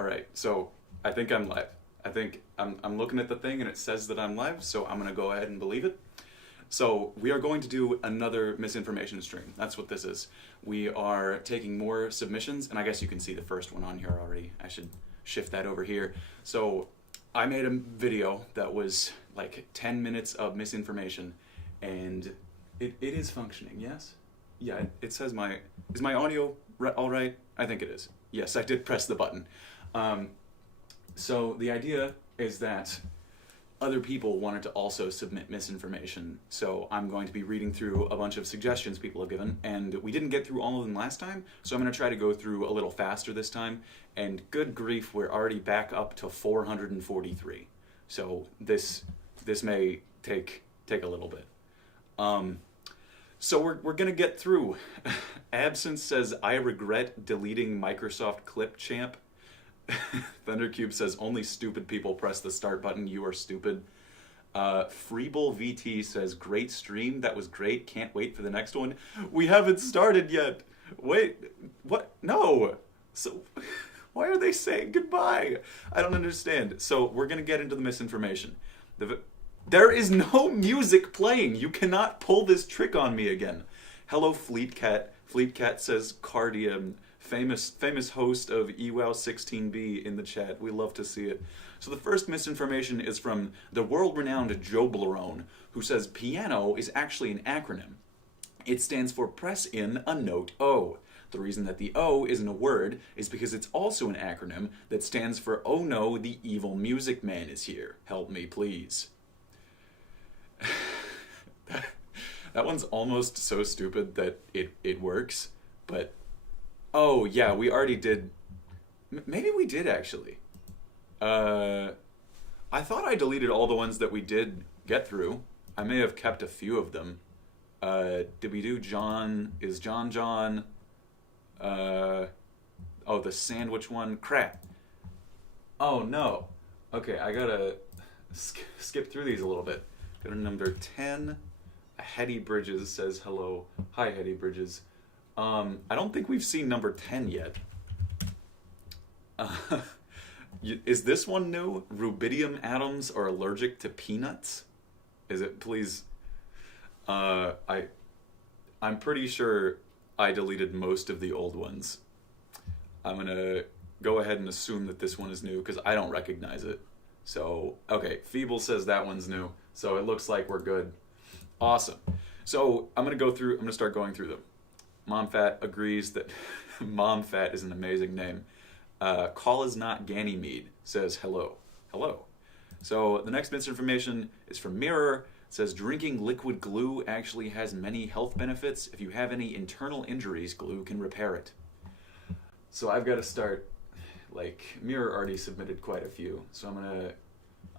All right, so I think I'm live. I think I'm looking at the thing and it says that I'm live, so I'm gonna go ahead and believe it. So we are going to do another misinformation stream. That's what this is. We are taking more submissions, and I guess you can see the first one on here already. I should shift that over here. So I made a video that was like 10 minutes of misinformation, and it is functioning, yes? Yeah, it says is my audio all right? I think it is. Yes, I did press the button. So the idea is that other people wanted to also submit misinformation, so I'm going to be reading through a bunch of suggestions people have given, and we didn't get through all of them last time, so I'm going to try to go through a little faster this time, and good grief, we're already back up to 443. So this may take a little bit. So we're going to get through. Absence says, I regret deleting Microsoft Clip Champ. Thundercube says, only stupid people press the start button, you are stupid. Freeble VT says, great stream, that was great, can't wait for the next one. We haven't started yet. Wait, what? No. So, why are they saying goodbye? I don't understand. So, we're going to get into the misinformation. There is no music playing. You cannot pull this trick on me again. Hello, Fleetcat. Fleetcat says, Cardium. Famous host of EWOW16B in the chat. We love to see it. So the first misinformation is from the world-renowned Joe Blarone, who says piano is actually an acronym. It stands for press in a note O. The reason that the O isn't a word is because it's also an acronym that stands for oh no, the evil music man is here. Help me, please. That one's almost so stupid that it works, but oh, yeah, we already did. Maybe we did, actually. I thought I deleted all the ones that we did get through. I may have kept a few of them. Did we do John? Is John? Oh, the sandwich one? Crap. Oh, no. Okay, I gotta skip through these a little bit. Go to number 10. Hetty Bridges says hello. Hi, Hetty Bridges. I don't think we've seen number 10 yet. Is this one new? Rubidium atoms are allergic to peanuts? Is it, please? I'm pretty sure I deleted most of the old ones. I'm gonna go ahead and assume that this one is new because I don't recognize it. So, okay, Feeble says that one's new. So it looks like we're good. Awesome. So I'm gonna start going through them. MomFat agrees that MomFat is an amazing name. Call is not Ganymede says hello. Hello. So the next misinformation is from Mirror. It says drinking liquid glue actually has many health benefits. If you have any internal injuries, glue can repair it. So I've got to start, Mirror already submitted quite a few. So I'm gonna,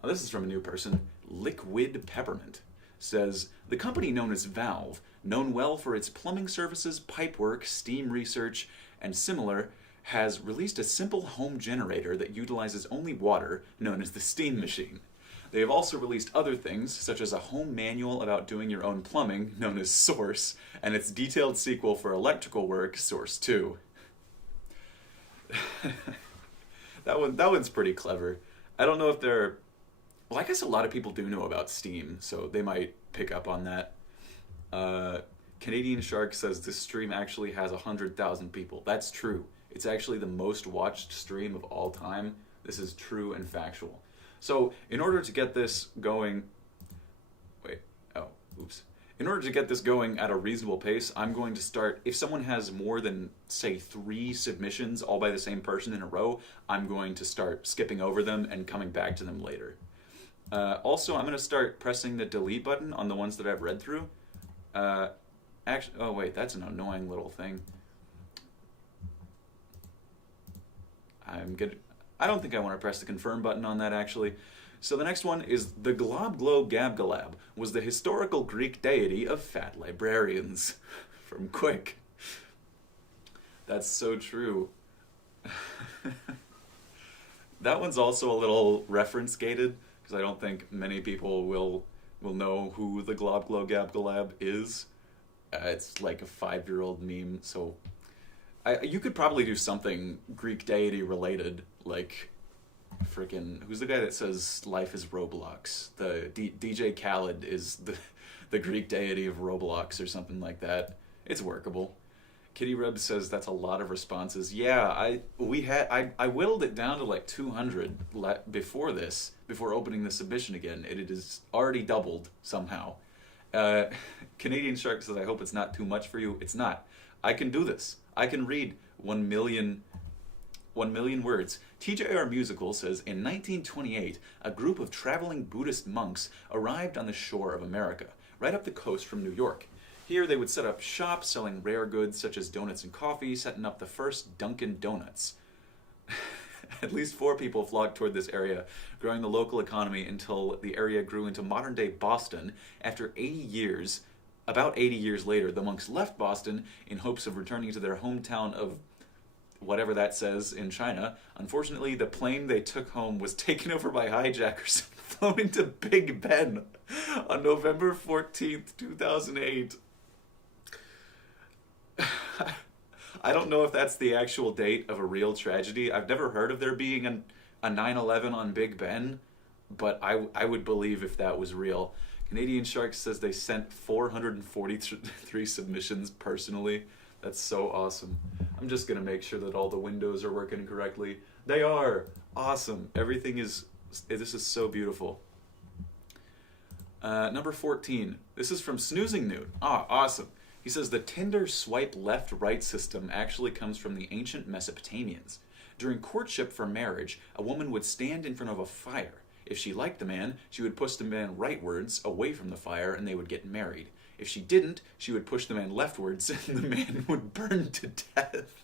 this is from a new person. Liquid Peppermint says, the company known as Valve, known well for its plumbing services, pipework, steam research, and similar, has released a simple home generator that utilizes only water, known as the Steam Machine. They have also released other things, such as a home manual about doing your own plumbing, known as Source, and its detailed sequel for electrical work, Source 2. That one's pretty clever. I don't know if they're... Well, I guess a lot of people do know about Steam, so they might pick up on that. Canadian Shark says this stream actually has 100,000 people. That's true. It's actually the most watched stream of all time. This is true and factual. So, in order to get this going... In order to get this going at a reasonable pace, I'm going to start... If someone has more than, say, 3 submissions all by the same person in a row, I'm going to start skipping over them and coming back to them later. Also, I'm going to start pressing the delete button on the ones that I've read through. Actually, oh wait, that's an annoying little thing. I don't think I want to press the confirm button on that, actually. So the next one is the Globglo-Gabgalab was the historical Greek deity of fat librarians. From Quick. That's so true. That one's also a little reference gated, because I don't think many people will know who the Globglo-Gabgalab is. It's like a 5-year-old meme, so You could probably do something Greek deity related, like freaking who's the guy that says life is Roblox? The DJ Khaled is the Greek deity of Roblox or something like that. It's workable. Kitty Reb says that's a lot of responses. Yeah, I whittled it down to like 200 before this, before opening the submission again. It is already doubled somehow. Uh, Canadian Shark says, I hope it's not too much for you. It's not. I can do this. I can read 1 million words. TJR Musical says, in 1928, a group of traveling Buddhist monks arrived on the shore of America, right up the coast from New York. Here they would set up shop selling rare goods such as donuts and coffee, setting up the first Dunkin' Donuts. At least 4 people flocked toward this area, growing the local economy until the area grew into modern-day Boston. After 80 years, about 80 years later, the monks left Boston in hopes of returning to their hometown of whatever that says in China. Unfortunately, the plane they took home was taken over by hijackers and flown into Big Ben on November 14th, 2008. I don't know if that's the actual date of a real tragedy. I've never heard of there being a 9/11 on Big Ben, but I would believe if that was real. Canadian Shark says they sent 443 submissions personally. That's so awesome. I'm just going to make sure that all the windows are working correctly. They are. Awesome. This is so beautiful. Number 14. This is from Snoozing Nude. Awesome. He says the Tinder swipe left-right system actually comes from the ancient Mesopotamians. During courtship for marriage, a woman would stand in front of a fire. If she liked the man, she would push the man rightwards away from the fire and they would get married. If she didn't, she would push the man leftwards and the man would burn to death.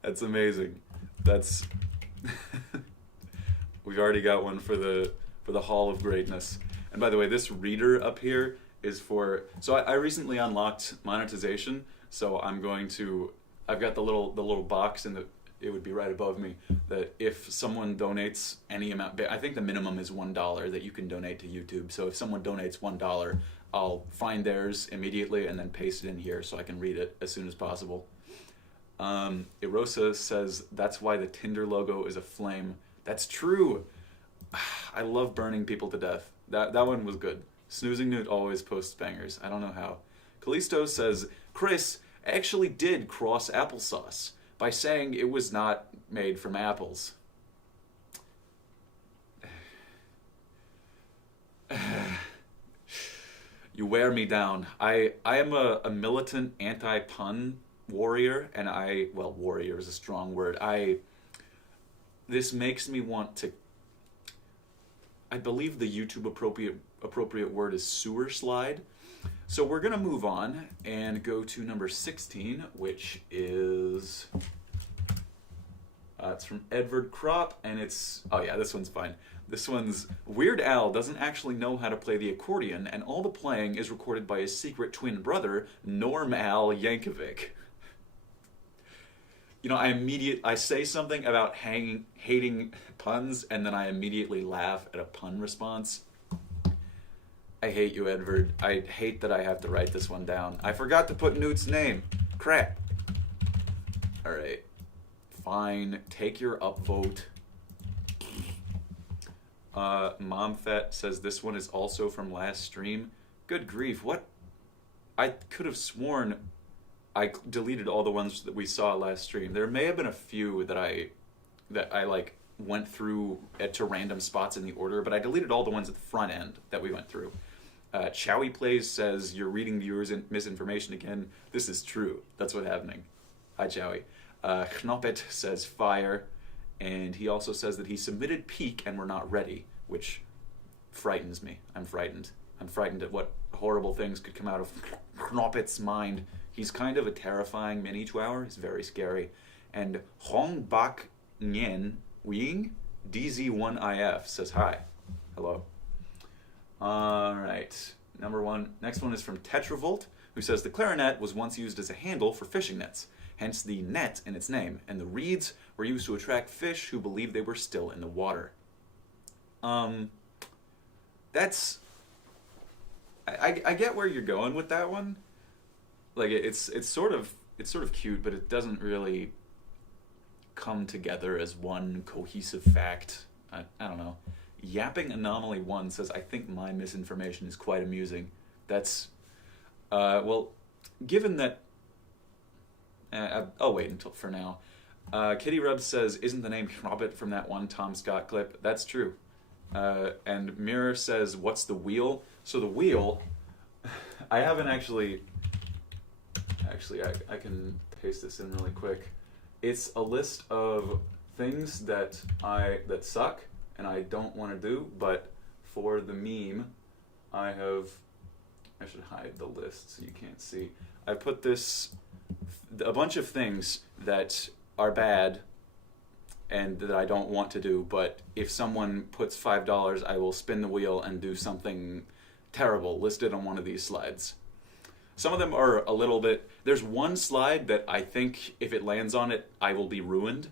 That's amazing. We've already got one for the Hall of Greatness. And by the way, this reader up here is for... So I recently unlocked monetization, so I've got the little box and it would be right above me, that if someone donates any amount, I think the minimum is $1 that you can donate to YouTube. So if someone donates $1, I'll find theirs immediately and then paste it in here so I can read it as soon as possible. Erosa says, that's why the Tinder logo is a flame. That's true. I love burning people to death. That one was good. Snoozing Newt always posts bangers. I don't know how. Callisto says, Chris actually did cross applesauce by saying it was not made from apples. You wear me down. I am a militant anti-pun warrior, and warrior is a strong word. This makes me want to... I believe the YouTube appropriate word is sewer slide. So we're going to move on and go to number 16, which is... it's from Edward Kropp, and it's... Oh yeah, this one's fine. This one's... Weird Al doesn't actually know how to play the accordion, and all the playing is recorded by his secret twin brother, Norm Al Yankovic. You know, I say something about hating puns, and then I immediately laugh at a pun response. I hate you, Edward. I hate that I have to write this one down. I forgot to put Newt's name. Crap. Alright. Fine. Take your upvote. Momfet says this one is also from last stream. Good grief. What? I could have sworn I deleted all the ones that we saw last stream. There may have been a few that I like went through to random spots in the order, but I deleted all the ones at the front end that we went through. Chowie Plays says, you're reading viewers' misinformation again. This is true. That's what's happening. Hi, Chowie. Knoppet says fire, and he also says that he submitted peak and we're not ready, which frightens me. I'm frightened. I'm frightened at what horrible things could come out of Knoppet's mind. He's kind of a terrifying mini Chihuahua. He's very scary. And Hong Bak Nguyen Wing DZ1IF says hi. Hello. Alright. Next one is from Tetravolt, who says the clarinet was once used as a handle for fishing nets, hence the net in its name, and the reeds were used to attract fish who believed they were still in the water. That's... I get where you're going with that one. Like it's sort of cute, but it doesn't really come together as one cohesive fact. I don't know. Yapping Anomaly 1 says, I think my misinformation is quite amusing. That's, well, given that... I'll wait until for now. Kitty Rub says, isn't the name Hobbit from that one Tom Scott clip? That's true. And Mirror says, what's the wheel? So the wheel, I haven't actually, I can paste this in really quick. It's a list of things that suck and I don't want to do, but for the meme, I should hide the list so you can't see. I put a bunch of things that are bad and that I don't want to do, but if someone puts $5, I will spin the wheel and do something terrible listed on one of these slides. Some of them are a little bit... There's one slide that I think if it lands on it, I will be ruined,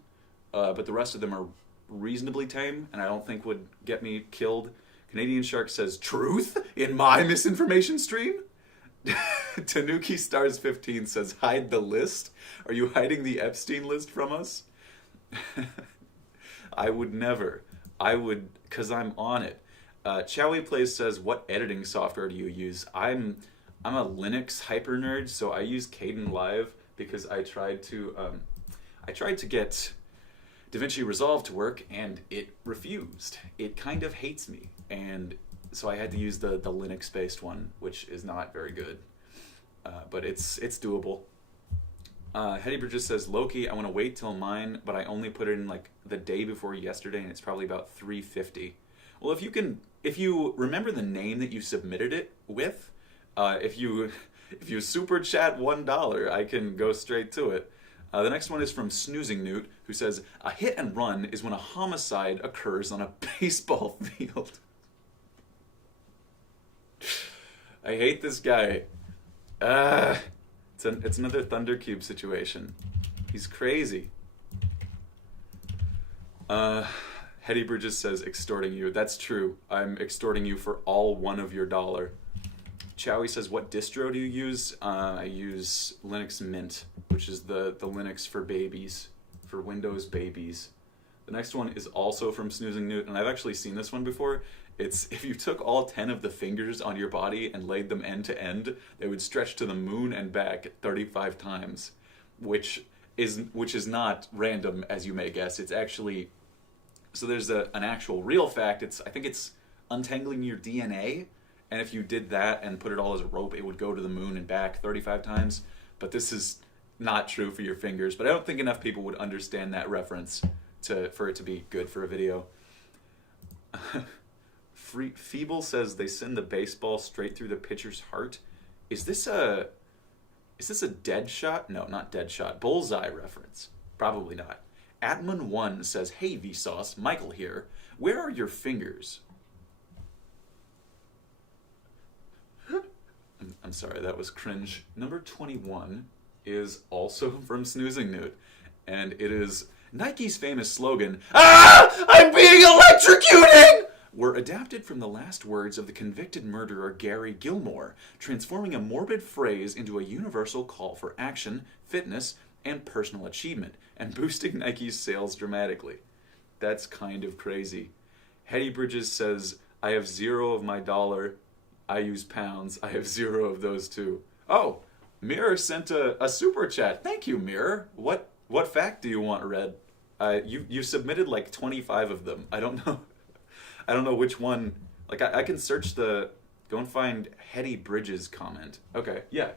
but the rest of them are reasonably tame and I don't think would get me killed. Canadian Shark says, truth in my misinformation stream? Tanuki Stars 15 says, hide the list? Are you hiding the Epstein list from us? I would never. I would, because I'm on it. Chowie Plays says, what editing software do you use? I'm a Linux hyper nerd, so I use Kden Live because I tried to get DaVinci Resolve to work and it refused. It kind of hates me, and so I had to use the Linux-based one, which is not very good, but it's doable. Hetty Bridges says, Loki, I want to wait till mine, but I only put it in like the day before yesterday, and it's probably about $3.50. Well, if you remember the name that you submitted it with, if you super chat $1, I can go straight to it. The next one is from Snoozing Newt, who says, a hit and run is when a homicide occurs on a baseball field. I hate this guy. It's another Thundercube situation. He's crazy. Hetty Bridges says, extorting you. That's true. I'm extorting you for all one of your $1. Chowie says, what distro do you use? I use Linux Mint, which is the Linux for babies, for Windows babies. The next one is also from Snoozing Newt, and I've actually seen this one before. It's if you took all 10 of the fingers on your body and laid them end to end, they would stretch to the moon and back 35 times, which is not random, as you may guess. It's actually... So there's an actual real fact. I think it's untangling your DNA, and if you did that and put it all as a rope, it would go to the moon and back 35 times. But this is not true for your fingers. But I don't think enough people would understand that reference for it to be good for a video. Feeble says they send the baseball straight through the pitcher's heart. Is this a dead shot? No, not dead shot. Bullseye reference. Probably not. Atman1 says, hey Vsauce, Michael here. Where are your fingers? I'm sorry, that was cringe. Number 21 is also from Snoozing Newt, and it is Nike's famous slogan, I'm being electrocuted! Were adapted from the last words of the convicted murderer Gary Gilmore, transforming a morbid phrase into a universal call for action, fitness, and personal achievement, and boosting Nike's sales dramatically. That's kind of crazy. Hetty Bridges says, I have 0 of my $1. I use pounds. I have 0 of those too. Oh, Mirror sent a super chat. Thank you, Mirror. What fact do you want read? You submitted like 25 of them. I don't know which one. Like I can search go and find Hetty Bridges comment. Okay, yeah.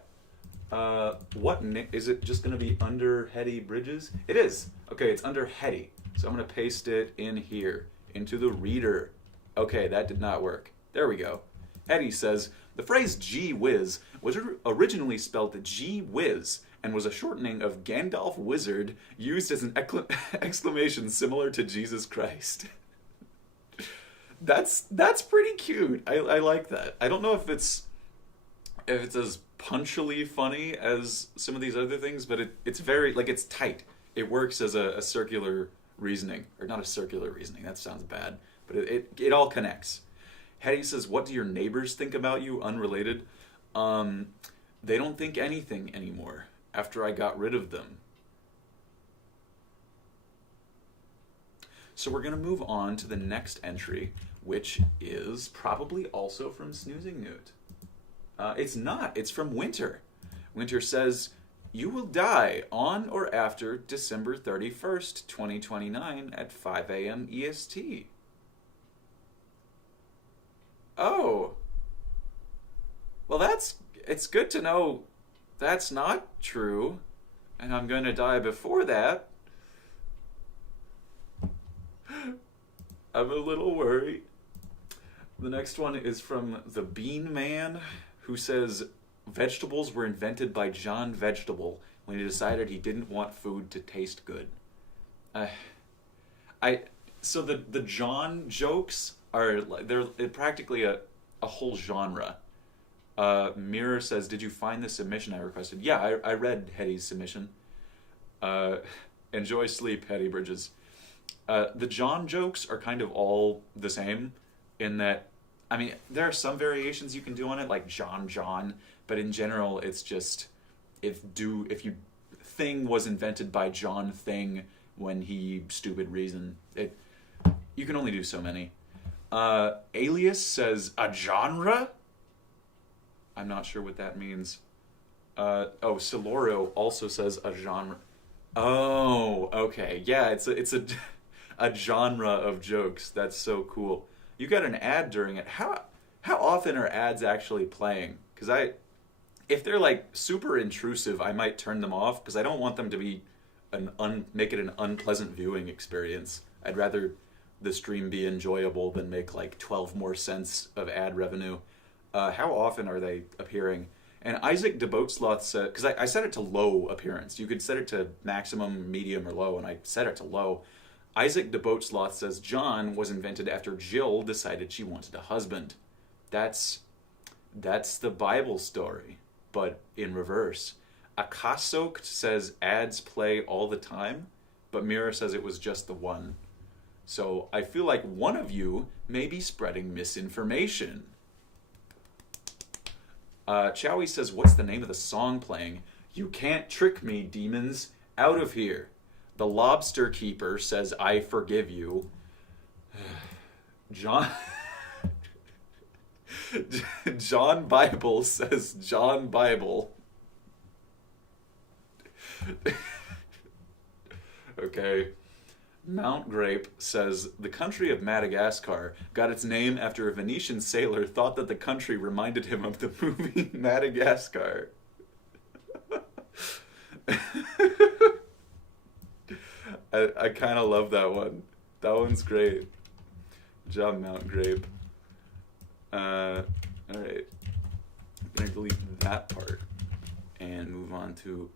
Is it just gonna be under Hetty Bridges? It is. Okay, it's under Hetty. So I'm gonna paste it in here into the reader. Okay, that did not work. There we go. Hetty says, the phrase gee whiz was originally spelled gee whiz and was a shortening of Gandalf Wizard used as an exclamation similar to Jesus Christ. That's pretty cute. I like that. I don't know if it's as punchily funny as some of these other things, but it's very, like, it's tight. It works as a circular reasoning. Or not a circular reasoning, that sounds bad. But it all connects. Hetty says, what do your neighbors think about you? Unrelated. They don't think anything anymore after I got rid of them. So we're going to move on to the next entry, which is probably also from Snoozing Newt. It's not. It's from Winter. Winter says, you will die on or after December 31st, 2029 at 5 a.m. EST. Oh. Well, it's good to know that's not true, and I'm going to die before that. I'm a little worried. The next one is from the Bean Man, who says, vegetables were invented by John Vegetable when he decided he didn't want food to taste good. So the John jokes are, they're practically a whole genre. Mirror says, did you find the submission I requested? Yeah, I read Hetty's submission. Enjoy sleep, Hetty Bridges. The John jokes are kind of all the same in that, I mean, there are some variations you can do on it, like John, but in general, it's just, if you thing was invented by John Thing when he stupid reason, you can only do so many. Alias says, a genre? I'm not sure what that means. Siloro also says a genre. Oh, okay. Yeah, it's a genre of jokes. That's so cool. You got an ad during it. How often are ads actually playing? Because if they're like super intrusive, I might turn them off because I don't want them to be make it an unpleasant viewing experience. I'd rather the stream be enjoyable than make like 12 more cents of ad revenue. How often are they appearing? And Isaac DeBoatsloth said, because I set it to low appearance. You could set it to maximum, medium, or low, and I set it to low. Isaac DeBoatsloth says, John was invented after Jill decided she wanted a husband. That's the Bible story, but in reverse. Akasoked says ads play all the time, but Mira says it was just the one. So I feel like one of you may be spreading misinformation. Chowie says, what's the name of the song playing? You can't trick me, demons. Out of here. The Lobster Keeper says, I forgive you. John Bible says, John Bible. Okay. Mount Grape says, the country of Madagascar got its name after a Venetian sailor thought that the country reminded him of the movie Madagascar. I kind of love that one. That one's great. Good job, Mount Grape. Alright. I'm going to delete that part and move on to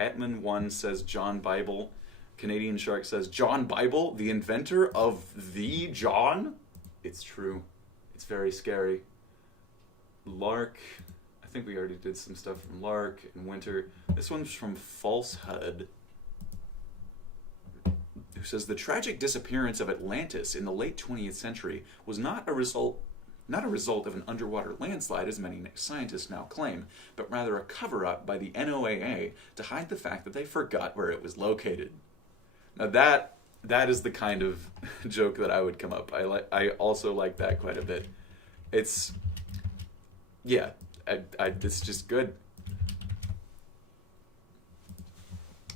Etman1 says John Bible. Canadian Shark says, John Bible, the inventor of the John? It's true. It's very scary. Lark, I think we already did some stuff from Lark and Winter. This one's from Falsehood, who says, the tragic disappearance of Atlantis in the late 20th century was not a result of an underwater landslide, as many scientists now claim, but rather a cover-up by the NOAA to hide the fact that they forgot where it was located. Now that is the kind of joke that I would come up. I also like that quite a bit. It's it's just good.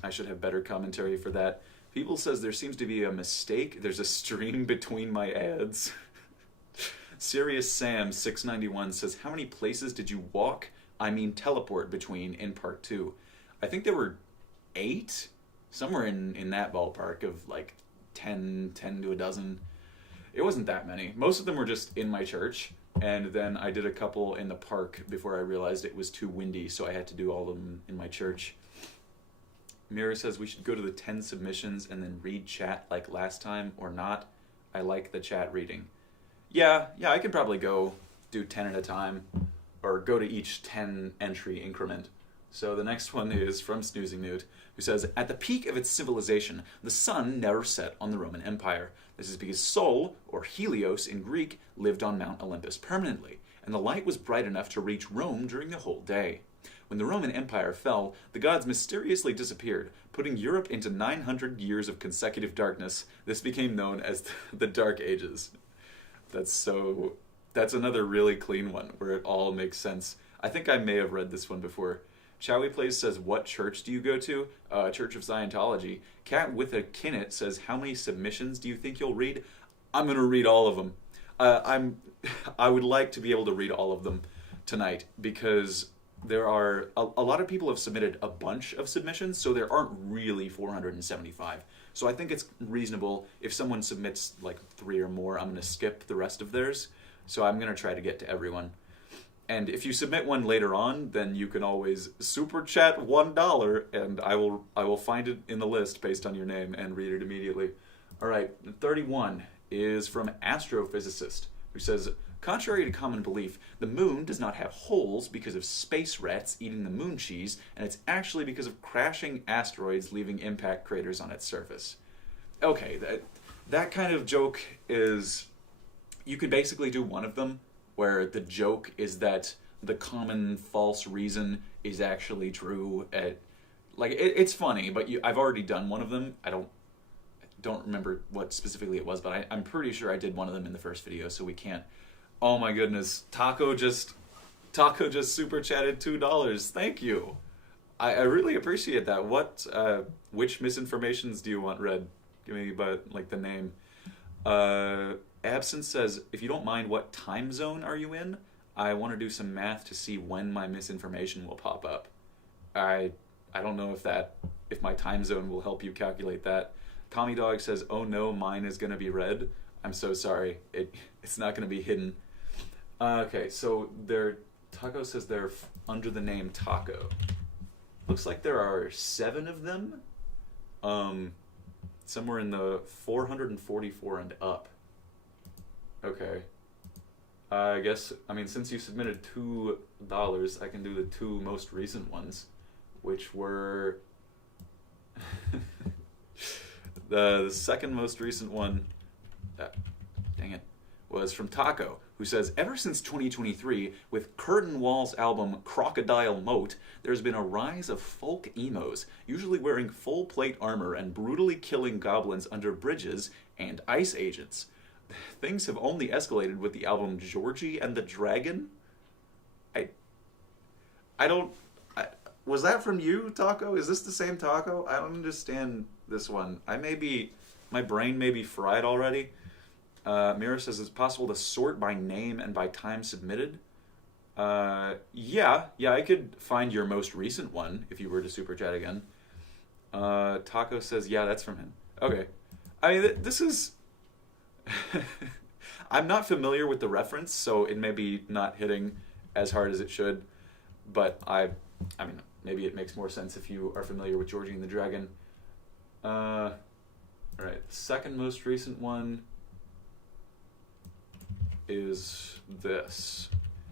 I should have better commentary for that. People says there seems to be a mistake. There's a stream between my ads. Serious Sam 691 says, how many places did you teleport between in part 2? I think there were 8. Somewhere in that ballpark of like 10 to a dozen. It wasn't that many. Most of them were just in my church, and then I did a couple in the park before I realized it was too windy, so I had to do all of them in my church. Mira says we should go to the 10 submissions and then read chat like last time, or not. I like the chat reading. Yeah, I could probably go do 10 at a time, or go to each 10 entry increment. So the next one is from Snoozing Newt, who says, at the peak of its civilization, the sun never set on the Roman Empire. This is because Sol, or Helios in Greek, lived on Mount Olympus permanently, and the light was bright enough to reach Rome during the whole day. When the Roman Empire fell, the gods mysteriously disappeared, putting Europe into 900 years of consecutive darkness. This became known as the Dark Ages. That's another really clean one, where it all makes sense. I think I may have read this one before. Chowie Plays says, what church do you go to? Church of Scientology. Cat with a Kinnet says, how many submissions do you think you'll read? I'm going to read all of them. I would like to be able to read all of them tonight, because there are a lot of people have submitted a bunch of submissions, so there aren't really 475. So I think it's reasonable if someone submits like 3 or more, I'm going to skip the rest of theirs. So I'm going to try to get to everyone. And if you submit one later on, then you can always super chat $1, and I will find it in the list based on your name and read it immediately. All right, 31 is from Astrophysicist, who says, contrary to common belief, the moon does not have holes because of space rats eating the moon cheese, and it's actually because of crashing asteroids leaving impact craters on its surface. Okay, that kind of joke is, you could basically do one of them, where the joke is that the common false reason is actually true. It's funny, but I've already done one of them. I don't remember what specifically it was, but I'm pretty sure I did one of them in the first video, so we can't. Oh my goodness, Taco just super chatted $2. Thank you. I really appreciate that. Which misinformations do you want read? Give me the name. Absence says, if you don't mind, what time zone are you in? I want to do some math to see when my misinformation will pop up. I don't know if my time zone will help you calculate that. Tommy Dog says, oh no, mine is going to be red. I'm so sorry. It's not going to be hidden. Okay, so Taco says they're under the name Taco. Looks like there are 7 of them. Somewhere in the 444 and up. Okay. I guess, since you submitted $2, I can do the 2 most recent ones, which were the second most recent one, dang it, was from Taco, who says, ever since 2023, with Curtain Wall's album Crocodile Moat, there's been a rise of folk emos, usually wearing full plate armor and brutally killing goblins under bridges and ice agents. Things have only escalated with the album Georgie and the Dragon. Was that from you, Taco? Is this the same Taco? I don't understand this one. My brain may be fried already. Mira says it's possible to sort by name and by time submitted. Yeah, I could find your most recent one if you were to super chat again. Taco says, yeah, that's from him. Okay. This is... I'm not familiar with the reference, so it may be not hitting as hard as it should, but maybe it makes more sense if you are familiar with Georgie and the Dragon. Alright, the second most recent one is this,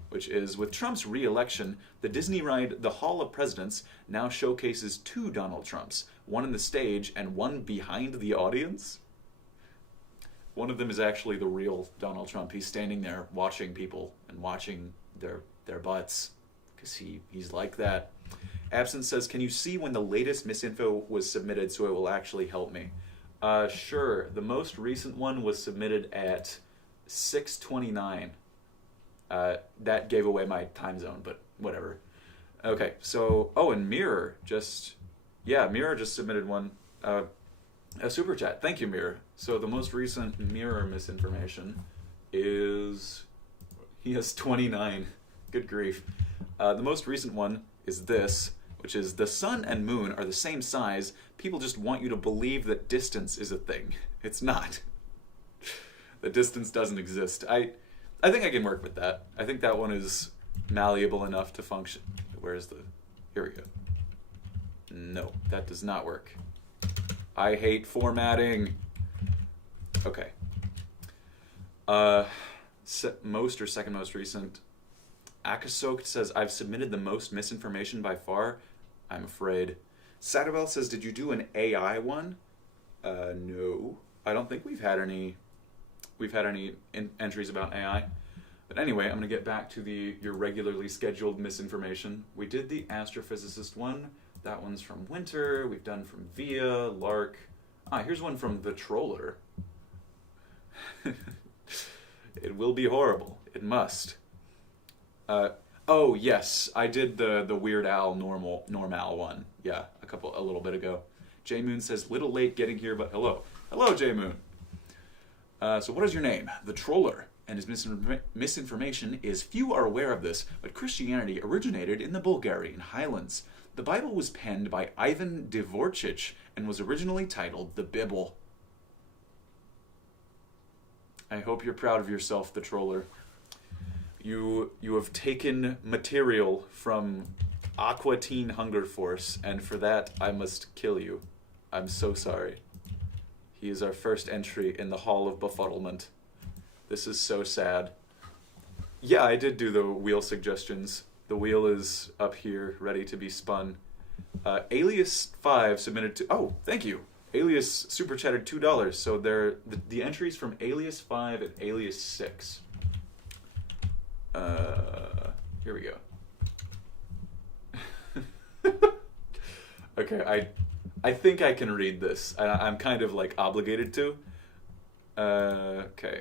which is, with Trump's re-election, the Disney ride The Hall of Presidents now showcases 2 Donald Trumps, one on the stage and one behind the audience. One of them is actually the real Donald Trump. He's standing there watching people and watching their butts, because he's like that. Absence says, can you see when the latest misinfo was submitted so it will actually help me? Sure. The most recent one was submitted at 6:29. That gave away my time zone, but whatever. Okay, so, and Mirror just submitted one. A super chat. Thank you, Mirror. So the most recent Mirror misinformation is... He has 29. Good grief. The most recent one is this, which is, the sun and moon are the same size. People just want you to believe that distance is a thing. It's not. The distance doesn't exist. I think I can work with that. I think that one is malleable enough to function. Where's the... Here we go. No, that does not work. I hate formatting. Okay. Most or second most recent. Akasoked says, I've submitted the most misinformation by far. I'm afraid. Sadabel says, did you do an AI one? No. I don't think we've had any entries about AI. But anyway, I'm going to get back to your regularly scheduled misinformation. We did the astrophysicist one. That one's from Winter. We've done from Via, Lark. Here's one from The Troller. It will be horrible. It must. Oh, yes. I did the Weird Al normal one. Yeah, a little bit ago. J Moon says, little late getting here, but hello. Hello, J Moon. So what is your name? The Troller. And his misinformation is, few are aware of this, but Christianity originated in the Bulgarian highlands. The Bible was penned by Ivan Dvorchich and was originally titled the Bible. I hope you're proud of yourself, The Troller. You have taken material from Aqua Teen Hunger Force, and for that I must kill you. I'm so sorry. He is our first entry in the Hall of Befuddlement. This is so sad. Yeah, I did do the wheel suggestions. The wheel is up here, ready to be spun. Alias5 submitted to... Oh, thank you. Alias super chatted $2. So they're the entries from Alias5 and Alias6. Here we go. Okay, I think I can read this. I'm kind of like obligated to. Okay.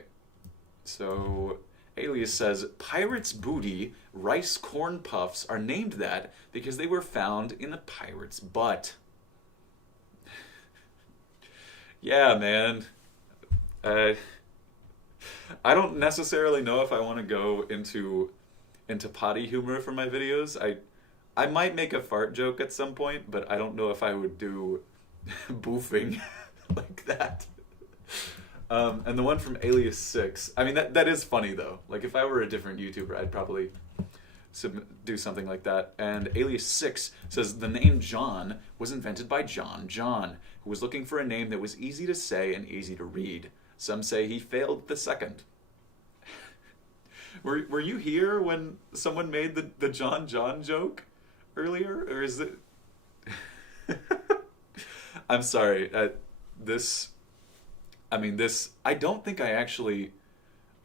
So, Alias says, Pirate's booty, rice corn puffs are named that because they were found in a pirate's butt. Yeah, man. I don't necessarily know if I want to go into potty humor for my videos. I might make a fart joke at some point, but I don't know if I would do boofing like that. And the one from Alias 6, I mean, that is funny, though. Like, if I were a different YouTuber, I'd probably do something like that. And Alias 6 says, the name John was invented by John, who was looking for a name that was easy to say and easy to read. Some say he failed the second. Were you here when someone made the John joke earlier? Or is it... I'm sorry. I don't think I actually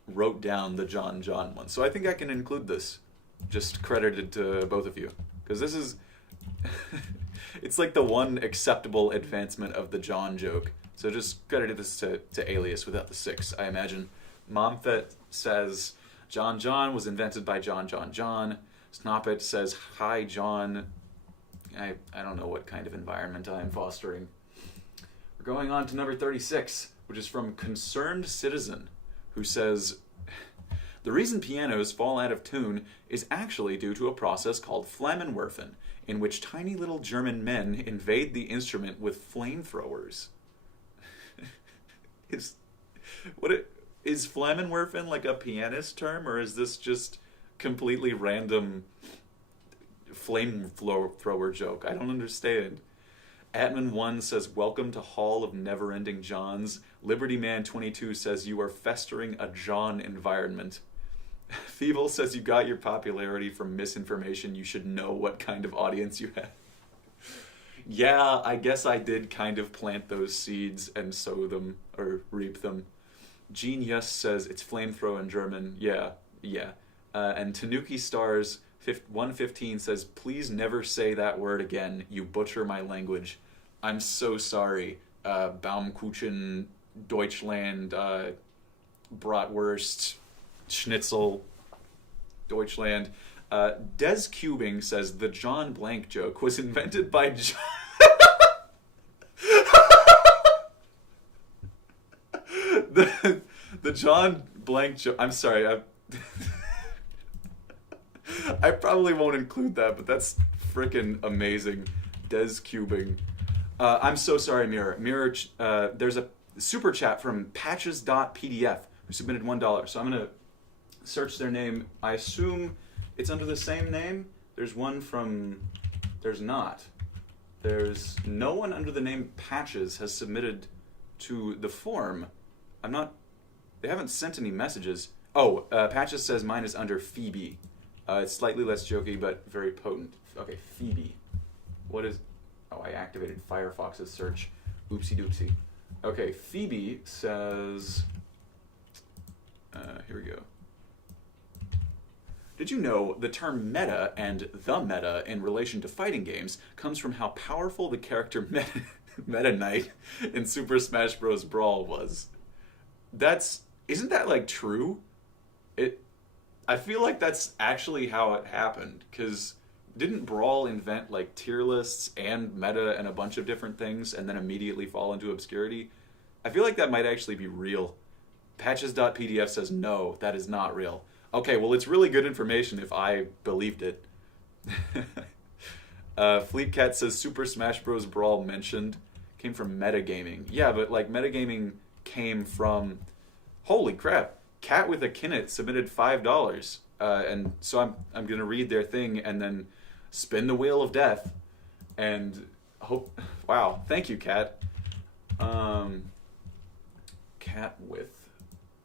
wrote down the John one, so I think I can include this, just credited to both of you, because this is, it's like the one acceptable advancement of the John joke, so just credited this to Alias without the 6, I imagine. Momfet says, John was invented by John. Snoppet says, hi, John. I don't know what kind of environment I am fostering. We're going on to number 36. Which is from Concerned Citizen, who says, the reason pianos fall out of tune is actually due to a process called Flammenwerfen, in which tiny little German men invade the instrument with flamethrowers. Is Flammenwerfen like a pianist term, or is this just completely random flamethrower joke? I don't understand. Atman1 says, welcome to Hall of Never-Ending Johns. LibertyMan22 says, you are festering a John environment. Feeble says, you got your popularity from misinformation. You should know what kind of audience you have. Yeah, I guess I did kind of plant those seeds and sow them, or reap them. Genius says, it's flamethrower in German. Yeah. And Tanuki Stars 115 says, please never say that word again. You butcher my language. I'm so sorry. Baumkuchen, Deutschland, Bratwurst, Schnitzel, Deutschland. Des Cubing says, the John Blank joke was invented by John... the John Blank joke... I'm sorry, I probably won't include that, but that's frickin' amazing. Des Cubing. I'm so sorry, Mirror. Mirror, there's a super chat from patches.pdf who submitted $1. So I'm going to search their name. I assume it's under the same name. There's one from... There's not. There's no one under the name Patches has submitted to the form. They haven't sent any messages. Oh, Patches says mine is under Phoebe. It's slightly less jokey, but very potent. Okay, Phoebe. What is... Oh, I activated Firefox's search. Oopsie doopsie. Okay, Phoebe says... here we go. Did you know the term meta and the meta in relation to fighting games comes from how powerful the character Meta Knight in Super Smash Bros. Brawl was? Isn't that like true? I feel like that's actually how it happened, because didn't Brawl invent like tier lists and meta and a bunch of different things and then immediately fall into obscurity? I feel like that might actually be real. Patches.pdf says no, that is not real. Okay, well, it's really good information if I believed it. Fleetcat says Super Smash Bros. Brawl mentioned came from metagaming. Yeah, but like metagaming came from... Holy crap. Cat with a Kinnet submitted $5. And so I'm going to read their thing and then spin the wheel of death. And hope... Wow, thank you, Cat. Cat with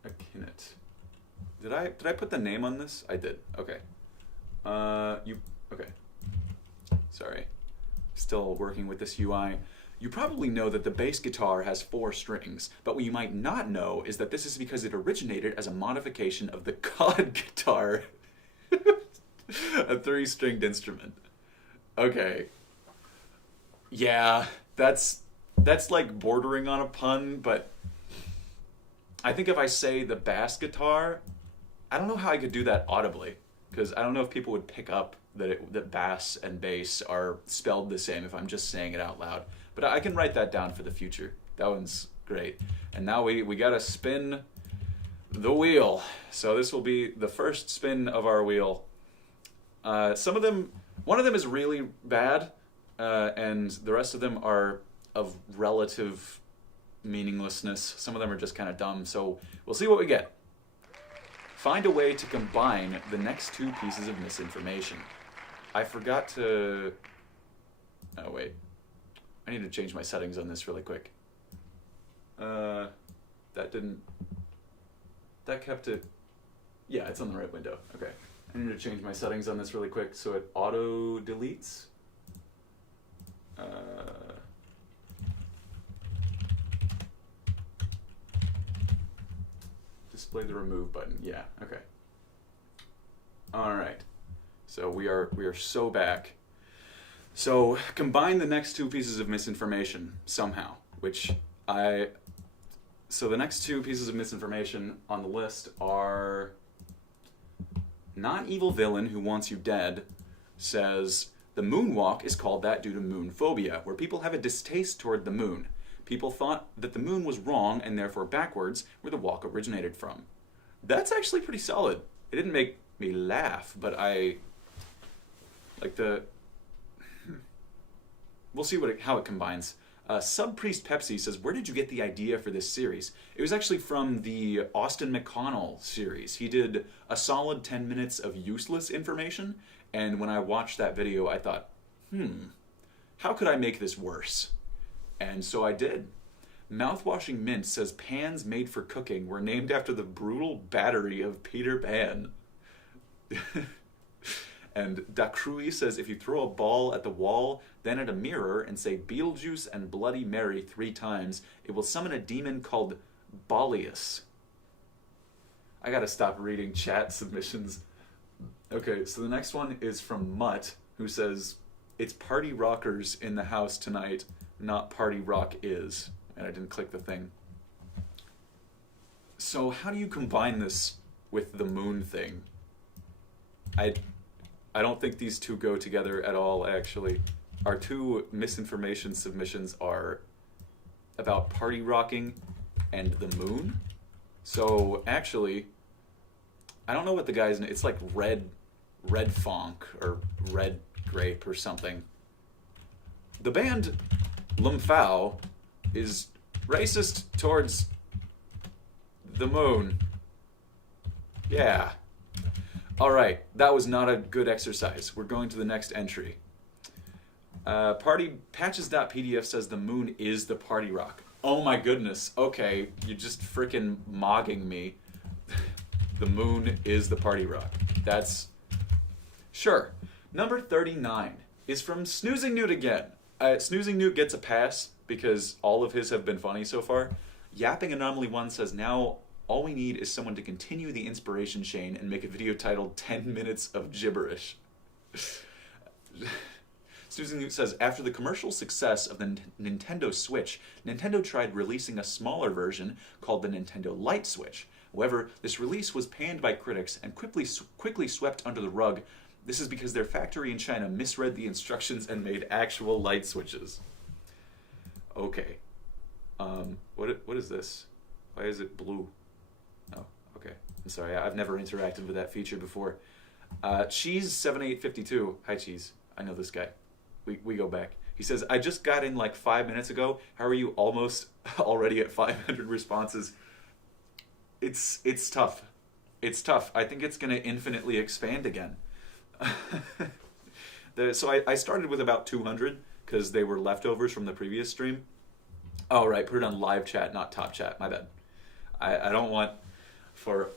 a Kinnet. Did I put the name on this? I did. Okay. Okay. Sorry. Still working with this UI. You probably know that the bass guitar has 4 strings, but what you might not know is that this is because it originated as a modification of the COD guitar. A 3-stringed instrument. Okay. Yeah, that's like bordering on a pun, but I think if I say the bass guitar, I don't know how I could do that audibly, because I don't know if people would pick up that bass and bass are spelled the same if I'm just saying it out loud. But I can write that down for the future. That one's great. And now we gotta spin the wheel. So this will be the first spin of our wheel. One of them is really bad, and the rest of them are of relative meaninglessness. Some of them are just kind of dumb. So we'll see what we get. Find a way to combine the next 2 pieces of misinformation. I forgot to... Oh, wait. I need to change my settings on this really quick. That kept it... Yeah, it's on the right window. Okay. I need to change my settings on this really quick so it auto-deletes. Display the remove button. Yeah, okay. Alright. So we are so back. So combine the next 2 pieces of misinformation somehow, so the next 2 pieces of misinformation on the list are non-evil villain who wants you dead says the moonwalk is called that due to moon phobia, where people have a distaste toward the moon. People thought that the moon was wrong and therefore backwards, where the walk originated from. That's actually pretty solid. It didn't make me laugh, but I like the... We'll see how it combines. Sub-Priest Pepsi says, where did you get the idea for this series? It was actually from the Austin McConnell series. He did a solid 10 minutes of useless information, and when I watched that video, I thought, how could I make this worse? And so I did. Mouthwashing Mint says pans made for cooking were named after the brutal battery of Peter Pan. And Dacrui says if you throw a ball at the wall, then at a mirror, and say Beetlejuice and Bloody Mary 3 times, it will summon a demon called Bolius. I gotta stop reading chat submissions. Okay, so the next one is from Mutt, who says, it's party rockers in the house tonight, not party rock is. And I didn't click the thing. So how do you combine this with the moon thing? I don't think these 2 go together at all, actually. Our 2 misinformation submissions are about party rocking and the moon. So, actually, I don't know what the guy's name... It's like Red Fonk or Red Grape or something. The band Lumphao is racist towards the moon. Yeah. Alright, that was not a good exercise. We're going to the next entry. Patches.pdf says the moon is the party rock. Oh my goodness. Okay, you're just freaking mogging me. The moon is the party rock. That's Sure. Number 39 is from Snoozing Newt again. Snoozing Newt gets a pass because all of his have been funny so far. Yapping Anomaly 1 says, now all we need is someone to continue the inspiration chain and make a video titled 10 Minutes of Gibberish. Snoozing Newt says, after the commercial success of the Nintendo Switch, Nintendo tried releasing a smaller version called the Nintendo Light Switch. However, this release was panned by critics and quickly swept under the rug. This is because their factory in China misread the instructions and made actual light switches. Okay. What is this? Why is it blue? Oh, okay. I'm sorry, I've never interacted with that feature before. Cheese7852. Hi, Cheese. I know this guy. We go back. He says, I just got in like 5 minutes ago. How are you almost already at 500 responses? It's tough. It's tough. I think it's going to infinitely expand again. So I started with about 200 because they were leftovers from the previous stream. Oh, right. Put it on live chat, not top chat. My bad. I don't want for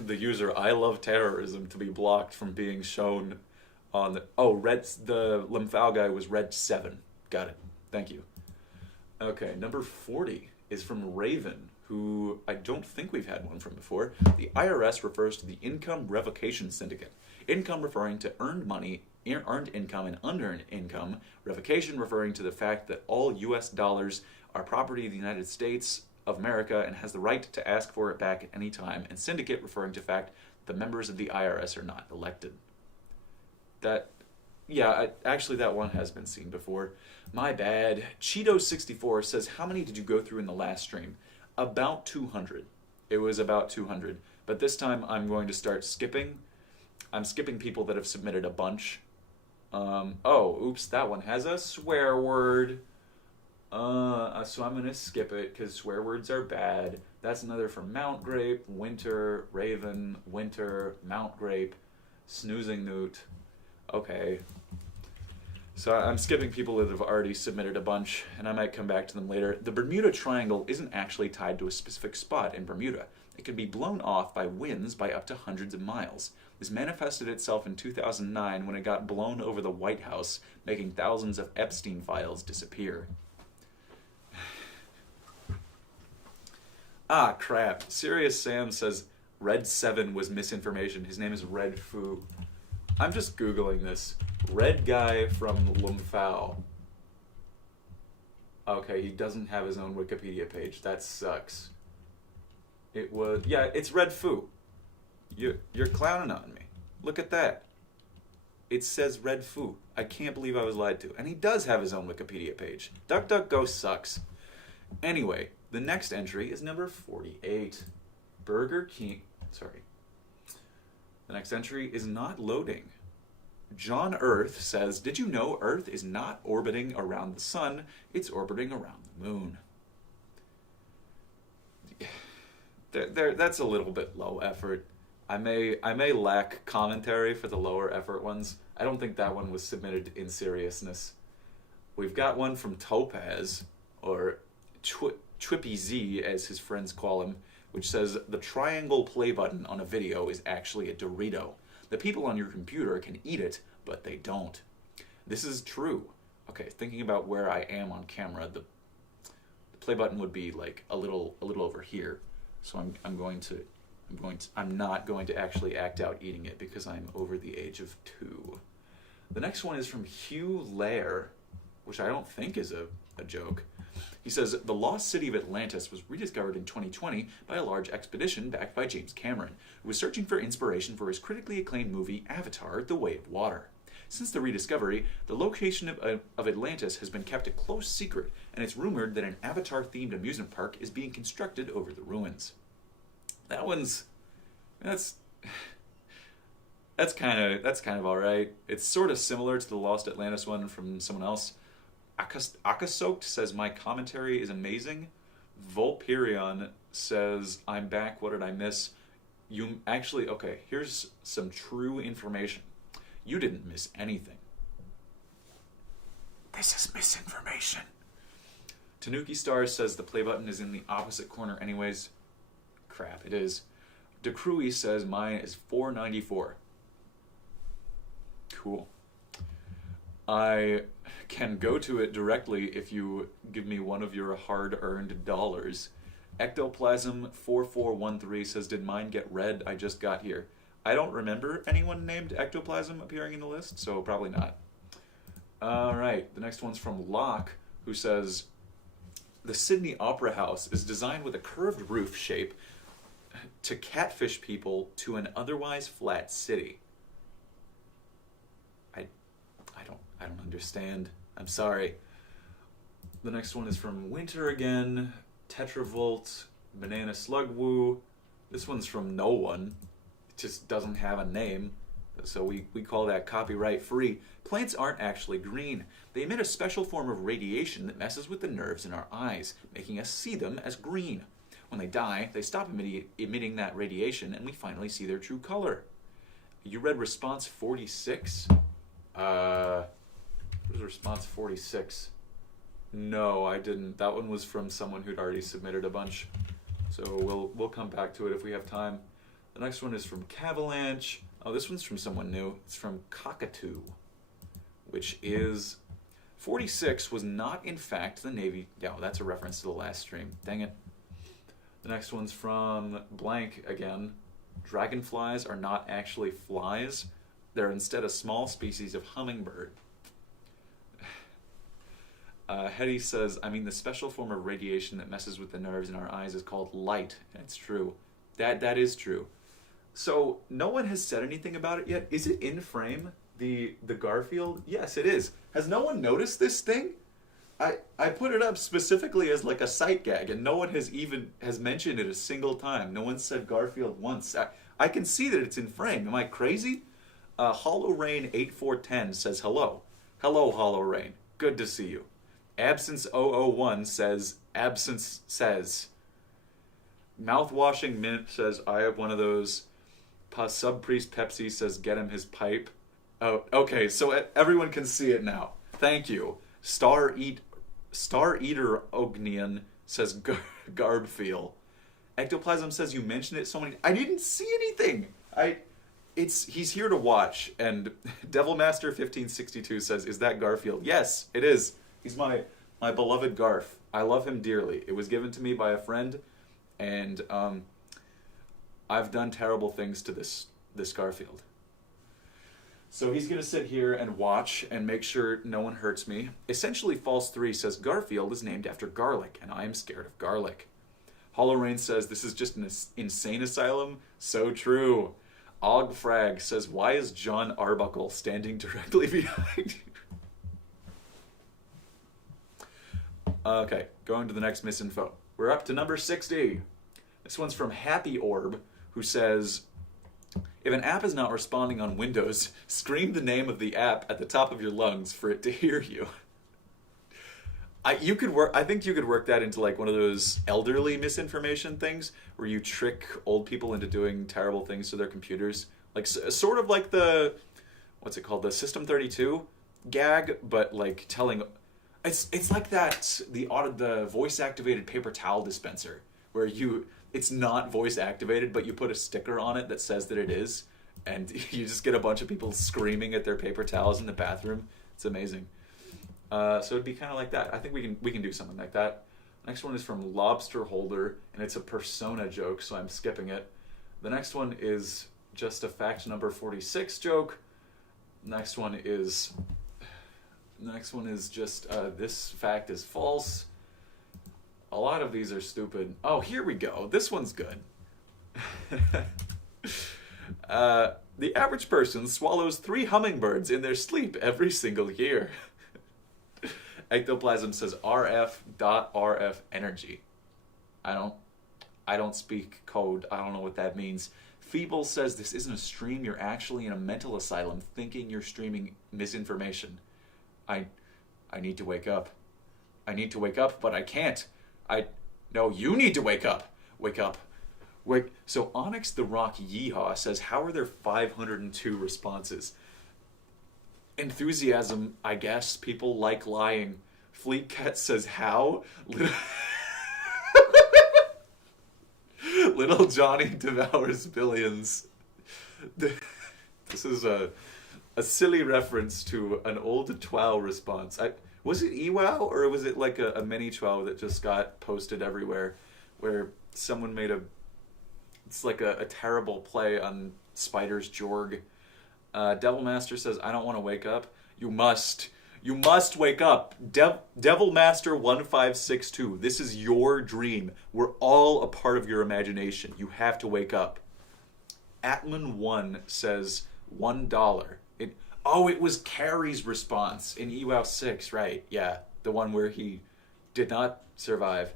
the user I Love Terrorism to be blocked from being shown on the... Oh, the Limphal guy was Red 7. Got it. Thank you. Okay, number 40 is from Raven, who I don't think we've had one from before. The IRS refers to the Income Revocation Syndicate. Income referring to earned money, earned income, and unearned income. Revocation referring to the fact that all U.S. dollars are property of the United States of America and has the right to ask for it back at any time. And syndicate referring to the fact that the members of the IRS are not elected. Actually that one has been seen before. My bad. Cheeto64 says, how many did you go through in the last stream? About 200. It was about 200. But this time I'm going to start skipping. I'm skipping people that have submitted a bunch. Oops, that one has a swear word. So I'm going to skip it because swear words are bad. That's another from Mount Grape, Winter, Raven, Winter, Mount Grape, Snoozing Newt. Okay. So I'm skipping people that have already submitted a bunch, and I might come back to them later. The Bermuda Triangle isn't actually tied to a specific spot in Bermuda. It can be blown off by winds by up to hundreds of miles. This manifested itself in 2009 when it got blown over the White House, making thousands of Epstein files disappear. Ah, crap. Serious Sam says Red 7 was misinformation. His name is Red Foo. I'm just Googling this. Red guy from Limphal. Okay, he doesn't have his own Wikipedia page. That sucks. It's Red Foo. You're clowning on me. Look at that. It says Red Foo. I can't believe I was lied to. And he does have his own Wikipedia page. DuckDuckGo sucks. Anyway, the next entry is number 48. Burger King... Sorry. The next entry is not loading. John Earth says, did you know Earth is not orbiting around the sun, it's orbiting around the moon? That's a little bit low effort. I may lack commentary for the lower effort ones. I don't think that one was submitted in seriousness. We've got one from Topaz, or Trippy Z as his friends call him, which says the triangle play button on a video is actually a Dorito. The people on your computer can eat it, but they don't. This is true. Okay, thinking about where I am on camera, the play button would be like a little over here. So I'm not going to actually act out eating it because I'm over the age of 2. The next one is from Hugh Lair, which I don't think is a joke. He says, the lost city of Atlantis was rediscovered in 2020 by a large expedition backed by James Cameron, who was searching for inspiration for his critically acclaimed movie Avatar: The Way of Water. Since the rediscovery, the location of Atlantis has been kept a close secret, and it's rumored that an Avatar-themed amusement park is being constructed over the ruins. That's kind of all right. It's sort of similar to the Lost Atlantis one from someone else. Akasoaked says, my commentary is amazing. Volperion says, I'm back, what did I miss? Okay, here's some true information. You didn't miss anything. This is misinformation. Tanuki Star says the play button is in the opposite corner anyways. Crap, it is. DeCruy says mine is 494. Cool. I can go to it directly if you give me one of your hard-earned dollars. Ectoplasm4413 says, did mine get read? I just got here. I don't remember anyone named Ectoplasm appearing in the list, so probably not. All right, the next one's from Locke, who says, the Sydney Opera House is designed with a curved roof shape to catfish people to an otherwise flat city. I don't understand. I'm sorry. The next one is from Winter again. Tetravolt, Banana Slugwoo. This one's from no one. It just doesn't have a name. So we call that copyright free. Plants aren't actually green. They emit a special form of radiation that messes with the nerves in our eyes, making us see them as green. When they die, they stop emitting that radiation, and we finally see their true color. You read response 46? What was response 46? No, I didn't. That one was from someone who'd already submitted a bunch. So we'll come back to it if we have time. The next one is from Cavalanche. Oh, this one's from someone new. It's from Cockatoo, which is 46 was not in fact the Navy. Yeah, that's a reference to the last stream. Dang it. The next one's from Blank again. Dragonflies are not actually flies. They're instead a small species of hummingbird. Hetty says, I mean, the special form of radiation that messes with the nerves in our eyes is called light. And it's true. That is true. So no one has said anything about it yet. Is it in frame, the Garfield? Yes, it is. Has no one noticed this thing? I put it up specifically as like a sight gag, and no one has mentioned it a single time. No one said Garfield once. I can see that it's in frame. Am I crazy? Hollow Rain 8410 says hello. Hello, Hollow Rain. Good to see you. Absence 001 says absence says. Mouthwashing Mint says I have one of those. Subpriest Pepsi says get him his pipe. Oh, okay, so everyone can see it now. Thank you. Star Eater Ognian says Garbfeel. Ectoplasm says you mentioned it so many. I didn't see anything. He's here to watch. And Devilmaster 1562 says, is that Garfield? Yes, it is. He's my beloved Garf. I love him dearly. It was given to me by a friend, and I've done terrible things to this Garfield. So he's going to sit here and watch and make sure no one hurts me. Essentially False 3 says Garfield is named after garlic, and I am scared of garlic. Hollow Rain says this is just an insane asylum. So true. Ogfrag says, why is John Arbuckle standing directly behind you? Okay, going to the next misinfo. We're up to number 60. This one's from Happy Orb, who says, if an app is not responding on Windows, scream the name of the app at the top of your lungs for it to hear you. I think you could work that into like one of those elderly misinformation things where you trick old people into doing terrible things to their computers. Like sort of like the, what's it called? The System 32 gag, but like telling, it's like that, the voice activated paper towel dispenser where it's not voice activated, but you put a sticker on it that says that it is, and you just get a bunch of people screaming at their paper towels in the bathroom. It's amazing. So it'd be kind of like that. I think we can do something like that. Next one is from Lobster Holder, and it's a persona joke, so I'm skipping it. The next one is just a fact number 46 joke. Next one is just this fact is false. A lot of these are stupid. Oh, here we go. This one's good. The average person swallows 3 hummingbirds in their sleep every single year. Ectoplasm says RF.RF energy. I don't speak code. I don't know what that means. Feeble says this isn't a stream. You're actually in a mental asylum thinking you're streaming misinformation. I need to wake up. I need to wake up, but I can't. No, you need to wake up. Wake up. So Onyx the Rock Yeehaw says, how are there 502 responses? Enthusiasm, I guess. People like lying. Fleet Cat says, how? Little Johnny devours billions. This is a silly reference to an old TWOW response. Was it eWow or was it like a mini TWOW that just got posted everywhere, where someone made it's like a terrible play on Spider's Jorg. Devilmaster says, I don't want to wake up. You must. You must wake up. Devilmaster 1562. This is your dream. We're all a part of your imagination. You have to wake up. Atman1 says $1. It was Carrie's response in EWOW 6, right? Yeah, the one where he did not survive.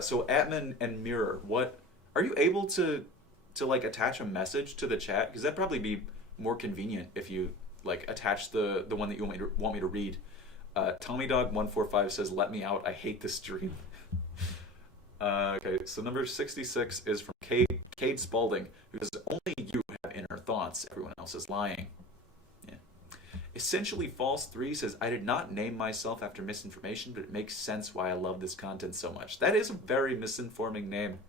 So Atman and Mirror, what are you able to like attach a message to the chat? Because that'd probably be more convenient if you like attach the one that you want me to read. TommyDog145 says, "Let me out. I hate this dream." Okay, so number 66 is from Cade Spalding, who says, "Only you have inner thoughts. Everyone else is lying." Yeah. Essentially False 3 says, "I did not name myself after misinformation, but it makes sense why I love this content so much." That is a very misinforming name.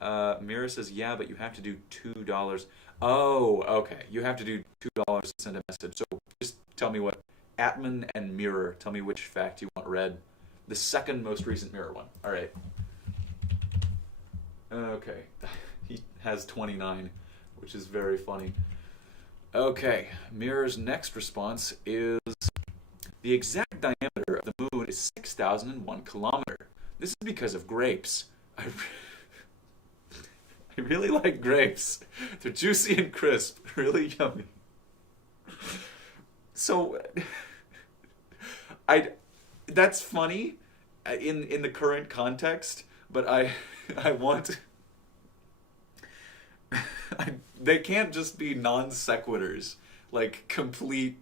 Mira says, "Yeah, but you have to do $2. Oh, okay. You have to do $2 to send a message. So just tell me what Atman and Mirror. Tell me which fact you want read. The second most recent Mirror one. All right. Okay. He has 29, which is very funny. Okay. Mirror's next response is, "The exact diameter of the moon is 6,001 kilometer. This is because of grapes. I really like grapes. They're juicy and crisp. Really yummy." So, that's funny in the current context, but I want they can't just be non sequiturs, like complete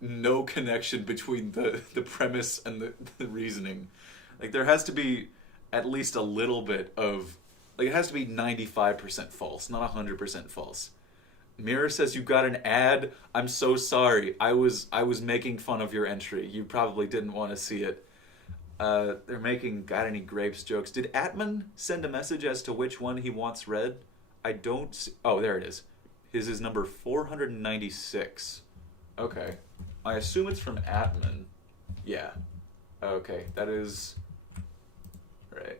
no connection between the premise and the reasoning. Like there has to be at least a little bit of, like it has to be 95% false, not 100% false. Mirror says, "You got an ad. I'm so sorry. I was making fun of your entry. You probably didn't want to see it." They're making "got any grapes" jokes. Did Atman send a message as to which one he wants read? I don't see. Oh, there it is. His is number 496. Okay. I assume it's from Atman. Yeah. Okay, that is right.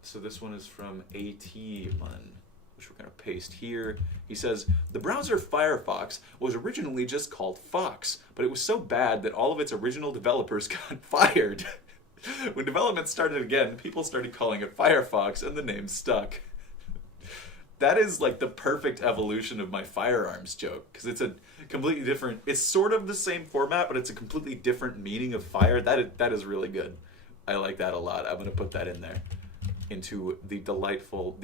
So this one is from AT-Man, which we're going to paste here. He says, "The browser Firefox was originally just called Fox, but it was so bad that all of its original developers got fired. When development started again, people started calling it Firefox, and the name stuck." That is like the perfect evolution of my firearms joke, because it's a completely different, it's sort of the same format, but it's a completely different meaning of fire. That is really good. I like that a lot. I'm going to put that in there, into the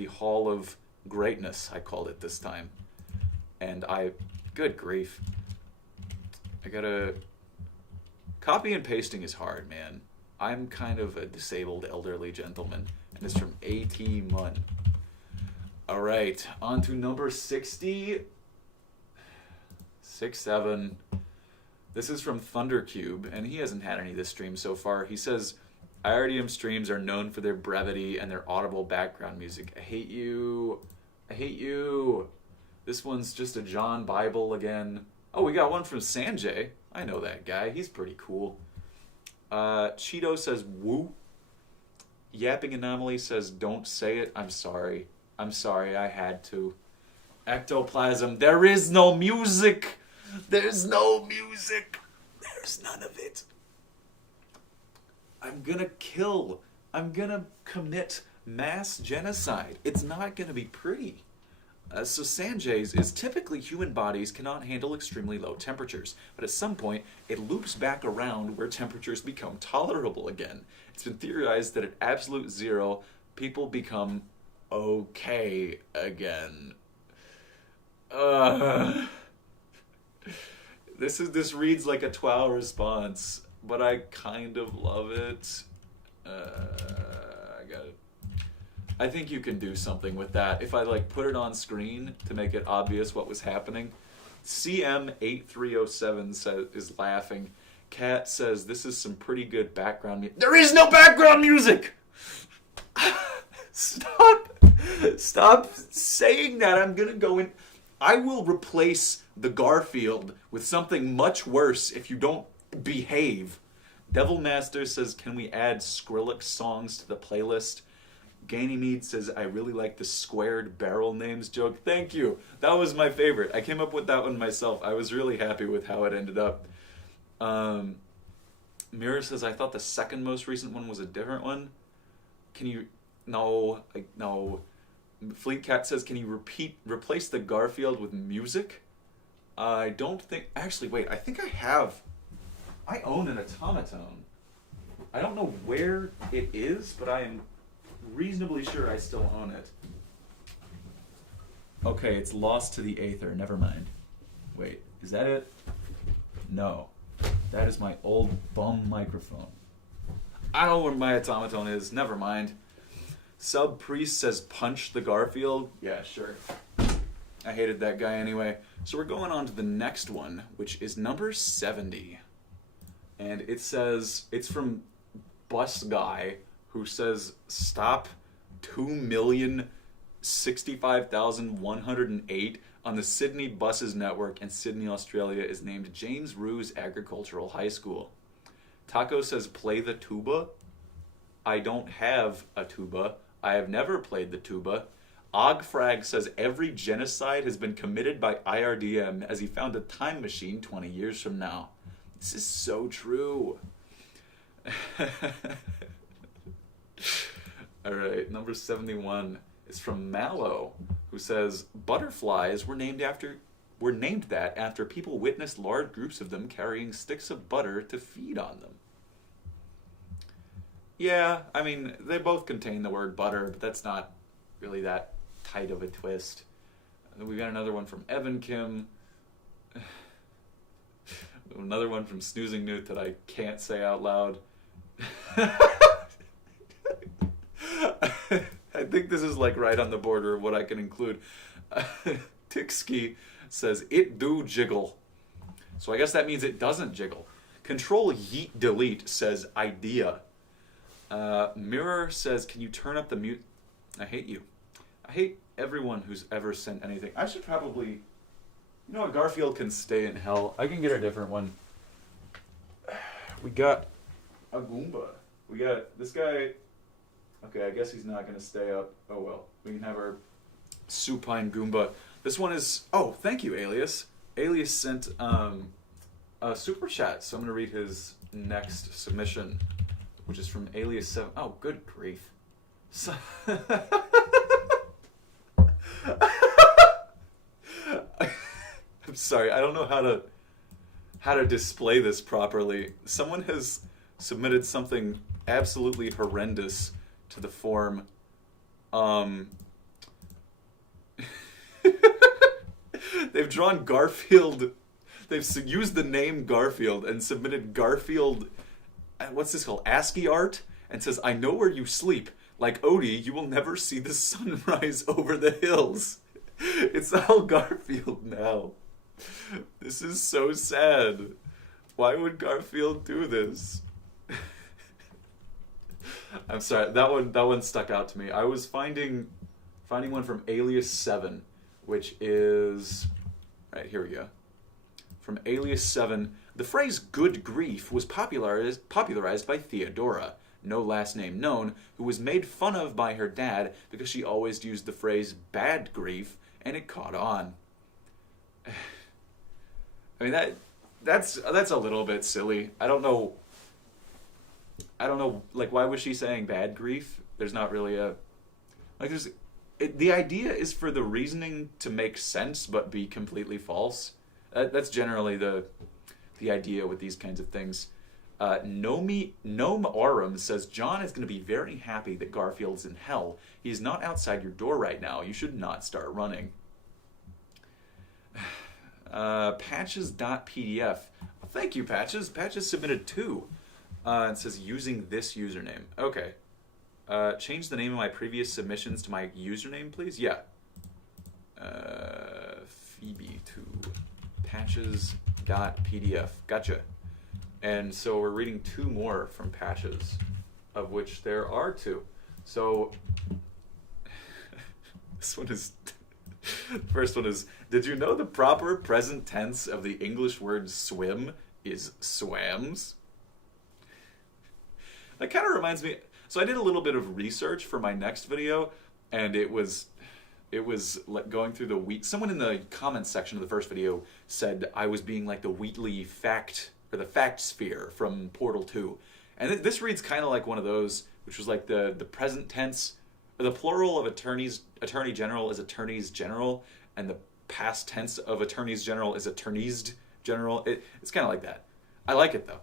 Hall of Greatness, I called it this time. And good grief. I gotta, copy and pasting is hard, man. I'm kind of a disabled elderly gentleman, and it's from AT-Man. All right, on to number 60. 67. This is from Thundercube, and he hasn't had any this stream so far. He says, "iRDM streams are known for their brevity and their audible background music. I hate you. I hate you." This one's just a John Bible again. Oh, we got one from Sanjay. I know that guy. He's pretty cool. Cheeto says, "Woo." Yapping Anomaly says, "Don't say it. I'm sorry. I'm sorry, I had to." Ectoplasm, there is no music. There's no music. There's none of it. I'm gonna commit mass genocide. It's not gonna be pretty. So Sanjay's is, "Typically human bodies cannot handle extremely low temperatures, but at some point it loops back around where temperatures become tolerable again. It's been theorized that at absolute zero, people become okay again." This reads like a TWOW response, but I kind of love it. I got it. I think you can do something with that. If I like put it on screen to make it obvious what was happening. CM8307 is laughing. Cat says, "This is some pretty good background music." There is no background music! Stop saying that. I'm gonna go in. I will replace the Garfield with something much worse if you don't behave. Devil Master says, can we add Skrillex songs to the playlist? Ganymede says, I really like the squared barrel names joke. Thank you. That was my favorite. I came up with that one myself. I was really happy with how it ended up. Mirror says, I thought the second most recent one was a different one. Can you... No. No. Fleet Cat says, can you replace the Garfield with music? I don't think... Actually, wait. I think I own an automaton. I don't know where it is, but I am reasonably sure I still own it. Okay, it's lost to the aether. Never mind. Wait, is that it? No. That is my old bum microphone. I don't know where my automaton is. Never mind. Sub Priest says punch the Garfield. Yeah, sure. I hated that guy anyway. So we're going on to the next one, which is number 70. And it says, it's from Bus Guy, who says, stop 2,065,108 on the Sydney Buses Network in Sydney, Australia is named James Roos Agricultural High School. Taco says, play the tuba. I don't have a tuba. I have never played the tuba. Ogfrag says, every genocide has been committed by iRDM as he found a time machine 20 years from now. This is so true. Alright, number 71 is from Mallow, who says, butterflies were named that after people witnessed large groups of them carrying sticks of butter to feed on them. Yeah, I mean, they both contain the word butter, but that's not really that tight of a twist. We got another one from Evan Kim. Another one from Snoozing Newt that I can't say out loud. I think this is like right on the border of what I can include. Tixky says, it do jiggle. So I guess that means it doesn't jiggle. Control Yeet Delete says, idea. Mirror says, can you turn up the mute? I hate you. I hate everyone who's ever sent anything. I should probably... You know what? Garfield can stay in hell. I can get a different one. We got a Goomba. We got this guy... Okay, I guess he's not going to stay up. Oh well. We can have our supine Goomba. This one is... Oh, thank you, Alias. Alias sent a super chat, so I'm going to read his next submission, which is from Alias7. Oh, good grief. So... I'm sorry, I don't know how to display this properly. Someone has submitted something absolutely horrendous to the form. They've drawn Garfield. They've used the name Garfield and submitted Garfield. What's this called? ASCII art, and says, "I know where you sleep. Like Odie, you will never see the sunrise over the hills." It's all Garfield now. This is so sad. Why would Garfield do this? I'm sorry, that one stuck out to me. I was finding one from Alias7, which is... Right, here we go. From Alias7, the phrase good grief was popularized by Theodora, no last name known, who was made fun of by her dad because she always used the phrase bad grief, and it caught on. I mean, that's a little bit silly. I don't know, like, why was she saying bad grief? There's not really a... Like, the idea is for the reasoning to make sense but be completely false. That's generally the idea with these kinds of things. Gnome Aurum says, John is going to be very happy that Garfield's in hell. He's not outside your door right now. You should not start running. Patches.pdf. Well, thank you, Patches. Patches submitted 2. It says, using this username. Okay. Change the name of my previous submissions to my username, please? Yeah. Phoebe2. Patches.pdf. Gotcha. And so we're reading 2 more from Patches, of which there are 2. So, this one is... First one is, did you know the proper present tense of the English word swim is swams? That kind of reminds me. So I did a little bit of research for my next video, and it was like going through the Wheat. Someone in the comments section of the first video said I was being like the Wheatley fact or the fact sphere from Portal 2, and this reads kind of like one of those, which was like the present tense, or the plural of attorney general is attorneys general, and the past tense of attorneys general is attorneys general. It's kind of like that. I like it though.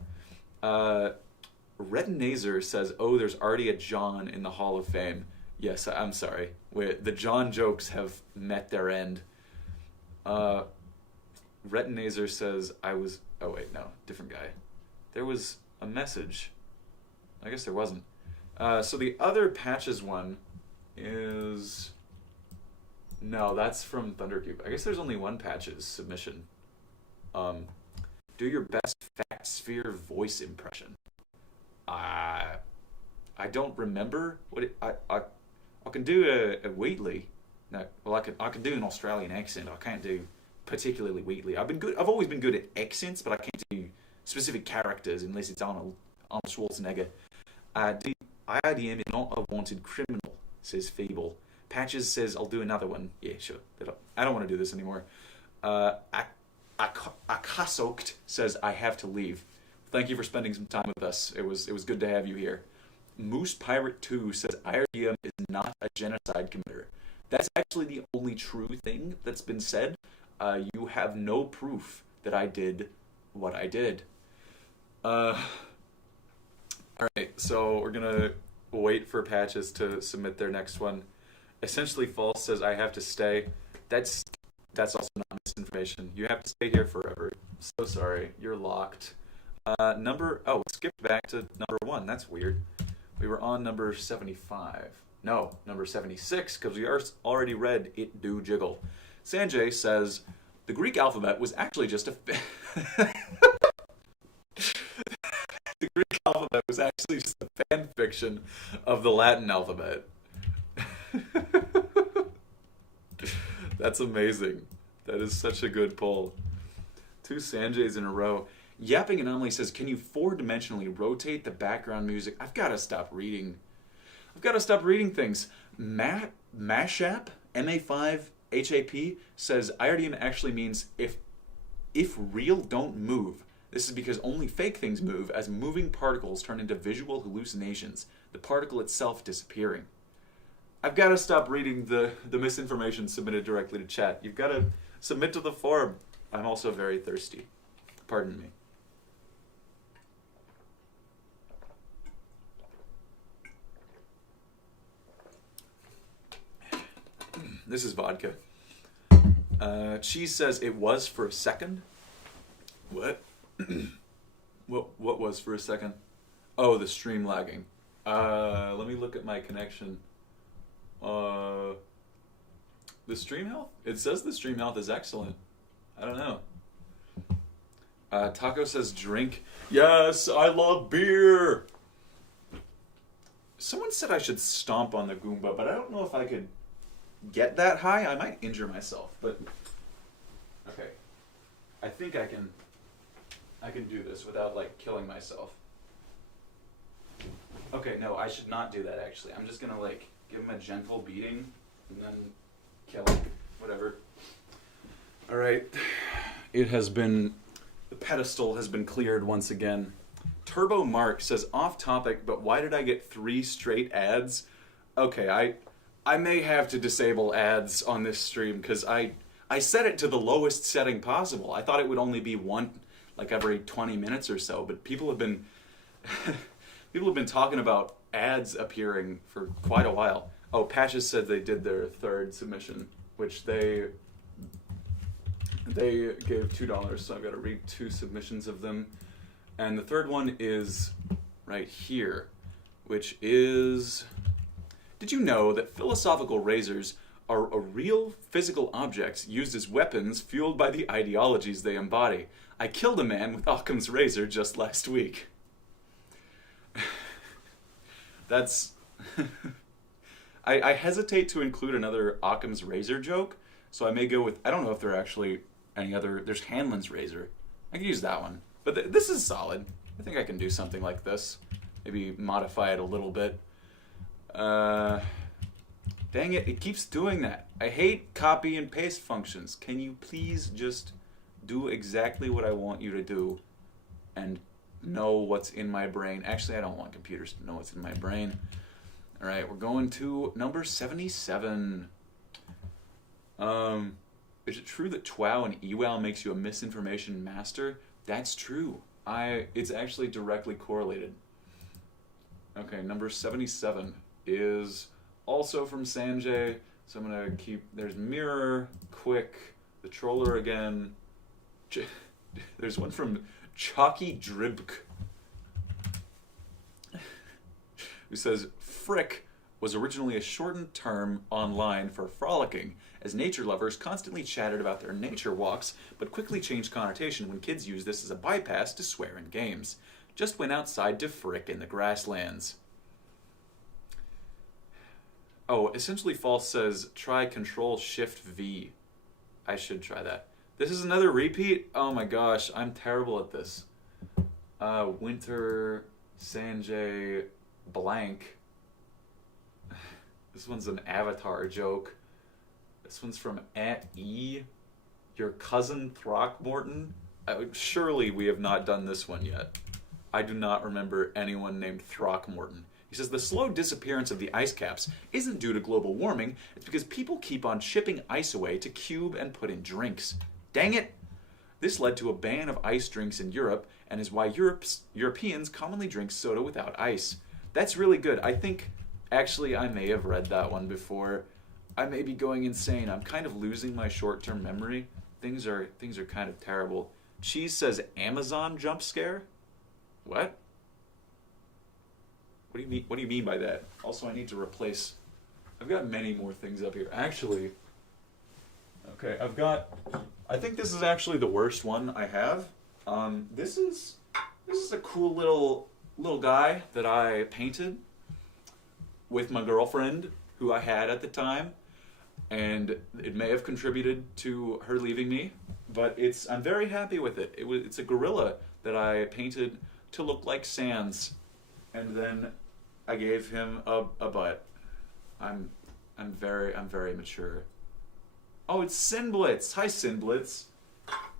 Red Nazer says, "Oh, there's already a John in the Hall of Fame." Yes, I'm sorry. The John jokes have met their end. Red Nazer says, "I was." Oh wait, no, different guy. There was a message. I guess there wasn't. So the other Patches one is. No, that's from Thundercube. I guess there's only one Patches submission. Do your best Fact Sphere voice impression. I don't remember what I can do a Wheatley. No, well I can do an Australian accent. I can't do particularly Wheatley. I've always been good at accents, but I can't do specific characters unless it's Arnold Schwarzenegger. iRDM is not a wanted criminal, says Feeble. Patches says I'll do another one. Yeah, sure. I don't want to do this anymore. Akasoked says I have to leave. Thank you for spending some time with us. It was good to have you here. Moose Pirate 2 says iRDM is not a genocide committer. That's actually the only true thing that's been said. You have no proof that I did what I did. Alright, so we're gonna wait for Patches to submit their next one. Essentially False says I have to stay. That's also not misinformation. You have to stay here forever. So sorry, you're locked. It skipped back to number 1. That's weird. We were on number 75. No, number 76, because we already read It Do Jiggle. Sanjay says, the Greek alphabet was actually just a... The Greek alphabet was actually just a fan fiction of the Latin alphabet. That's amazing. That is such a good poll. 2 Sanjays in a row. Yapping Anomaly says, can you 4-dimensionally rotate the background music? I've got to stop reading things. Mashap, MA5HAP, says, iRDM actually means if real don't move. This is because only fake things move, as moving particles turn into visual hallucinations, the particle itself disappearing. I've got to stop reading the misinformation submitted directly to chat. You've got to submit to the forum. I'm also very thirsty. Pardon me. This is vodka. Cheese says it was for a second. What? What was for a second? Oh, the stream lagging. Let me look at my connection. The stream health? It says the stream health is excellent. I don't know. Taco says drink. Yes, I love beer. Someone said I should stomp on the Goomba, but I don't know if I could get that high. I might injure myself, but okay. I think I can do this without like killing myself. Okay, no, I should not do that actually. I'm just gonna like give him a gentle beating and then kill him. Whatever. Alright. The pedestal has been cleared once again. Turbo Mark says, off topic, but why did I get 3 straight ads? Okay, I may have to disable ads on this stream because I set it to the lowest setting possible. I thought it would only be one, like every 20 minutes or so, but people have been talking about ads appearing for quite a while. Oh, Patches said they did their 3rd submission, which they gave $2, so I've got to read 2 submissions of them. And the 3rd one is right here, which is... Did you know that philosophical razors are a real physical objects used as weapons fueled by the ideologies they embody? I killed a man with Occam's razor just last week. That's... I hesitate to include another Occam's razor joke, So I may go with, I don't know if there are actually any other, there's Hanlon's razor. I could use that one. But this is solid. I think I can do something like this. Maybe modify it a little bit. Dang it, it keeps doing that. I hate copy and paste functions. Can you please just do exactly what I want you to do and know what's in my brain? Actually, I don't want computers to know what's in my brain. All right, we're going to number 77. Is it true that TWOW and EWOW makes you a misinformation master? That's true. It's actually directly correlated. Okay, number 77 is also from Sanjay. So I'm going to keep, there's Mirror, Quick, the Troller again. There's one from Chalky Dribk, who says, Frick was originally a shortened term online for frolicking, as nature lovers constantly chatted about their nature walks, but quickly changed connotation when kids used this as a bypass to swear in games. Just went outside to frick in the grasslands. Oh, Essentially False says, try Control-Shift-V. I should try that. This is another repeat? Oh my gosh, I'm terrible at this. Winter, Sanjay, blank. This one's an Avatar joke. This one's from @E. Your cousin Throckmorton. Surely we have not done this one yet. I do not remember anyone named Throckmorton. He says the slow disappearance of the ice caps isn't due to global warming. It's because people keep on shipping ice away to cube and put in drinks. Dang it! This led to a ban of ice drinks in Europe and is why Europeans commonly drink soda without ice. That's really good. I think, actually, I may have read that one before. I may be going insane. I'm kind of losing my short-term memory. Things are kind of terrible. Cheese says Amazon jump scare? What? What do you mean by that? Also, I need to replace. I've got many more things up here. Actually, okay, I think this is actually the worst one I have. This is a cool little guy that I painted with my girlfriend, who I had at the time, and it may have contributed to her leaving me, but I'm very happy with it. It's a gorilla that I painted to look like Sans, and then I gave him a butt. I'm very mature. Oh, it's Sinblitz. Hi, Sinblitz.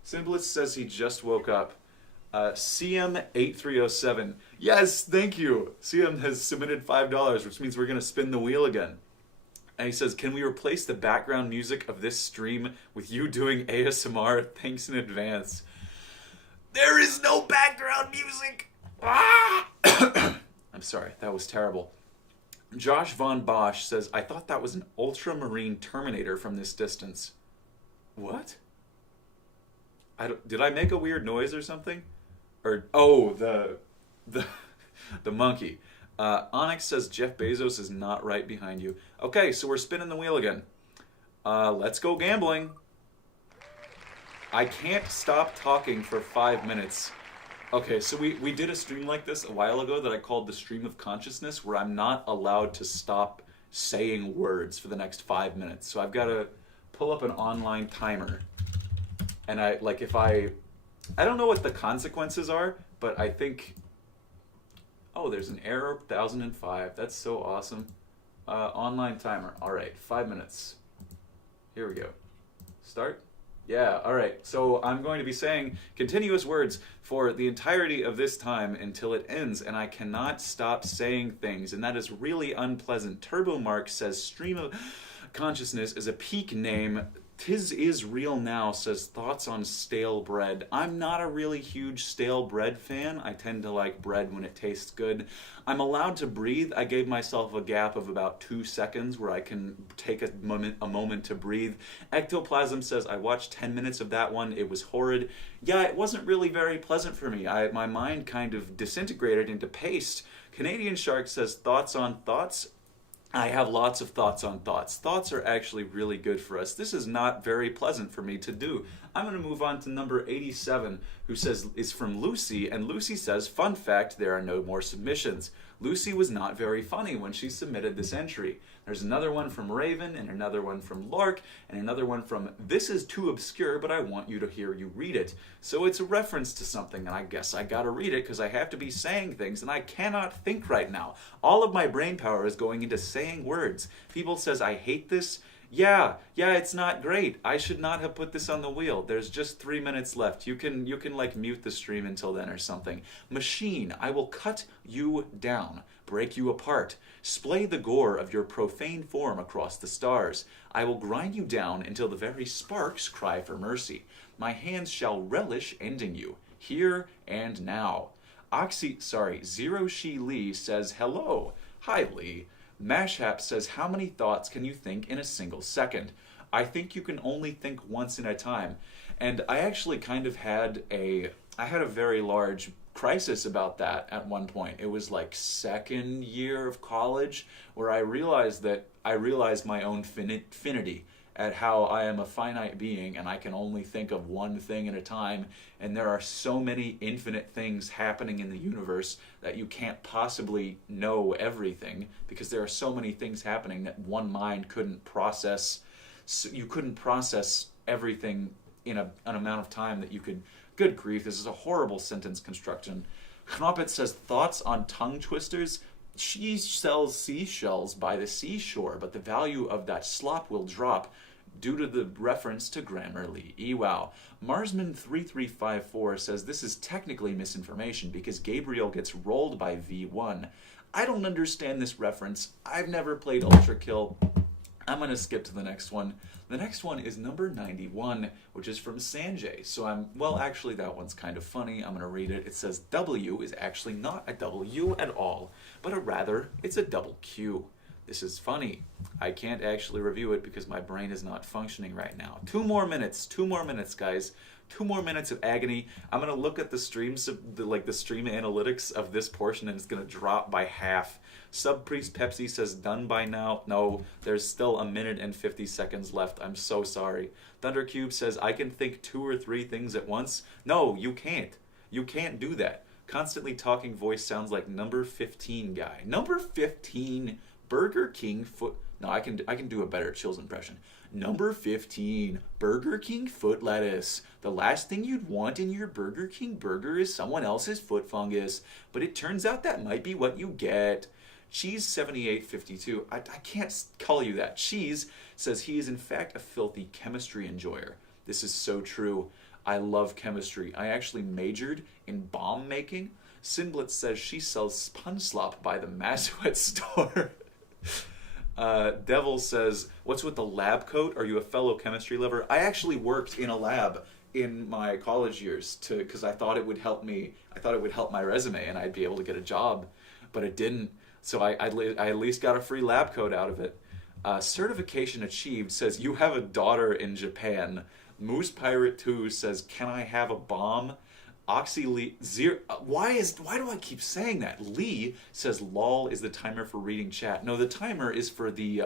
Sinblitz says he just woke up. CM8307. Yes, thank you. CM has submitted $5, which means we're going to spin the wheel again. And he says, can we replace the background music of this stream with you doing ASMR? Thanks in advance. There is no background music. Ah! I'm sorry, that was terrible. Josh Von Bosch says, I thought that was an ultramarine Terminator from this distance. What? Did I make a weird noise or something? Or, oh, the monkey. Onyx says Jeff Bezos is not right behind you. Okay, so we're spinning the wheel again. Let's go gambling. I can't stop talking for 5 minutes. Okay, so we did a stream like this a while ago that I called the Stream of Consciousness, where I'm not allowed to stop saying words for the next 5 minutes. So I've got to pull up an online timer. And I don't know what the consequences are, but I think, oh, there's an error, 1005. That's so awesome. Online timer. All right, 5 minutes. Here we go. Start. Yeah, all right. So I'm going to be saying continuous words for the entirety of this time until it ends, and I cannot stop saying things, and that is really unpleasant. Turbo Mark says Stream of Consciousness is a peak name. Tis is real now says thoughts on stale bread. I'm not a really huge stale bread fan. I tend to like bread when it tastes good. I'm allowed to breathe. I gave myself a gap of about 2 seconds where I can take a moment to breathe. Ectoplasm says I watched 10 minutes of that one. It was horrid. Yeah, it wasn't really very pleasant for me. My mind kind of disintegrated into paste. Canadian Shark says thoughts on thoughts. I have lots of thoughts on thoughts. Thoughts are actually really good for us. This is not very pleasant for me to do. I'm going to move on to number 87, who says is from Lucy, and Lucy says, fun fact, there are no more submissions. Lucy was not very funny when she submitted this entry. There's another one from Raven, and another one from Lark, and another one from, this is too obscure, but I want you to hear you read it. So it's a reference to something, and I guess I gotta read it because I have to be saying things, and I cannot think right now. All of my brain power is going into saying words. People says, I hate this. Yeah, it's not great. I should not have put this on the wheel. There's just 3 minutes left. You can like mute the stream until then or something. Machine, I will cut you down, break you apart, splay the gore of your profane form across the stars. I will grind you down until the very sparks cry for mercy. My hands shall relish ending you, here and now. Zero She Lee says hello. Hi Lee. Mashhap says, how many thoughts can you think in a single second? I think you can only think once in a time. And I actually kind of had a very large crisis about that at one point. It was like second year of college where I realized my own finity at how I am a finite being and I can only think of one thing at a time, and there are so many infinite things happening in the universe that you can't possibly know everything because there are so many things happening that one mind couldn't process. So you couldn't process everything in an amount of time that you could. Good grief, this is a horrible sentence construction. Knoppet says, thoughts on tongue twisters? She sells seashells by the seashore, but the value of that slop will drop due to the reference to Grammarly. Ewow. Marsman3354 says, this is technically misinformation because Gabriel gets rolled by V1. I don't understand this reference. I've never played Ultra Kill. I'm going to skip to the next one. The next one is number 91, which is from Sanjay. So actually that one's kind of funny. I'm going to read it. It says, W is actually not a W at all, but it's a double Q. This is funny. I can't actually review it because my brain is not functioning right now. 2 more minutes, guys. 2 more minutes of agony. I'm going to look at the stream analytics of this portion, and it's going to drop by half. Subpriest Pepsi says, done by now. No, there's still 1 minute and 50 seconds left. I'm so sorry. Thundercube says, I can think 2 or 3 things at once. No, you can't. You can't do that. Constantly talking voice sounds like number 15 guy. Number 15, Burger King foot... No, I can do a better Chills impression. Number 15, Burger King foot lettuce. The last thing you'd want in your Burger King burger is someone else's foot fungus. But it turns out that might be what you get. Cheese7852, I can't call you that. Cheese says he is in fact a filthy chemistry enjoyer. This is so true. I love chemistry. I actually majored in bomb making. Sinblet says she sells sponge slop by the Maswet store. Devil says, what's with the lab coat? Are you a fellow chemistry lover? I actually worked in a lab in my college years because I thought it would help me. I thought it would help my resume and I'd be able to get a job, but it didn't. So I at least got a free lab coat out of it. Certification achieved says, you have a daughter in Japan. Moose Pirate 2 says, can I have a bomb? Oxy Lee, why do I keep saying that? Lee says, lol is the timer for reading chat. No, the timer is for the,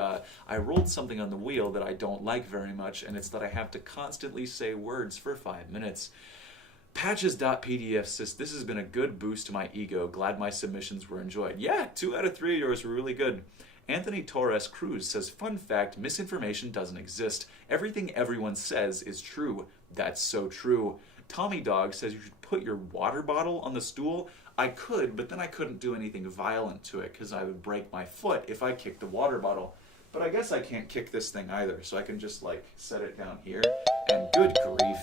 I rolled something on the wheel that I don't like very much, and it's that I have to constantly say words for 5 minutes. Patches.pdf says, this has been a good boost to my ego. Glad my submissions were enjoyed. Yeah, 2 out of 3 of yours were really good. Anthony Torres Cruz says, fun fact, misinformation doesn't exist. Everything everyone says is true. That's so true. Tommy Dog says you should put your water bottle on the stool. I could, but then I couldn't do anything violent to it because I would break my foot if I kicked the water bottle. But I guess I can't kick this thing either, so I can just set it down here. And good grief.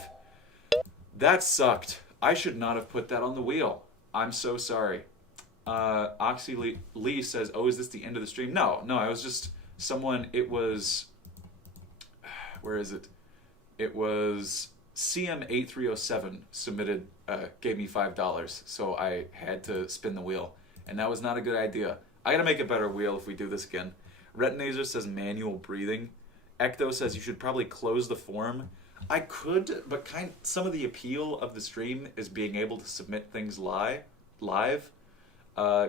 That sucked. I should not have put that on the wheel. I'm so sorry. Oxy Lee says, oh, is this the end of the stream? No, I was just someone, it was, where is it? It was CM8307 submitted, gave me $5, so I had to spin the wheel. And that was not a good idea. I gotta make a better wheel if we do this again. Retinazer says manual breathing. Ecto says you should probably close the form. I could, but some of the appeal of the stream is being able to submit things live.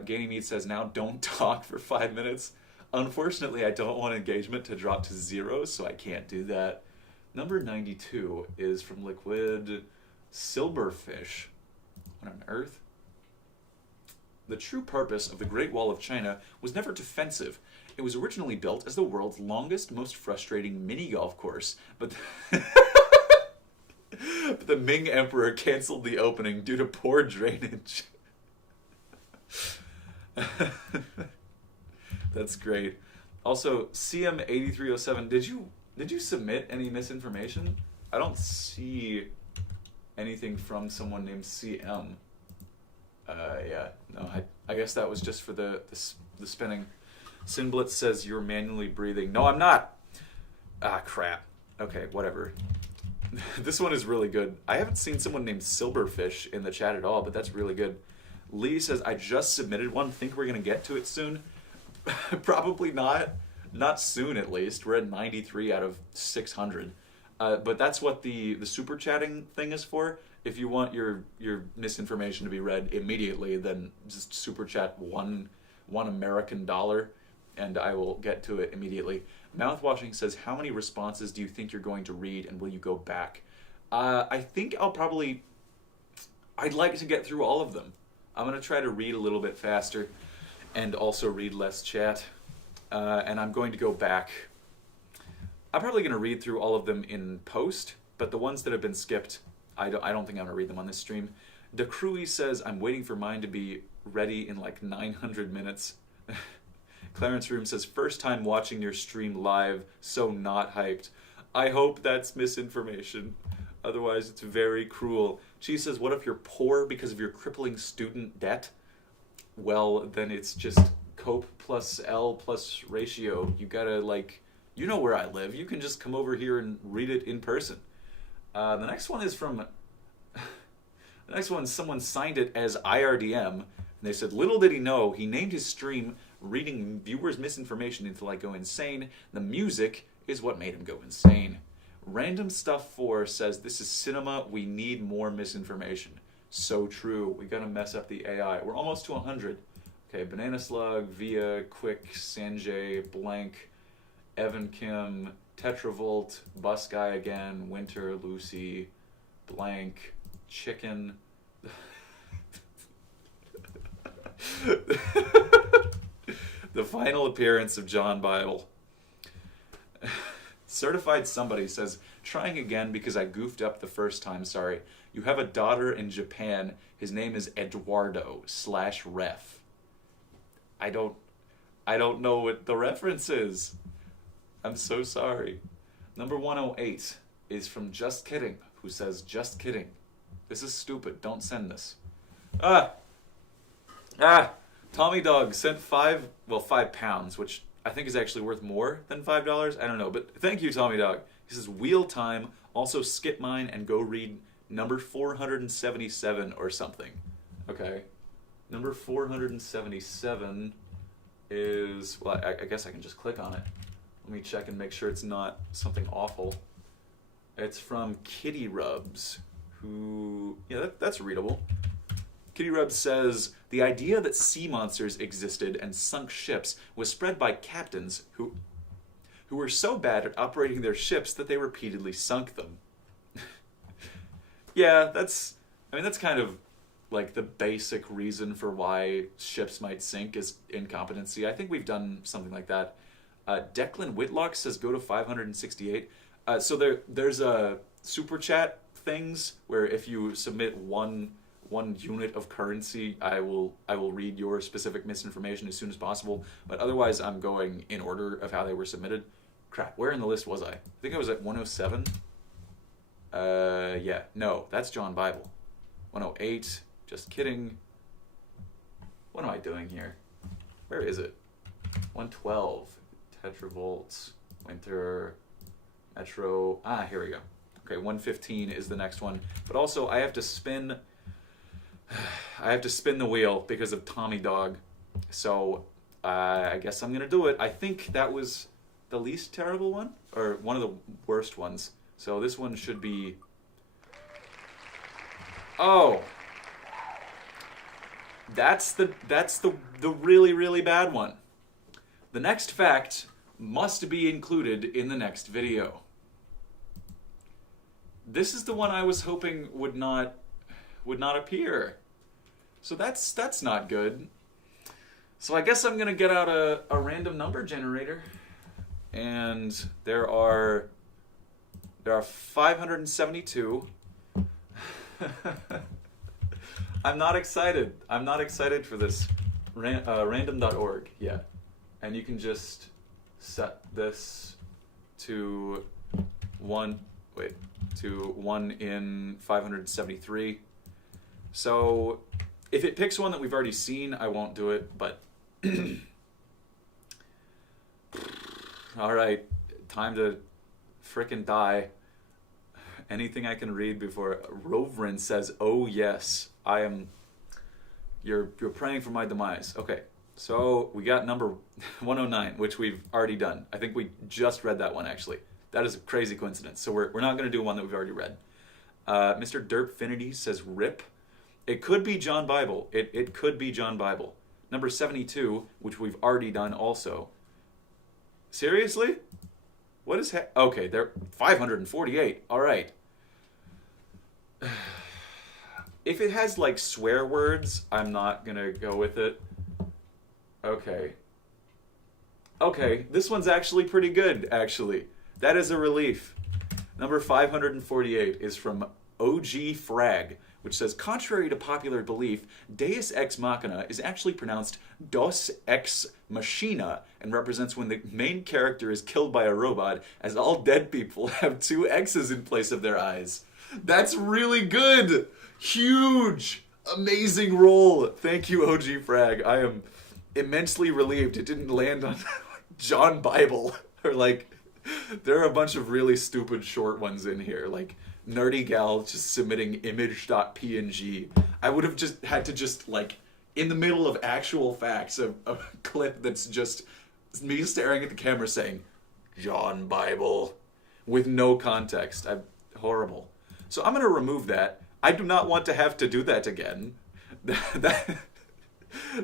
Gaining Meat says, now don't talk for 5 minutes. Unfortunately, I don't want engagement to drop to 0, so I can't do that. Number 92 is from Liquid Silverfish. What on earth? The true purpose of the Great Wall of China was never defensive. It was originally built as the world's longest, most frustrating mini-golf course, but but the Ming Emperor canceled the opening due to poor drainage. That's great. Also, CM8307, did you submit any misinformation? I don't see anything from someone named CM. Yeah, no, I guess that was just for the spinning. Sinblitz says you're manually breathing. No, I'm not. Ah, crap. Okay, whatever. This one is really good. I haven't seen someone named Silverfish in the chat at all, but that's really good. Lee says, I just submitted one. Think we're going to get to it soon? Probably not. Not soon, at least. We're at 93 out of 600. But that's what the super chatting thing is for. If you want your misinformation to be read immediately, then just super chat one American dollar, and I will get to it immediately. Mouthwashing says, how many responses do you think you're going to read, and will you go back? I think I'd like to get through all of them. I'm going to try to read a little bit faster and also read less chat. And I'm going to go back. I'm probably going to read through all of them in post, but the ones that have been skipped, I don't think I'm going to read them on this stream. DeCruy says, I'm waiting for mine to be ready in like 900 minutes. Clarence Room says, first time watching your stream live, so not hyped. I hope that's misinformation. Otherwise, it's very cruel. She says, what if you're poor because of your crippling student debt? Well, then it's just cope plus L plus ratio. You gotta, like, you know where I live. You can just come over here and read it in person. The next one is from... The next one, someone signed it as iRDM, and they said, little did he know, he named his stream reading viewers' misinformation until I go insane. The music is what made him go insane. Random Stuff 4 says, this is cinema, we need more misinformation. So true, we gotta mess up the AI. We're almost to 100. Okay, Banana Slug, Via, Quick, Sanjay, Blank, Evan Kim, Tetravolt, Bus Guy again, Winter, Lucy, Blank, Chicken. The final appearance of John Bible. Certified Somebody says, trying again because I goofed up the first time, sorry. You have a daughter in Japan. His name is Eduardo/ref. I don't know what the reference is. I'm so sorry. Number 108 is from Just Kidding, who says, just kidding. This is stupid. Don't send this. Tommy Dog sent £5, which I think is actually worth more than $5. I don't know, but thank you, Tommy Dog. He says, wheel time, also skip mine and go read number 477 or something. Okay. Number 477 is, well, I guess I can just click on it. Let me check and make sure it's not something awful. It's from Kitty Rubs, who, yeah, that's readable. Kitty Rubs says, the idea that sea monsters existed and sunk ships was spread by captains who were so bad at operating their ships that they repeatedly sunk them. Yeah, that's kind of like the basic reason for why ships might sink is incompetency. I think we've done something like that. Declan Whitlock says go to 568. So there's a super chat things where if you submit one unit of currency, I will read your specific misinformation as soon as possible. But otherwise, I'm going in order of how they were submitted. Crap, where in the list was I? I think I was at 107. Yeah, no, that's John Bible. 108. Just kidding. What am I doing here? Where is it? 112. Tetravolt. Winter. Metro. Here we go. Okay, 115 is the next one. But also, I have to spin the wheel because of Tommy Dog. So, I guess I'm going to do it. I think that was the least terrible one, or one of the worst ones. So this one should be... Oh! That's the really, really bad one. The next fact must be included in the next video. This is the one I was hoping would not appear. So that's not good. So I guess I'm gonna get out a random number generator, and there are 572. I'm not excited. I'm not excited for this random.org yet. And you can just set this to 1 in 573. So if it picks one that we've already seen, I won't do it, but all right, time to frickin' die. Anything I can read before Rovrin says, "Oh yes, I am." You're praying for my demise. Okay, so we got number 109, which we've already done. I think we just read that one actually. That is a crazy coincidence. So we're not going to do one that we've already read. Mr. Derpfinity says, "Rip." It could be John Bible. It could be John Bible. Number 72, which we've already done also. Seriously? What is okay, they're 548. All right. If it has like swear words, I'm not going to go with it. Okay. Okay, this one's actually pretty good, actually. That is a relief. Number 548 is from OG Frag, which says, contrary to popular belief, Deus Ex Machina is actually pronounced Dos Ex Machina and represents when the main character is killed by a robot, as all dead people have 2 X's in place of their eyes. That's really good! Huge! Amazing roll! Thank you, OG Frag. I am immensely relieved it didn't land on John Bible. Or like, there are a bunch of really stupid short ones in here, like Nerdy Gal just submitting image.png. I would have just had to just like, in the middle of actual facts, a clip that's just me staring at the camera saying, John Bible, with no context. Horrible. So I'm going to remove that. I do not want to have to do that again. That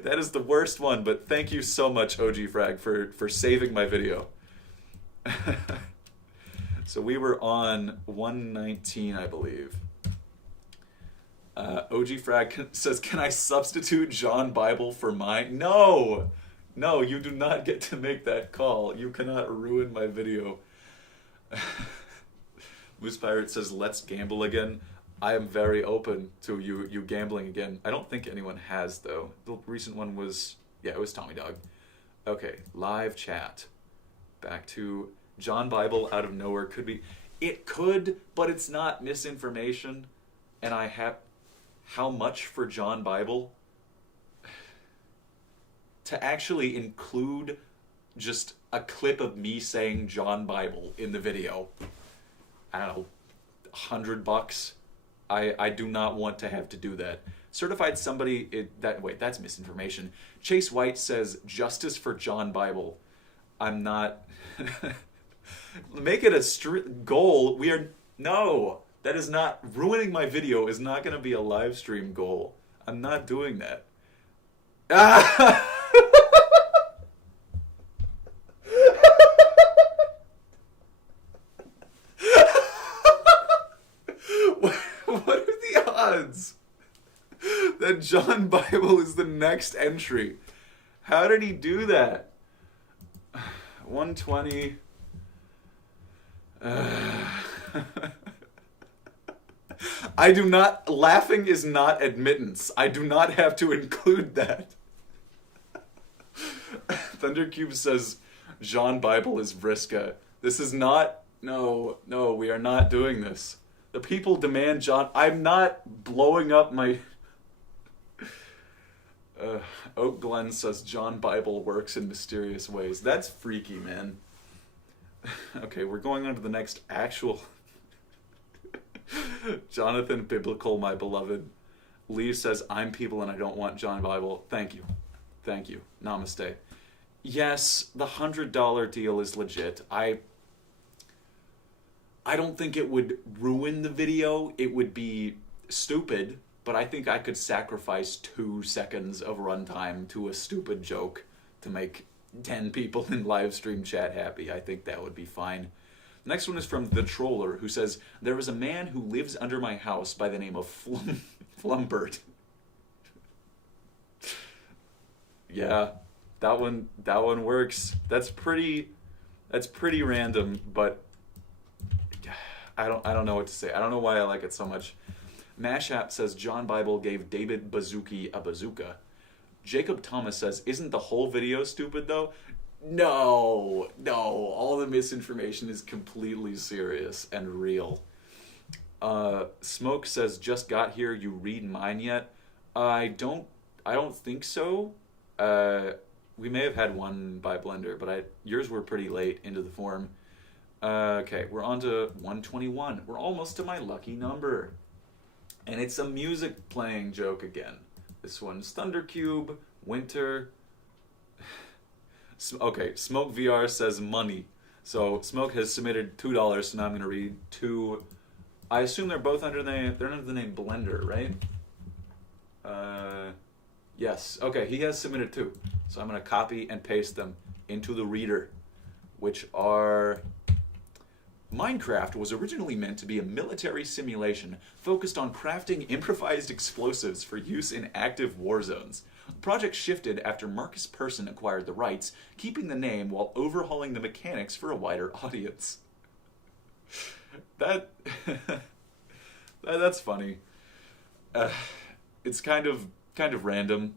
is the worst one, but thank you so much, OG Frag, for saving my video. So we were on 119, I believe. OG Frag says, can I substitute John Bible for mine? No! No, you do not get to make that call. You cannot ruin my video. Moose Pirate says, let's gamble again. I am very open to you gambling again. I don't think anyone has, though. The recent one was, yeah, it was Tommy Dog. Okay, live chat. Back to John Bible out of nowhere could be. It could, but it's not misinformation. And I have, how much for John Bible? To actually include just a clip of me saying John Bible in the video. I don't know, $100. I do not want to have to do that. Certified somebody, wait, that's misinformation. Chase White says, justice for John Bible. I'm not... Make it a goal. No, that is not... Ruining my video is not going to be a live stream goal. I'm not doing that. Ah! What are the odds that John Bible is the next entry? How did he do that? 120. I do not... Laughing is not admittance. I do not have to include that. Thundercube says, John Bible is Vriska. This is not... No, we are not doing this. The people demand John... I'm not blowing up my... Oak Glen says John Bible works in mysterious ways. That's freaky, man. Okay, we're going on to the next actual... Jonathan Biblical, my beloved. Lee says, I'm people and I don't want John Bible. Thank you. Thank you. Namaste. Yes, the $100 deal is legit. I don't think it would ruin the video. It would be stupid, but I think I could sacrifice 2 seconds of runtime to a stupid joke to make 10 people in live stream chat happy. I think that would be fine. Next one is from The Troller, who says, there is a man who lives under my house by the name of Flumbert. Yeah, that one works. That's pretty random, but I don't know what to say. I don't know why I like it so much. Mashap says John Bible gave David Bazooki a bazooka. Jacob Thomas says, isn't the whole video stupid though? No, all the misinformation is completely serious and real. Smoke says, just got here, you read mine yet? I don't think so. We may have had one by Blender, but yours were pretty late into the form. Okay, we're on to 121. We're almost to my lucky number. And it's a music playing joke again. This one's Thundercube, Winter. Okay, Smoke VR says money. So Smoke has submitted $2, so now I'm going to read two. I assume they're both under the name Blender, right? Yes. Okay, he has submitted two. So I'm going to copy and paste them into the reader, which are... Minecraft was originally meant to be a military simulation focused on crafting improvised explosives for use in active war zones. The project shifted after Marcus Persson acquired the rights, keeping the name while overhauling the mechanics for a wider audience. That's funny. It's kind of random.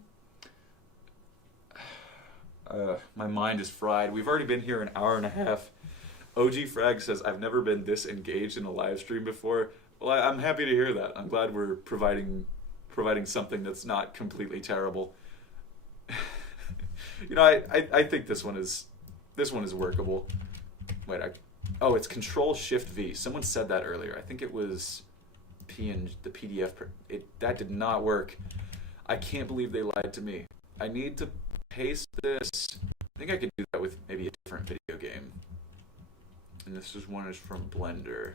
My mind is fried. We've already been here an hour and a half. OG Frag says, I've never been this engaged in a live stream before. Well, I'm happy to hear that. I'm glad we're providing something that's not completely terrible. I think this one is workable. Wait, it's Control Shift V. Someone said that earlier. I think it was the PDF. That did not work. I can't believe they lied to me. I need to paste this. I think I could do that with maybe a different video game. And this one is from Blender.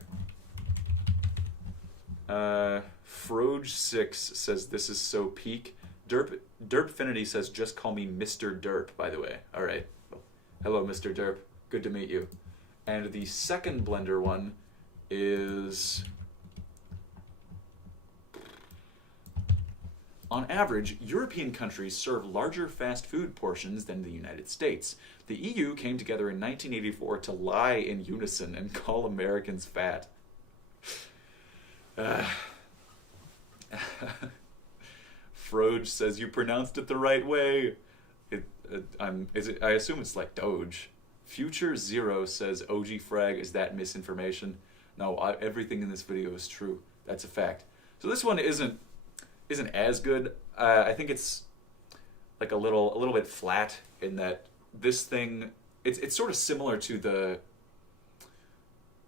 Froge6 says, this is so peak. Derpfinity says, just call me Mr. Derp, by the way. All right. Hello, Mr. Derp. Good to meet you. And the second Blender one is... On average, European countries serve larger fast food portions than the United States. The EU came together in 1984 to lie in unison and call Americans fat. Froge says you pronounced it the right way. I assume it's like Doge. Future Zero says OG Frag, is that misinformation? No, everything in this video is true. That's a fact. So this one isn't as good. I think it's like a little bit flat in that this thing, it's sort of similar to the,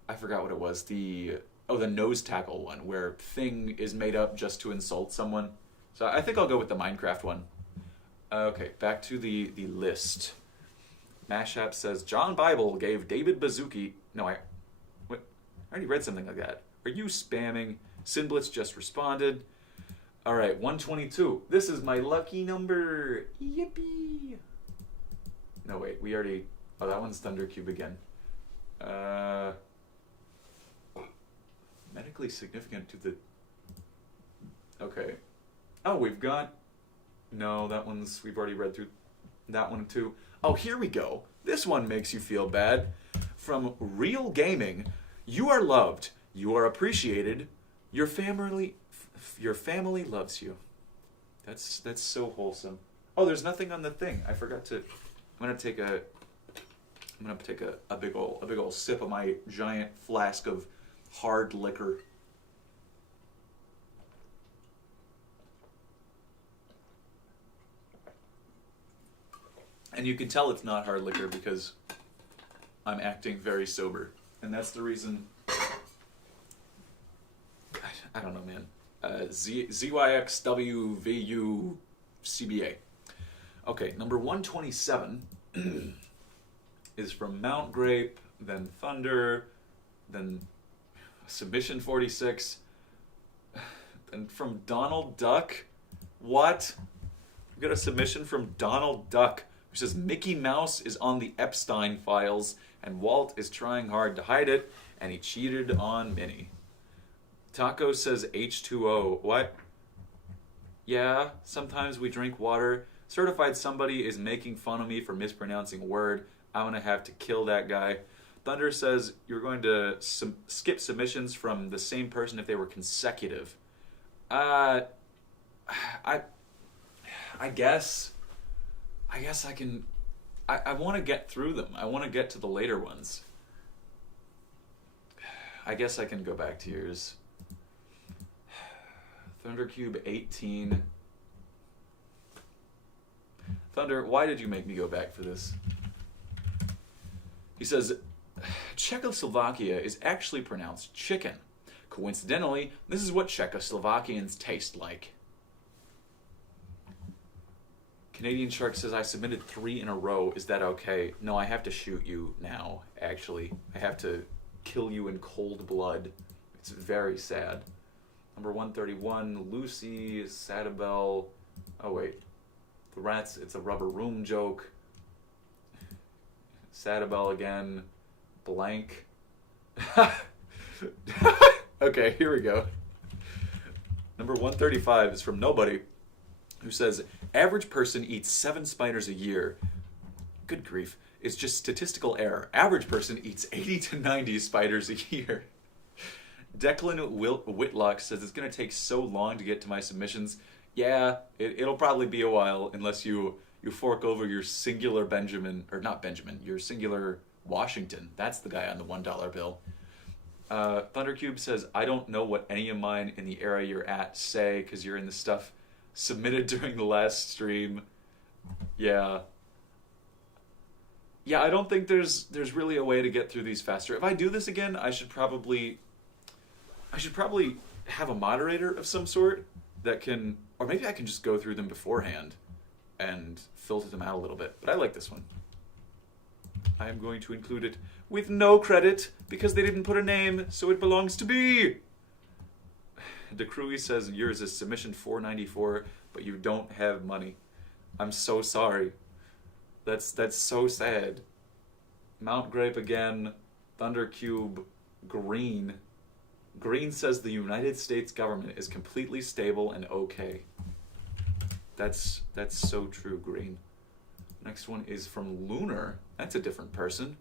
I forgot what it was, the nose tackle one, where thing is made up just to insult someone. So I think I'll go with the Minecraft one. Okay, back to the list. Mashap says, John Bible gave David Bazooki... No, I already read something like that. Are you spamming? Sinblitz just responded. All right, 122. This is my lucky number. Yippee. No, wait, we already... Oh, that one's Thundercube again. Medically significant to the... Okay. Oh, we've got... No, we've already read through that one too. Oh, here we go. This one makes you feel bad. From Real Gaming, you are loved. You are appreciated. Your family loves you. That's so wholesome. Oh, there's nothing on the thing. I forgot to. I'm gonna take a big old sip of my giant flask of hard liquor. And you can tell it's not hard liquor because I'm acting very sober. And that's the reason... I don't know, man. ZYXWVUCBA. Okay, number 127 is from Mount Grape, then Thunder, then Submission 46, and from Donald Duck. What? We got a submission from Donald Duck, which says Mickey Mouse is on the Epstein files and Walt is trying hard to hide it, and he cheated on Minnie. Taco says H2O. What? Yeah, sometimes we drink water. Certified somebody is making fun of me for mispronouncing a word. I'm going to have to kill that guy. Thunder says you're going to skip submissions from the same person if they were consecutive. I guess I can. I want to get through them. I want to get to the later ones. I guess I can go back to yours. Thundercube 18. Thunder, why did you make me go back for this? He says, Czechoslovakia is actually pronounced chicken. Coincidentally, this is what Czechoslovakians taste like. Canadian Shark says, I submitted 3 in a row. Is that okay? No, I have to shoot you now, actually. I have to kill you in cold blood. It's very sad. Number 131, Lucy, Sadabel. Oh, wait. The rats, it's a rubber room joke. Sadabel again. Blank. Okay, here we go. Number 135 is from Nobody, who says, average person eats 7 spiders a year. Good grief. It's just statistical error. Average person eats 80 to 90 spiders a year. Declan Whitlock says it's going to take so long to get to my submissions. Yeah, it'll probably be a while unless you fork over your singular Benjamin, or not Benjamin, your singular Washington. That's the guy on the $1 bill. Thundercube says, I don't know what any of mine in the era you're at say, because you're in the stuff submitted during the last stream. Yeah. Yeah, I don't think there's really a way to get through these faster. If I do this again, I should probably have a moderator of some sort that can, or maybe I can just go through them beforehand and filter them out a little bit. But I like this one. I am going to include it with no credit because they didn't put a name, so it belongs to me. DeCruy says yours is submission 494, but you don't have money. I'm so sorry. That's so sad. Mount Grape again. Thundercube. Green. Green says the United States government is completely stable and okay. That's so true, Green. Next one is from Lunar. That's a different person.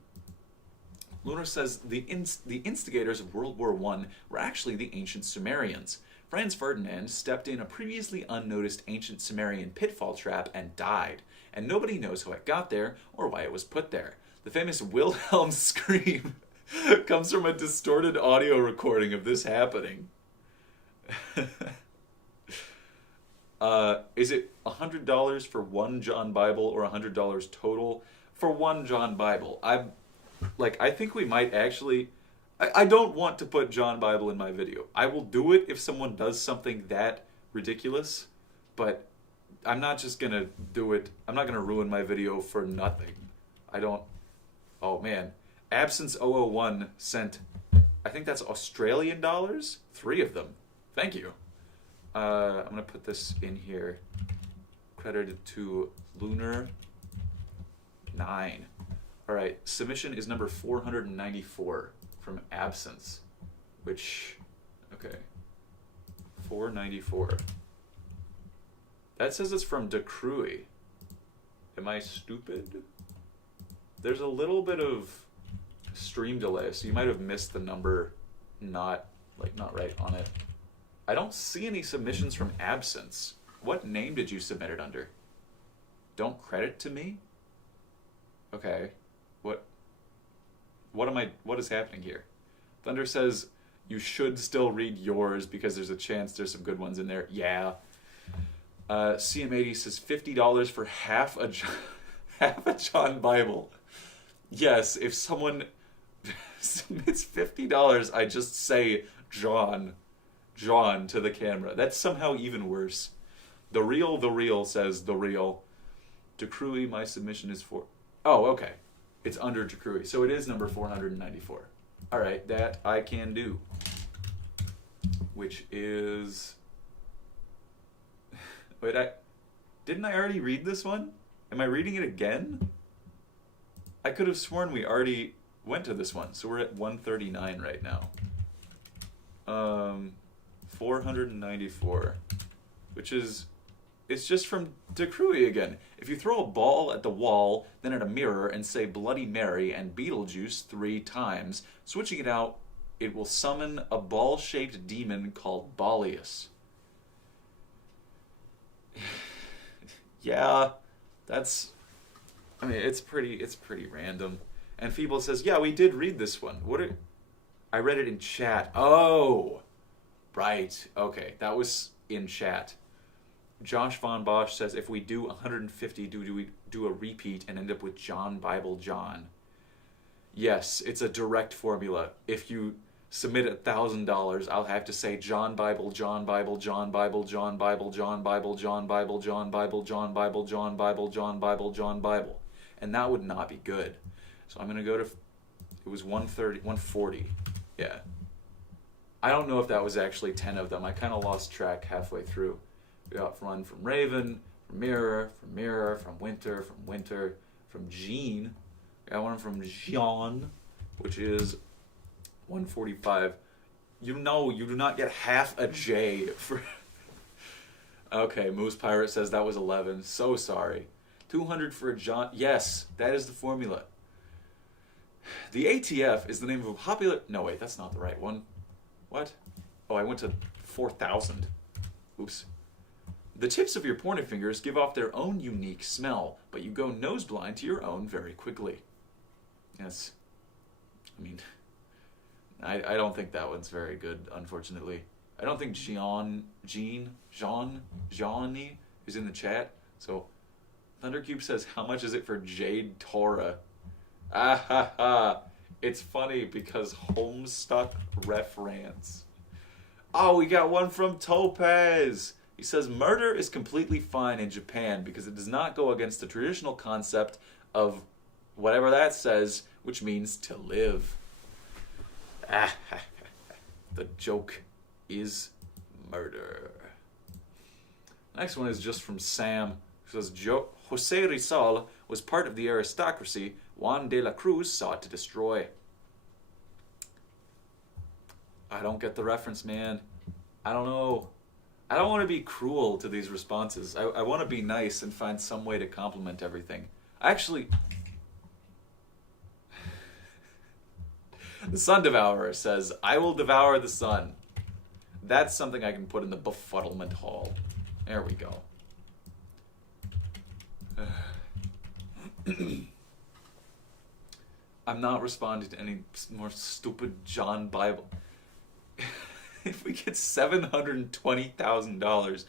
Lunar says the instigators of World War I were actually the ancient Sumerians. Franz Ferdinand stepped in a previously unnoticed ancient Sumerian pitfall trap and died, and nobody knows how it got there or why it was put there. The famous Wilhelm scream comes from a distorted audio recording of this happening. Is it $100 for one John Bible or $100 total for one John Bible? I think we might actually... I don't want to put John Bible in my video. I will do it if someone does something that ridiculous, but I'm not just going to do it. I'm not going to ruin my video for nothing. I don't... Oh, man. Absence001 sent... I think that's Australian dollars? 3 of them. Thank you. I'm going to put this in here. Credited to Lunar 9. All right, submission is number 494 from Absence, which, okay, 494. That says it's from DeCruy. Am I stupid? There's a little bit of stream delay, so you might have missed the number not right on it. I don't see any submissions from Absence. What name did you submit it under? Don't credit to me? Okay. What is happening here? Thunder says you should still read yours because there's a chance there's some good ones in there. Yeah. CM80 says $50 for half a John Bible. Yes, if someone submits $50, I just say John to the camera. That's somehow even worse. The real says the real. DeCruy, my submission is for... Oh, okay. It's under DeCruy. So it is number 494. All right, that I can do. Which is... Wait, didn't I already read this one? Am I reading it again? I could have sworn we already... went to this one. So we're at 139 right now. 494, which is, it's just from DeCruy again. If you throw a ball at the wall, then at a mirror, and say Bloody Mary and Beetlejuice 3 times, switching it out, it will summon a ball-shaped demon called Balius. Yeah, that's, I mean, it's pretty random. And Feeble says, yeah, we did read this one. I read it in chat. Oh, right. Okay, that was in chat. Josh Von Bosch says, if we do 150, do we do a repeat and end up with John Bible John? Yes, it's a direct formula. If you submit $1,000, I'll have to say John Bible, John Bible, John Bible, John Bible, John Bible, John Bible, John Bible, John Bible, John Bible, John Bible, John Bible. And that would not be good. So I'm going to go to, it was 140. Yeah. I don't know if that was actually 10 of them. I kind of lost track halfway through. We got one from Raven, from Mirror, from Winter, from Jean. We got one from Jean, which is 145. You know, you do not get half a J for... Okay, Moose Pirate says that was 11. So sorry. 200 for a John. Yes, that is the formula. The ATF is the name of a popular... No, wait, that's not the right one. What? Oh, I went to 4,000. Oops. The tips of your pointer fingers give off their own unique smell, but you go nose blind to your own very quickly. Yes. I mean, I don't think that one's very good, unfortunately. I don't think Johnny is in the chat. So, Thundercube says, how much is it for Jade Torah? Ah ha ha. It's funny because Homestuck reference. Oh, we got one from Topaz. He says, murder is completely fine in Japan because it does not go against the traditional concept of whatever that says, which means to live. Ah, the joke is murder. Next one is just from Sam, who says, Jose Rizal was part of the aristocracy Juan de la Cruz sought to destroy. I don't get the reference, man. I don't know. I don't want to be cruel to these responses. I want to be nice and find some way to compliment everything. Actually, the Sun Devourer says, I will devour the sun. That's something I can put in the befuddlement hall. There we go. I'm not responding to any more stupid John Bible. If we get $720,000,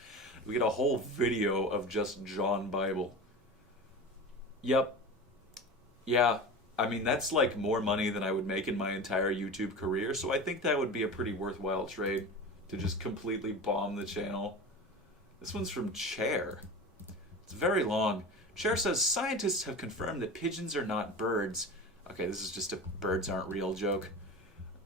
we get a whole video of just John Bible. Yep. Yeah. I mean, that's like more money than I would make in my entire YouTube career, so I think that would be a pretty worthwhile trade to just completely bomb the channel. This one's from Chair. It's very long. Chair says, scientists have confirmed that pigeons are not birds. Okay, this is just a birds aren't real joke.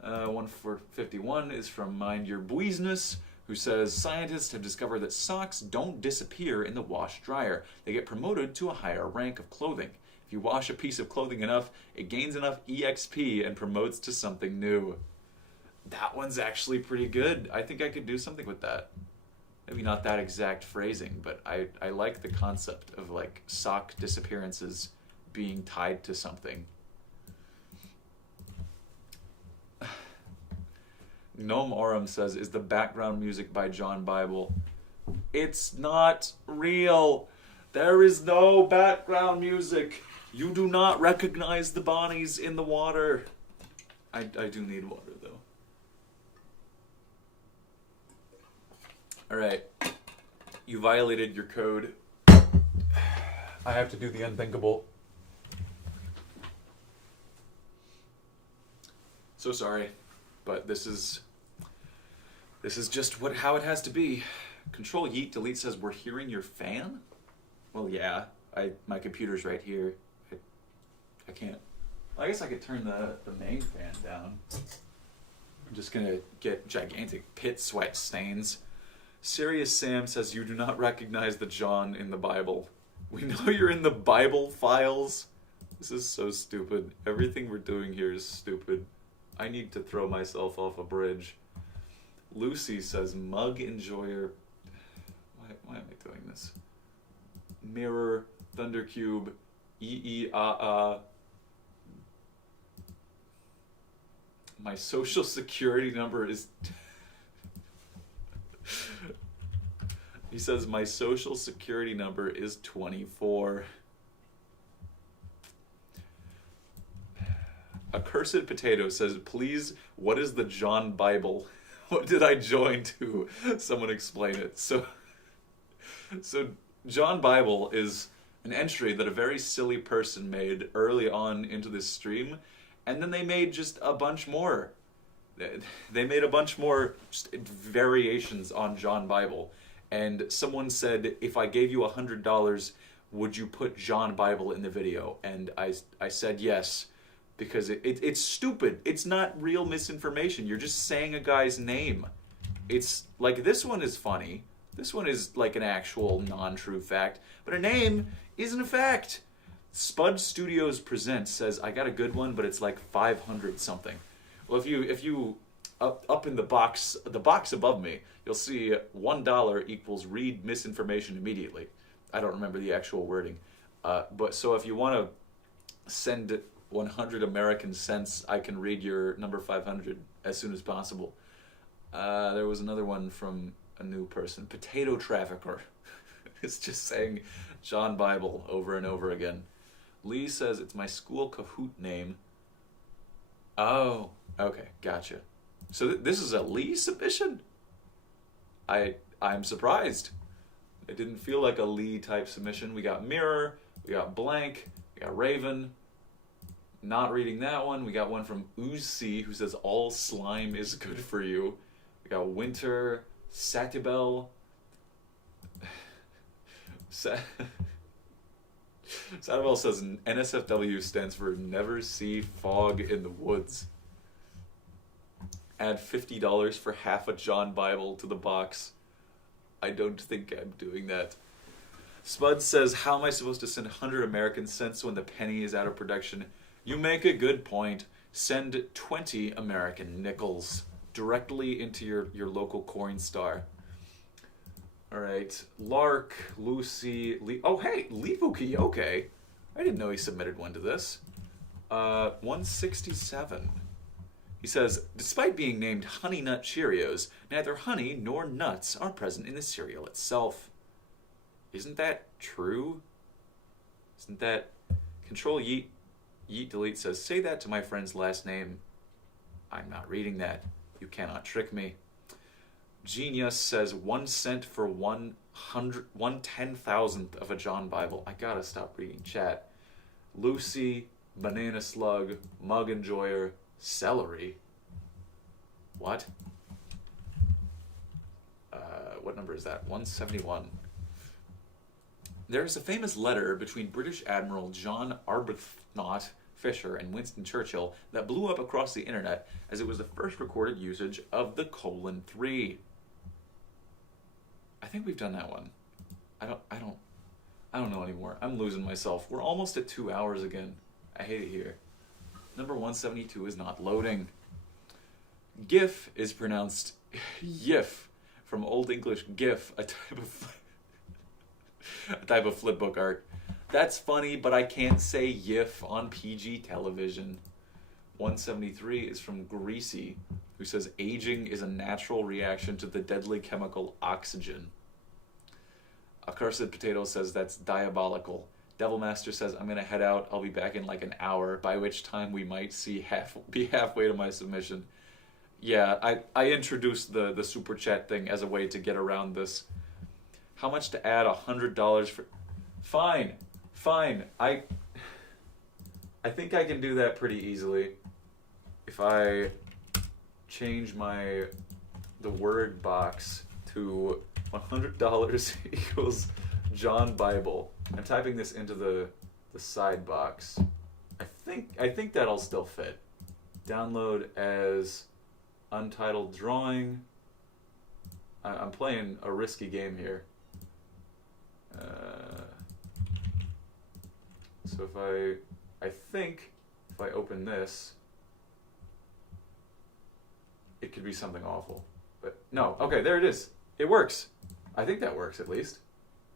151 is from Mind Your Business, who says, scientists have discovered that socks don't disappear in the wash dryer. They get promoted to a higher rank of clothing. If you wash a piece of clothing enough, it gains enough EXP and promotes to something new. That one's actually pretty good. I think I could do something with that. Maybe not that exact phrasing, but I like the concept of like sock disappearances being tied to something. Gnome Aurum says, is the background music by John Bible? It's not real. There is no background music. You do not recognize the Bonnies in the water. I do need water, though. Alright. You violated your code. I have to do the unthinkable. So sorry, but this is just how it has to be. Control Yeet Delete says, we're hearing your fan? Well, yeah. My computer's right here. I can't. I guess I could turn the main fan down. I'm just gonna get gigantic pit sweat stains. Serious Sam says, you do not recognize the John in the Bible. We know you're in the Bible files. This is so stupid. Everything we're doing here is stupid. I need to throw myself off a bridge. Lucy says, mug enjoyer. Why am I doing this? Mirror, Thundercube, EEAA. My social security number is... He says, my social security number is 24. Accursed Potato says, please, what is the John Bible? What did I join to? Someone explain it. So John Bible is an entry that a very silly person made early on into this stream, and then they made just a bunch more. They made a bunch more just variations on John Bible. And someone said, if I gave you $100, would you put John Bible in the video? And I said yes. Because it's stupid. It's not real misinformation. You're just saying a guy's name. It's like, this one is funny. This one is like an actual non-true fact. But a name isn't a fact. Spud Studios Presents says, I got a good one, but it's like 500 something. Well, if you up in the box above me, you'll see $1 equals read misinformation immediately. I don't remember the actual wording. But so if you want to send 100 American cents, I can read your number 500 as soon as possible. There was another one from a new person. Potato Trafficker. It's just saying John Bible over and over again. Lee says, it's my school Kahoot name. Oh, okay, gotcha. So this is a Lee submission? I'm surprised. It didn't feel like a Lee type submission. We got Mirror, we got Blank, we got Raven. Not reading that one. We got one from Uzi who says all slime is good for you. We got Winter, Satibel. Satibel says NSFW stands for Never See Fog in the Woods. Add $50 for half a John Bible to the box. I don't think I'm doing that. Spud says, how am I supposed to send 100 American cents when the penny is out of production? You make a good point. Send 20 American nickels directly into your local Coinstar. All right. Lark, Lucy, Lee. Oh, hey, Livuki, okay. I didn't know he submitted one to this. 167. He says, despite being named Honey Nut Cheerios, neither honey nor nuts are present in the cereal itself. Isn't that true? Isn't that... Control Yeet Delete says, say that to my friend's last name. I'm not reading that. You cannot trick me. Genius says 1 cent for 1/10,000th of a John Bible. I gotta stop reading chat. Lucy, Banana Slug, Mug Enjoyer, Celery. What? What number is that? 171. There is a famous letter between British Admiral John Arbuthnot Fisher and Winston Churchill that blew up across the internet as it was the first recorded usage of the :3. I think we've done that one. I don't know anymore. I'm losing myself. We're almost at 2 hours again. I hate it here. Number 172 is not loading. GIF is pronounced YIF from Old English GIF, a type of flipbook art. That's funny, but I can't say YIF on PG television. 173 is from Greasy, who says aging is a natural reaction to the deadly chemical oxygen. Accursed Potato says that's diabolical. Devilmaster says, I'm going to head out. I'll be back in like an hour, by which time we might be halfway to my submission. Yeah, I introduced the super chat thing as a way to get around this. How much to add? $100 for... Fine. I think I can do that pretty easily. If I change the word box to $100 equals John Bible. I'm typing this into the side box. I think that'll still fit. Download as untitled drawing. I'm playing a risky game here. So if I I think if I open this, it could be something awful. But no, okay, there it is. It works. I think that works at least.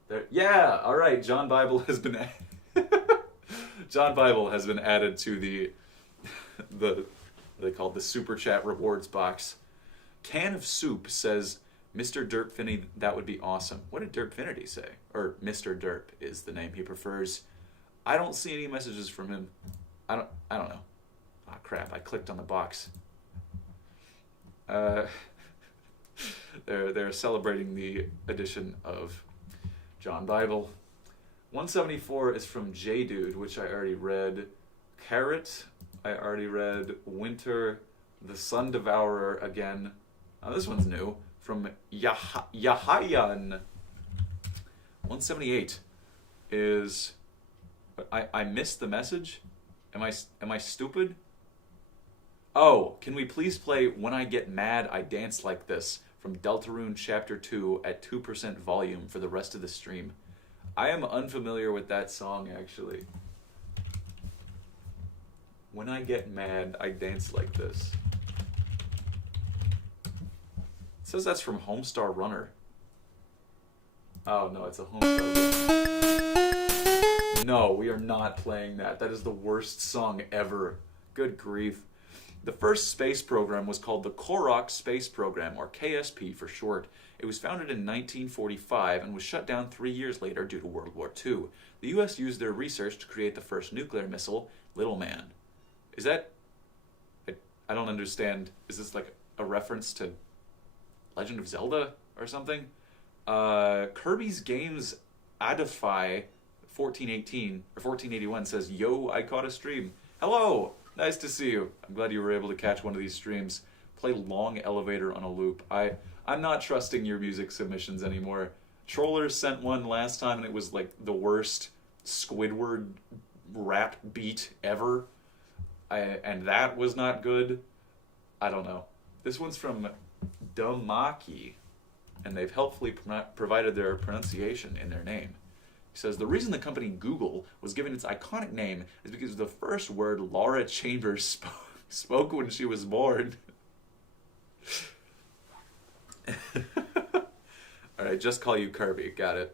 There, yeah, all right. John Bible has been John Bible has been added to the they call it the superchat rewards box. Can of Soup says, Mr. Derpfinity, that would be awesome. What did Derpfinity say? Or Mr. Derp is the name he prefers. I don't see any messages from him. I don't know. Ah, crap! I clicked on the box. They're celebrating the addition of John Bible. 174 is from J Dude, which I already read. Carrot, I already read. Winter, the Sun Devourer again. Oh, this one's new. From Yahayan. 178 is. I missed the message. Am I stupid? Oh, can we please play When I Get Mad, I Dance Like This from Deltarune Chapter 2 at 2% volume for the rest of the stream? I am unfamiliar with that song, actually. When I get mad, I dance like this. It says that's from Homestar Runner. Oh, no, it's a Homestar Runner. No, we are not playing that. That is the worst song ever. Good grief. The first space program was called the Korok Space Program, or KSP for short. It was founded in 1945 and was shut down 3 years later due to World War II. The U.S. used their research to create the first nuclear missile, Little Man. Is that... I don't understand. Is this like a reference to Legend of Zelda or something? Kirby's Games Adify 1418 or 1481 says, Yo, I caught a stream. Hello! Nice to see you. I'm glad you were able to catch one of these streams. Play Long Elevator on a loop. I'm not trusting your music submissions anymore. Trollers sent one last time and it was like the worst Squidward rap beat ever. And that was not good. I don't know. This one's from Damaki, and they've helpfully provided their pronunciation in their name. He says, the reason the company Google was given its iconic name is because of the first word Laura Chambers spoke when she was born. Alright, just call you Kirby. Got it.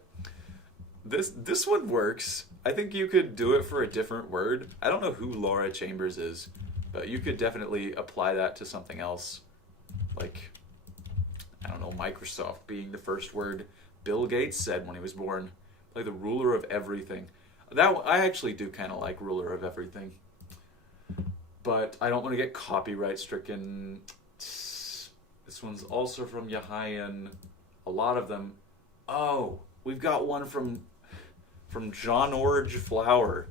This one works. I think you could do it for a different word. I don't know who Laura Chambers is, but you could definitely apply that to something else. Like, I don't know, Microsoft being the first word Bill Gates said when he was born. Like the ruler of everything. I actually do kind of like ruler of everything. But I don't want to get copyright stricken. This one's also from Yahayan. A lot of them. Oh, we've got one from John Orange Flower.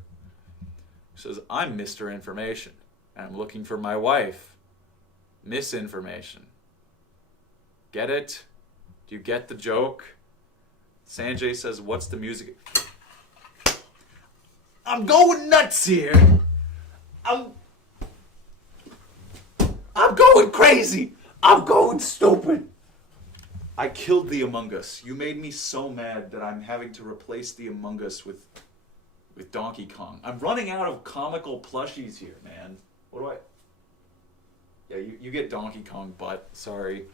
Who says, I'm Mr. Information. And I'm looking for my wife. Misinformation. Get it? Do you get the joke? Sanjay says, what's the music? I'm going nuts here. I'm going crazy. I'm going stupid. I killed the Among Us. You made me so mad that I'm having to replace the Among Us with Donkey Kong. I'm running out of comical plushies here, man. What do I... Yeah, you get Donkey Kong butt. Sorry.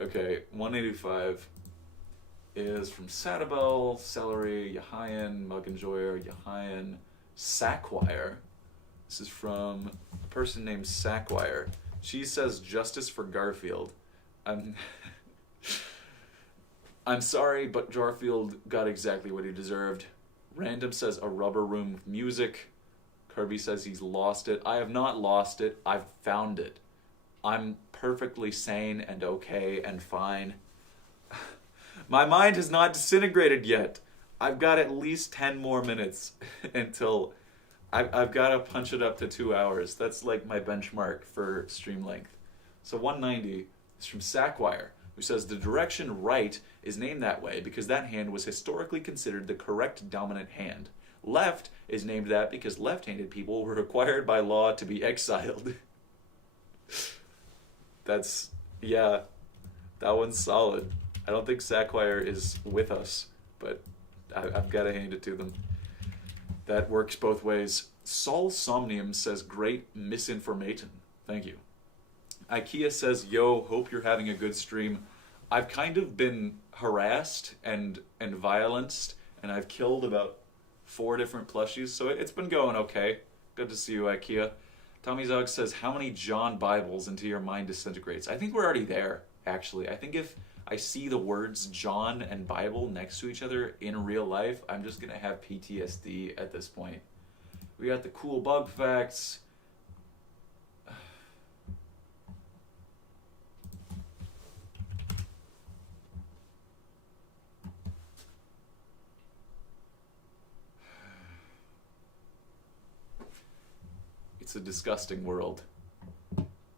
Okay, 185 is from Sadabel, Celery, Yahayan, Mug Enjoyer, Yahayan, Sackwire. This is from a person named Sackwire. She says, Justice for Garfield. I'm sorry, but Garfield got exactly what he deserved. Random says, a rubber room with music. Kirby says he's lost it. I have not lost it. I've found it. I'm perfectly sane and okay and fine. My mind has not disintegrated yet. I've got at least 10 more minutes until I've got to punch it up to 2 hours. That's like my benchmark for stream length. So 190 is from Sackwire, who says the direction right is named that way because that hand was historically considered the correct dominant hand. Left is named that because left-handed people were required by law to be exiled. That's, yeah, that one's solid. I don't think Sackwire is with us, but I've got to hand it to them. That works both ways. Sol Somnium says, great misinformation. Thank you. IKEA says, yo, hope you're having a good stream. I've kind of been harassed and violenced, and I've killed about 4 different plushies, so it's been going okay. Good to see you, IKEA. Tommy Zog says, how many John Bibles into your mind disintegrates? I think we're already there, actually. I think if I see the words John and Bible next to each other in real life, I'm just going to have PTSD at this point. We got the cool bug facts. It's a disgusting world.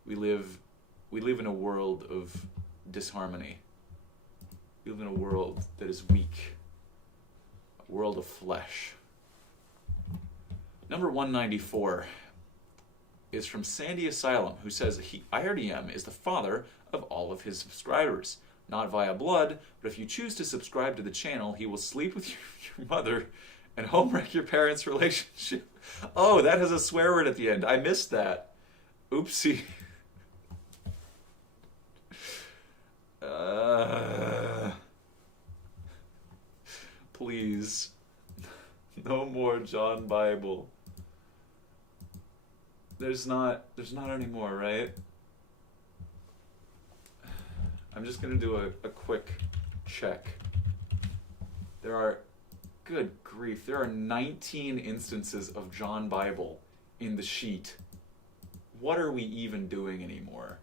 We live in a world of disharmony. We live in a world that is weak. A world of flesh. Number 194 is from Sandy Asylum, who says iRDM is the father of all of his subscribers. Not via blood, but if you choose to subscribe to the channel, he will sleep with your mother and homewreck your parents' relationship. Oh, that has a swear word at the end. I missed that. Oopsie. Please. No more John Bible. There's not anymore, right? I'm just gonna do a quick check. There are, good grief, there are 19 instances of John Bible in the sheet. What are we even doing anymore?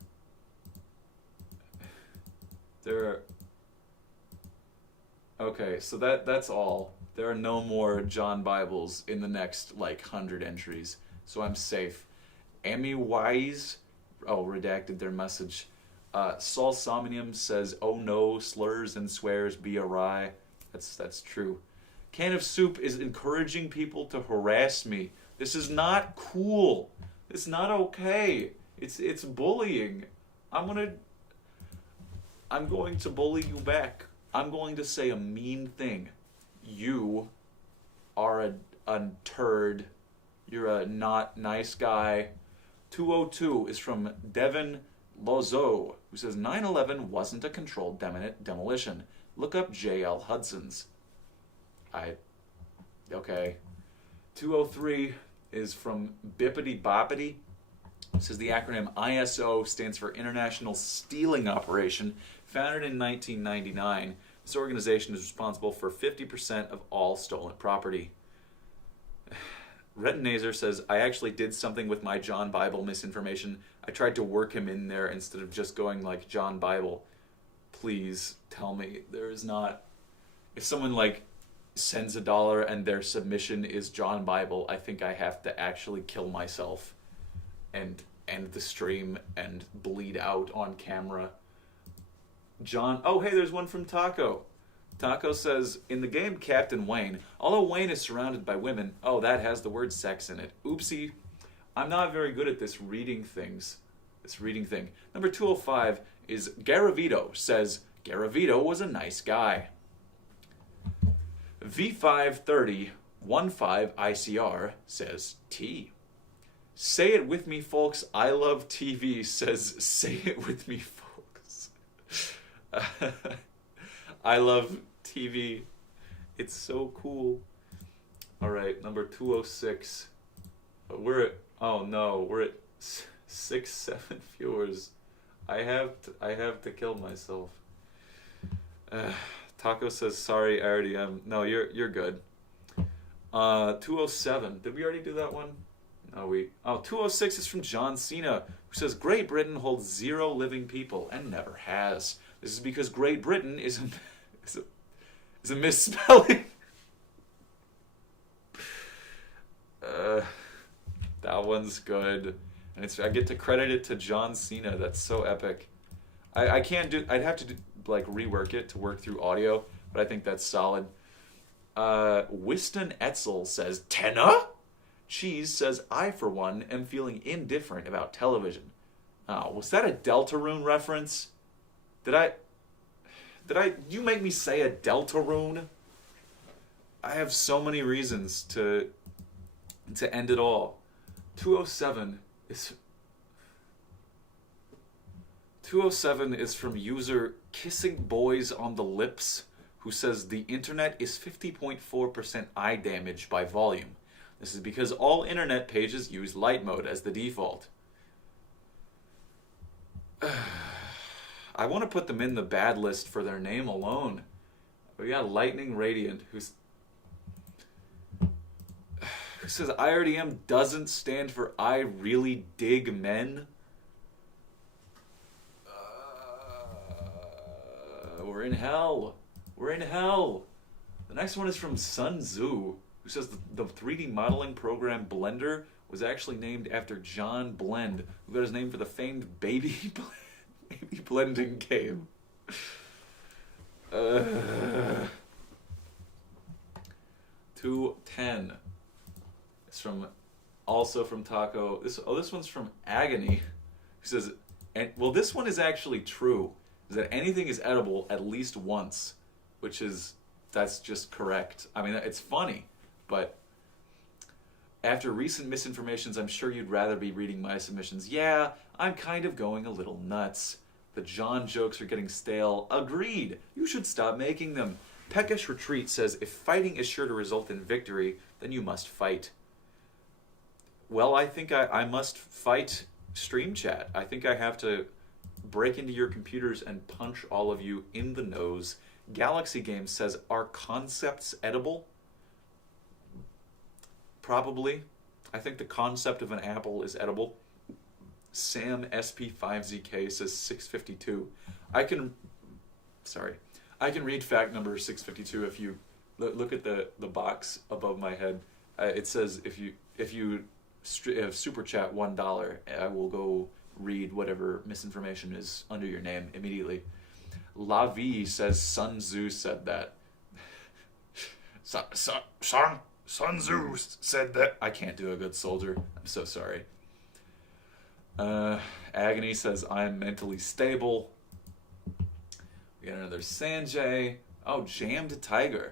Okay, so that's all. There are no more John Bibles in the next, 100 entries. So I'm safe. Amy Wise, redacted their message. Sol Somnium says, oh no, slurs and swears be awry. That's true. Can of Soup is encouraging people to harass me. This is not cool. It's not okay. It's bullying. I'm going to bully you back. I'm going to say a mean thing. You are a turd. You're a not nice guy. 202 is from Devin Lozo, who says 9/11 wasn't a controlled demolition. Look up J.L. Hudson's. Okay. 203 is from Bippity Boppity. It says the acronym ISO stands for International Stealing Operation. Founded in 1999, this organization is responsible for 50% of all stolen property. Retinazer says, I actually did something with my John Bible misinformation. I tried to work him in there instead of just going like John Bible. Please tell me there is not... If someone sends $1 and their submission is John Bible, I think I have to actually kill myself and end the stream and bleed out on camera. Oh, hey, there's one from Taco. Taco says, in the game Captain Wayne, although Wayne is surrounded by women, that has the word sex in it. Oopsie. I'm not very good at this reading thing. Number 205 is Garavito says, Garavito was a nice guy. V530 15 ICR says, T. Say it with me, folks. I love TV says, say it with me, folks. I love TV. It's so cool. All right, number 206. We're at 6-7 viewers. I have to kill myself. Taco says sorry, iRDM. No, you're good. 207. Did we already do that one? No, 206 is from John Cena, who says Great Britain holds 0 living people and never has. This is because Great Britain is a misspelling. That one's good, and I get to credit it to John Cena. That's so epic. I can't do. I'd have to rework it to work through audio, but I think that's solid. Wiston Etzel says Tenna. Cheese says I for one am feeling indifferent about television. Oh, was that a Deltarune reference? Did you make me say a Deltarune? I have so many reasons to end it all. 207 is 207 is from user Kissing Boys on the Lips, who says the internet is 50.4% eye damage by volume. This is because all internet pages use light mode as the default. I want to put them in the bad list for their name alone. We got Lightning Radiant, who says iRDM doesn't stand for I really dig men. We're in hell. We're in hell. The next one is from Sun Tzu, who says the 3D modeling program Blender was actually named after John Blend, who got his name for the famed baby blending game. 210. It's also from Taco. This one's from Agony, who says, this one is actually true. Is that anything is edible at least once, that's just correct. I mean, it's funny, but after recent misinformations, I'm sure you'd rather be reading my submissions. Yeah, I'm kind of going a little nuts. The John jokes are getting stale. Agreed. You should stop making them. Peckish Retreat says, if fighting is sure to result in victory, then you must fight. Well, I think I must fight Stream Chat. I think I have to break into your computers and punch all of you in the nose. Galaxy Games says, are concepts edible? Probably. I think the concept of an apple is edible. Sam SP5ZK says 652. I can read fact number 652 if you look at the box above my head. It says if you superchat $1, I will go read whatever misinformation is under your name immediately. La Vie says Sun Tzu said that. Sun Tzu said that. I can't do a good soldier. I'm so sorry. Agony says I'm mentally stable. We got another Sanjay. Oh, Jammed Tiger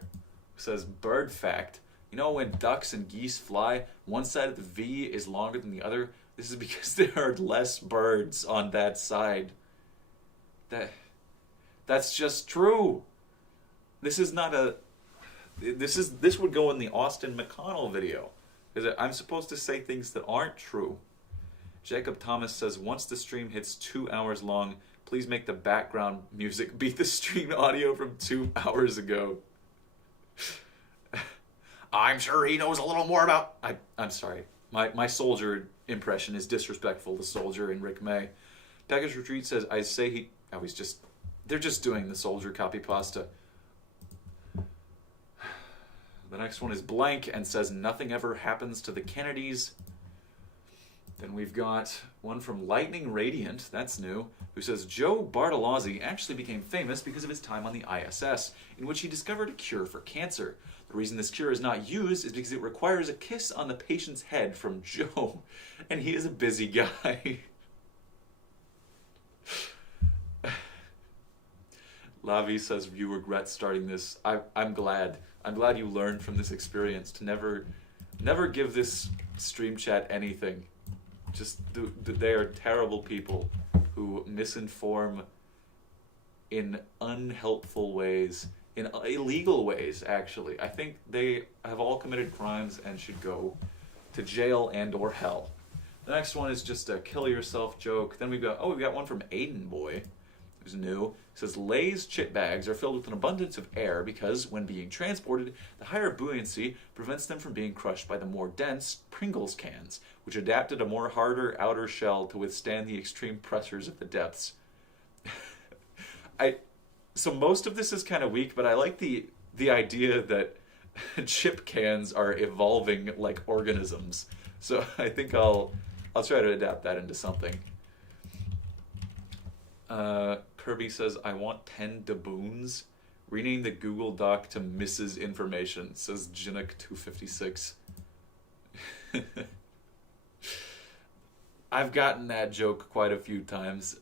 says bird fact. You know when ducks and geese fly, one side of the V is longer than the other? This is because there are less birds on that side. That's just true. This is not a... This would go in the Austin McConnell video. Because I'm supposed to say things that aren't true. Jacob Thomas says, once the stream hits 2 hours long, please make the background music beat the stream audio from 2 hours ago. I'm sure he knows a little more about... I'm sorry. My soldier impression is disrespectful to Soldier and Rick May. Package Retreat says, they're just doing the Soldier copy pasta. The next one is blank and says, nothing ever happens to the Kennedys. Then we've got one from Lightning Radiant, that's new, who says, Joe Bartolozzi actually became famous because of his time on the ISS, in which he discovered a cure for cancer. The reason this cure is not used is because it requires a kiss on the patient's head from Joe, and he is a busy guy. Lavi says, you regret starting this. I'm glad. I'm glad you learned from this experience to never give this stream chat anything. They are terrible people who misinform in unhelpful ways, in illegal ways, actually. I think they have all committed crimes and should go to jail and or hell. The next one is just a kill yourself joke. Then we've got one from Aiden Boy, who's new. It says, Lay's chip bags are filled with an abundance of air because, when being transported, the higher buoyancy prevents them from being crushed by the more dense Pringles cans, which adapted a more harder outer shell to withstand the extreme pressures of the depths. So most of this is kind of weak, but I like the idea that chip cans are evolving like organisms. So I think I'll try to adapt that into something. Kirby says, I want 10 doubloons. Rename the Google Doc to Mrs. Information, says Jinnock256. I've gotten that joke quite a few times.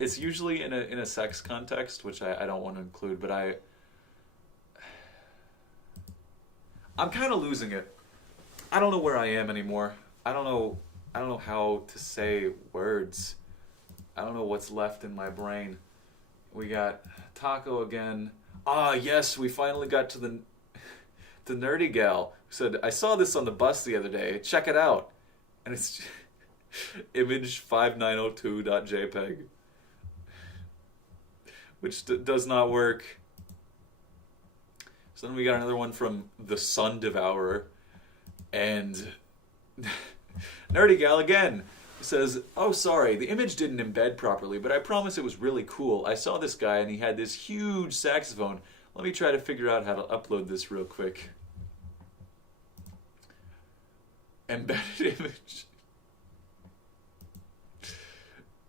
It's usually in a sex context, which I don't want to include, but I'm kind of losing it. I don't know where I am anymore. I don't know. I don't know how to say words. I don't know what's left in my brain. We got Taco again. Ah, yes, we finally got to the nerdy gal who said, "I saw this on the bus the other day. Check it out." And it's image5902.jpg, which does not work. So then we got another one from the Sun Devourer, and Nerdy Gal again says, "Oh, sorry, the image didn't embed properly, but I promise it was really cool. I saw this guy and he had this huge saxophone. Let me try to figure out how to upload this real quick." Embedded image.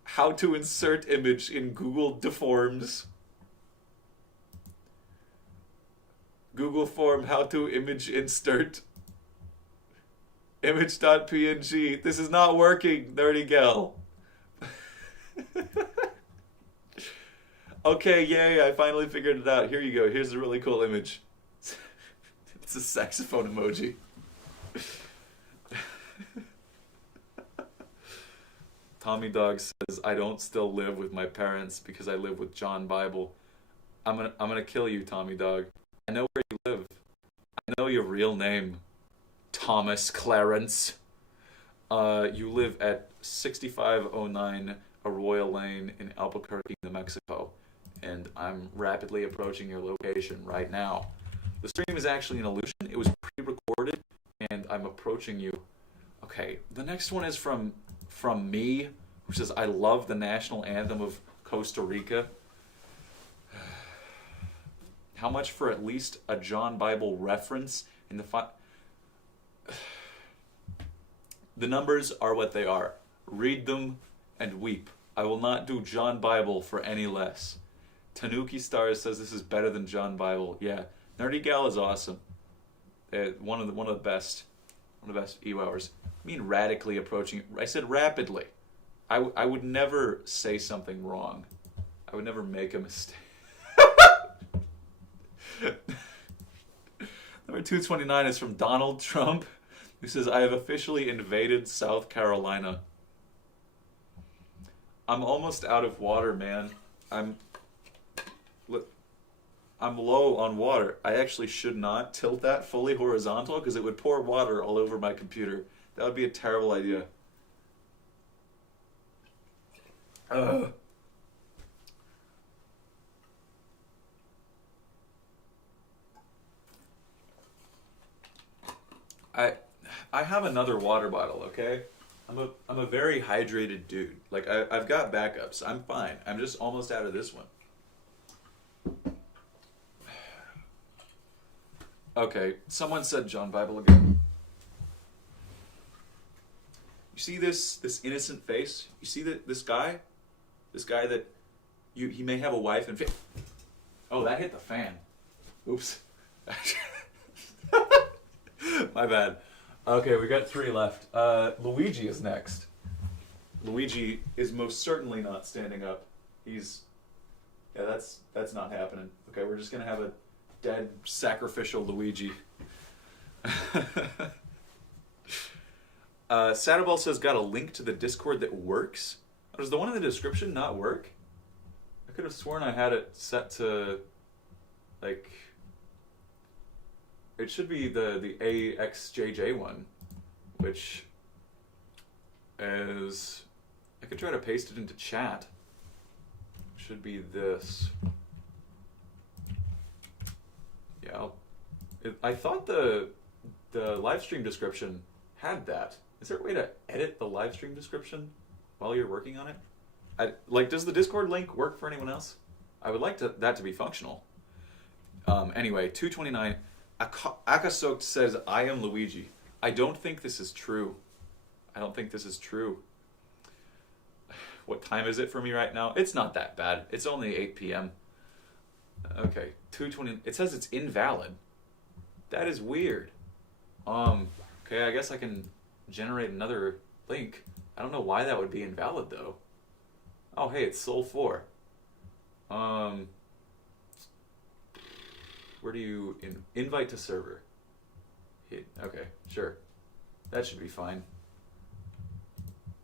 How to insert image in Google Deforms. Google form how to image insert. Image.png. This is not working, Nerdy Gal. Okay, yay, I finally figured it out. Here you go. Here's a really cool image. It's a saxophone emoji. Tommy Dog says, "I don't still live with my parents because I live with John Bible." I'm gonna kill you, Tommy Dog. I know where you live. I know your real name, Thomas Clarence. You live at 6509 Arroyo Lane in Albuquerque, New Mexico, and I'm rapidly approaching your location right now. The stream is actually an illusion. It was pre-recorded, and I'm approaching you. Okay, the next one is from me, who says, "I love the national anthem of Costa Rica. How much for at least a John Bible reference in the The numbers are what they are. Read them and weep. I will not do John Bible for any less." Tanuki Stars says this is better than John Bible. Yeah, Nerdy Gal is awesome. One of the best EWOWers. I mean radically approaching it. I said rapidly. I would never say something wrong. I would never make a mistake. Number 229 is from Donald Trump, who says, "I have officially invaded South Carolina." I'm almost out of water, man. I'm low on water. I actually should not tilt that fully horizontal because it would pour water all over my computer. That would be a terrible idea. Ugh. I have another water bottle, okay? I'm a very hydrated dude. Like I've got backups. I'm fine. I'm just almost out of this one. Okay, someone said John Bible again. You see this innocent face? You see this guy? This guy that he may have a wife and oh, that hit the fan. Oops. My bad. Okay, we got 3 left. Luigi is next. Luigi is most certainly not standing up. That's not happening. Okay, we're just gonna have a dead sacrificial Luigi. Satterball says, "Got a link to the Discord that works." Does the one in the description not work? I could have sworn I had it set to, like, it should be the AXJJ one, which is, I could try to paste it into chat. It should be this. Yeah, I thought the live stream description had that. Is there a way to edit the live stream description while you're working on it? Does the Discord link work for anyone else? I would like that to be functional. Anyway, 229. Akasokt says, "I am Luigi." I don't think this is true. I don't think this is true. What time is it for me right now? It's not that bad. It's only 8 p.m. Okay, 220. It says it's invalid. That is weird. Okay, I guess I can generate another link. I don't know why that would be invalid though. Oh, hey, it's Soul 4. Where do you invite to server? Okay, sure. That should be fine.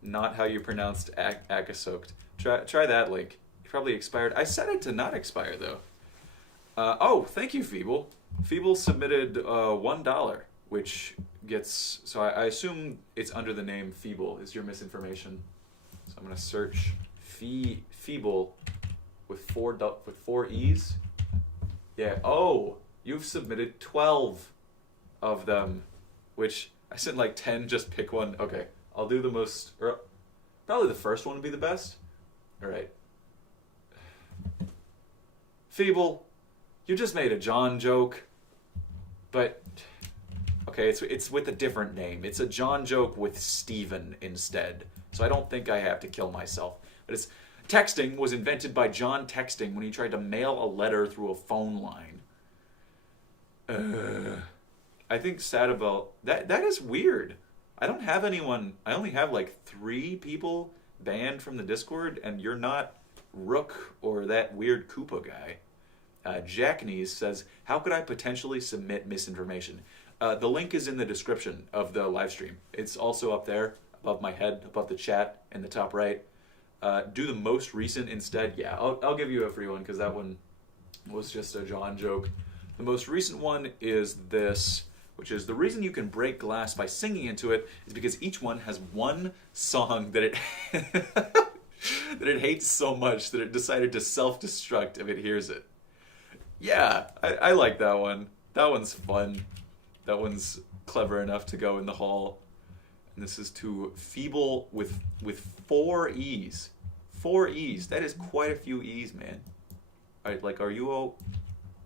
Not how you pronounced Akasoked. Try that link. It probably expired. I set it to not expire, though. Oh, thank you, Feeble. Feeble submitted $1, which gets... So I assume it's under the name Feeble is your misinformation. So I'm going to search Feeble with four E's. Yeah. Oh, you've submitted 12 of them, which I sent like 10. Just pick one. Okay, I'll do the most. Or probably the first one would be the best. All right. Feeble, you just made a John joke, but okay, it's with a different name. It's a John joke with Steven instead. So I don't think I have to kill myself. But it's texting was invented by John Texting when he tried to mail a letter through a phone line. I think sad about that is weird. I don't have anyone. I only have like 3 people banned from the Discord, and you're not Rook or that weird Koopa guy. Jacknees says, how could I potentially submit misinformation? The link is in the description of the live stream. It's also up there above my head, above the chat in the top right. Do the most recent instead. Yeah, I'll give you a free one because that one was just a John joke. The most recent one is this, which is the reason you can break glass by singing into it is because each one has one song that it that it hates so much that it decided to self-destruct if it hears it. Yeah, I like that one. That one's fun. That one's clever enough to go in the hall. And this is to Feeble with 4 E's. 4 E's. That is quite a few E's, man. Alright, like, are you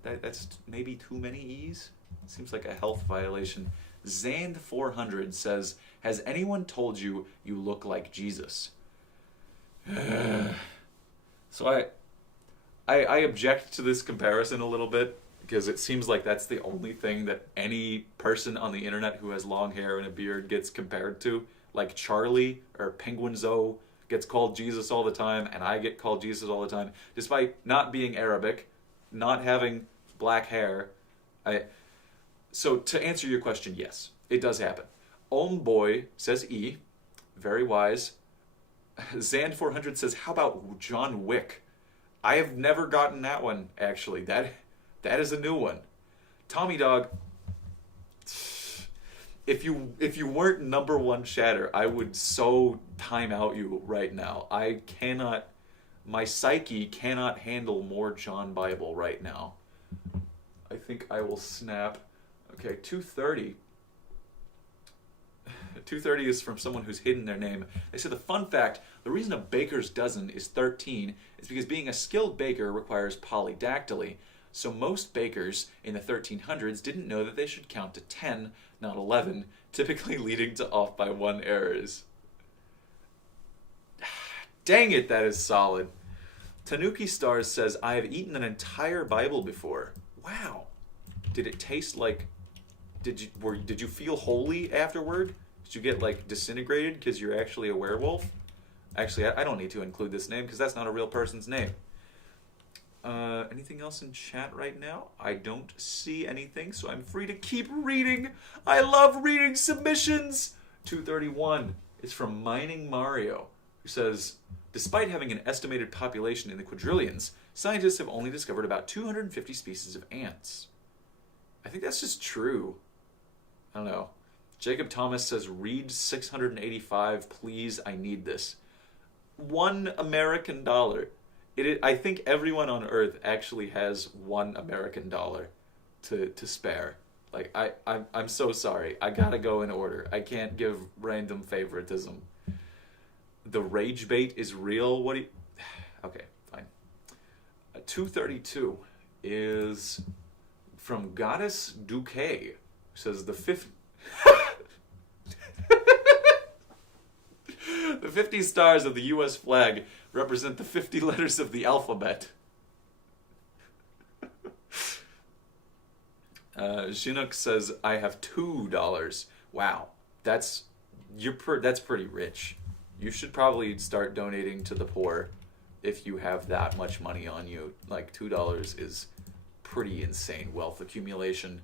that's maybe too many E's? Seems like a health violation. Zand400 says, has anyone told you you look like Jesus? So I object to this comparison a little bit because it seems like that's the only thing that any person on the internet who has long hair and a beard gets compared to. Like Charlie or Penguinzo gets called Jesus all the time, and I get called Jesus all the time, despite not being Arabic, not having black hair. So to answer your question, yes, it does happen. Boy says E, very wise. Zand400 says, how about John Wick? I have never gotten that one, actually. That is a new one. Tommy Dog, if you weren't number 1 chatter, I would so time out you right now. I cannot, my psyche cannot handle more John Bible right now. I think I will snap. Okay, 230. 230 is from someone who's hidden their name. They said the fun fact, the reason a baker's dozen is 13 is because being a skilled baker requires polydactyly. So most bakers in the 1300s didn't know that they should count to 10, not 11, typically leading to off by 1 errors. Dang it, that is solid. Tanuki Stars says, I have eaten an entire Bible before. Wow. Did it taste like... Did you feel holy afterward? Did you get, like, disintegrated because you're actually a werewolf? Actually, I don't need to include this name because that's not a real person's name. Anything else in chat right now? I don't see anything, so I'm free to keep reading. I love reading submissions. 231 is from Mining Mario, who says, despite having an estimated population in the quadrillions, scientists have only discovered about 250 species of ants. I think that's just true. I don't know. Jacob Thomas says, read 685, please, I need this. $1 American. I think everyone on Earth actually has $1 American to spare. Like, I'm so sorry. I gotta go in order. I can't give random favoritism. The rage bait is real? What do you... Okay, fine. 232 is from Goddess Duque, who says the 50 stars of the U.S. flag represent the 50 letters of the alphabet. Chinook says, I have $2. Wow, that's pretty rich. You should probably start donating to the poor if you have that much money on you. Like, $2 is pretty insane wealth accumulation.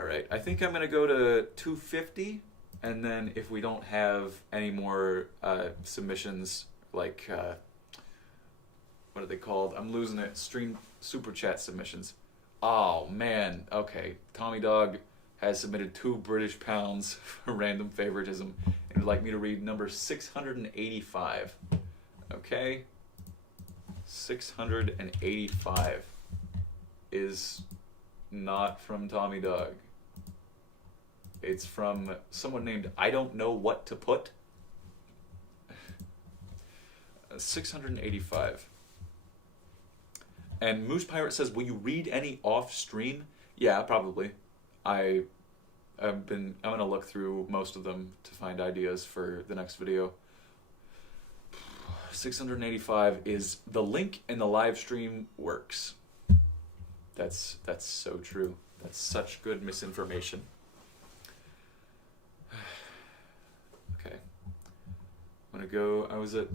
All right, I think I'm gonna go to 250, and then if we don't have any more submissions, like what are they called? I'm losing it. Stream super chat submissions. Oh man. Okay, Tommy Dog has submitted 2 British pounds for random favoritism, and would like me to read number 685. Okay, 685 is not from Tommy Dog. It's from someone named I don't know what to put. 685. And Moose Pirate says, will you read any off stream? Yeah, probably. I'm gonna look through most of them to find ideas for the next video. 685 is the link in the live stream works. That's so true. That's such good misinformation. Okay. I'm gonna go. I was at,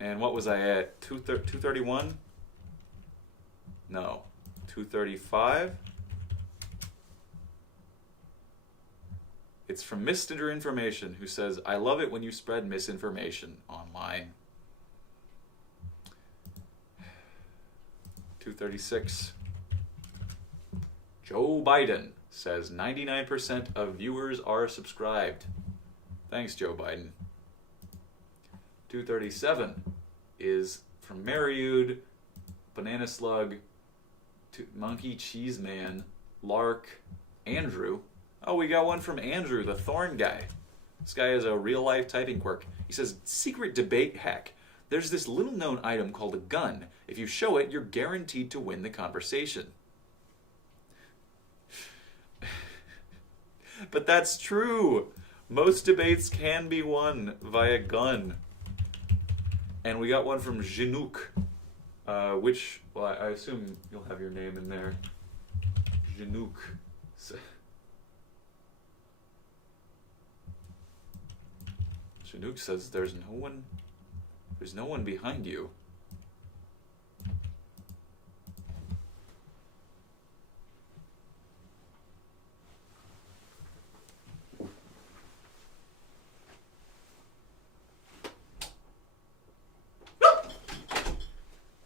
and what was I at? 231? No, 235. It's from Mr. Information, who says, I love it when you spread misinformation online. 236. Joe Biden says 99% of viewers are subscribed. Thanks, Joe Biden. 237 is from Mariud, Banana Slug, Monkey Cheese Man, Lark, Andrew. Oh, we got one from Andrew, the Thorn guy. This guy has a real-life typing quirk. He says, secret debate hack. There's this little-known item called a gun. If you show it, you're guaranteed to win the conversation. But that's true. Most debates can be won via gun. And we got one from Janouk, which, well, I assume you'll have your name in there. Janouk. Janouk says there's no one behind you.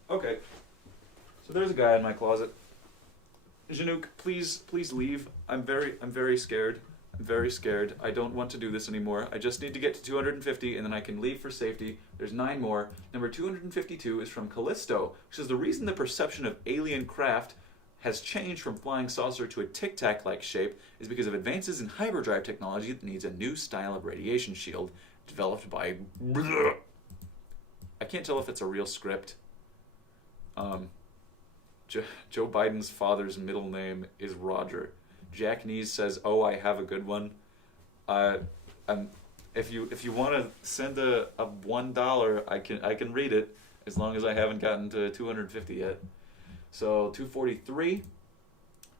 Okay. So there's a guy in my closet. Janouk, please leave. I'm very scared. I'm very scared. I don't want to do this anymore. I just need to get to 250 and then I can leave for safety. There's 9 more. Number 252 is from Callisto, which says the reason the perception of alien craft has changed from flying saucer to a tic-tac-like shape is because of advances in hyperdrive technology that needs a new style of radiation shield developed by... I can't tell if it's a real script. Joe Biden's father's middle name is Roger. Jack Nees says, "Oh, I have a good one." If you want to send a $1, I can read it as long as I haven't gotten to 250 yet. So 243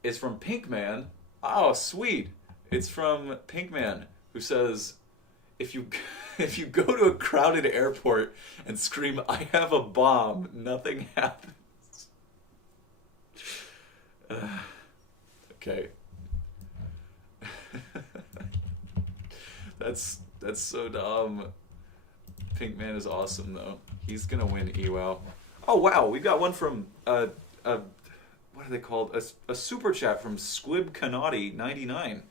is from Pinkman. Oh, sweet! It's from Pinkman, who says, if you go to a crowded airport and scream, "I have a bomb," nothing happens. Okay. That's so dumb. Pinkman is awesome though. He's gonna win EWOW. Oh wow, we got one from what are they called? A super chat from Squib Canati 99.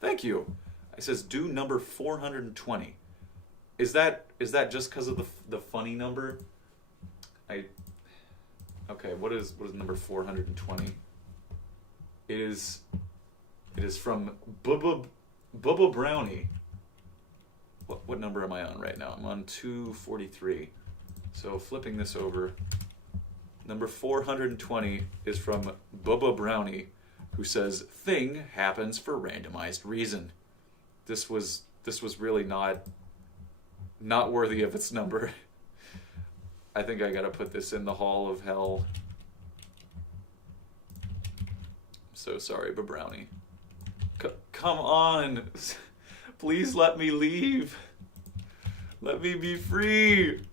Thank you. It says do number 420. Is that just because of the funny number? Okay. What is number 420? It is from Bubba Brownie. What number am I on right now? I'm on 243. So flipping this over, number 420 is from Bubba Brownie, who says, "Thing happens for randomized reason." This was really not worthy of its number. I think I gotta put this in the Hall of Hell. So sorry, but Brownie. Come on. Please let me leave. Let me be free.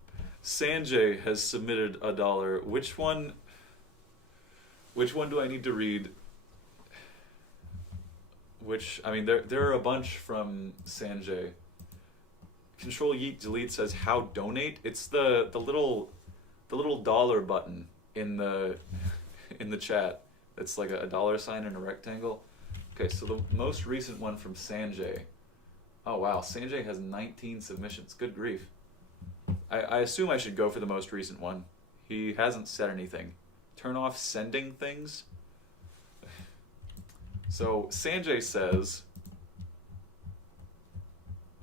Sanjay has submitted $1. Which one do I need to read? Which, I mean, there are a bunch from Sanjay. Control Yeet Delete says how donate. It's the little dollar button in the chat. It's like a dollar sign in a rectangle. Okay, so the most recent one from Sanjay. Oh wow, Sanjay has 19 submissions. Good grief. I assume I should go for the most recent one. He hasn't said anything. Turn off sending things. So Sanjay says,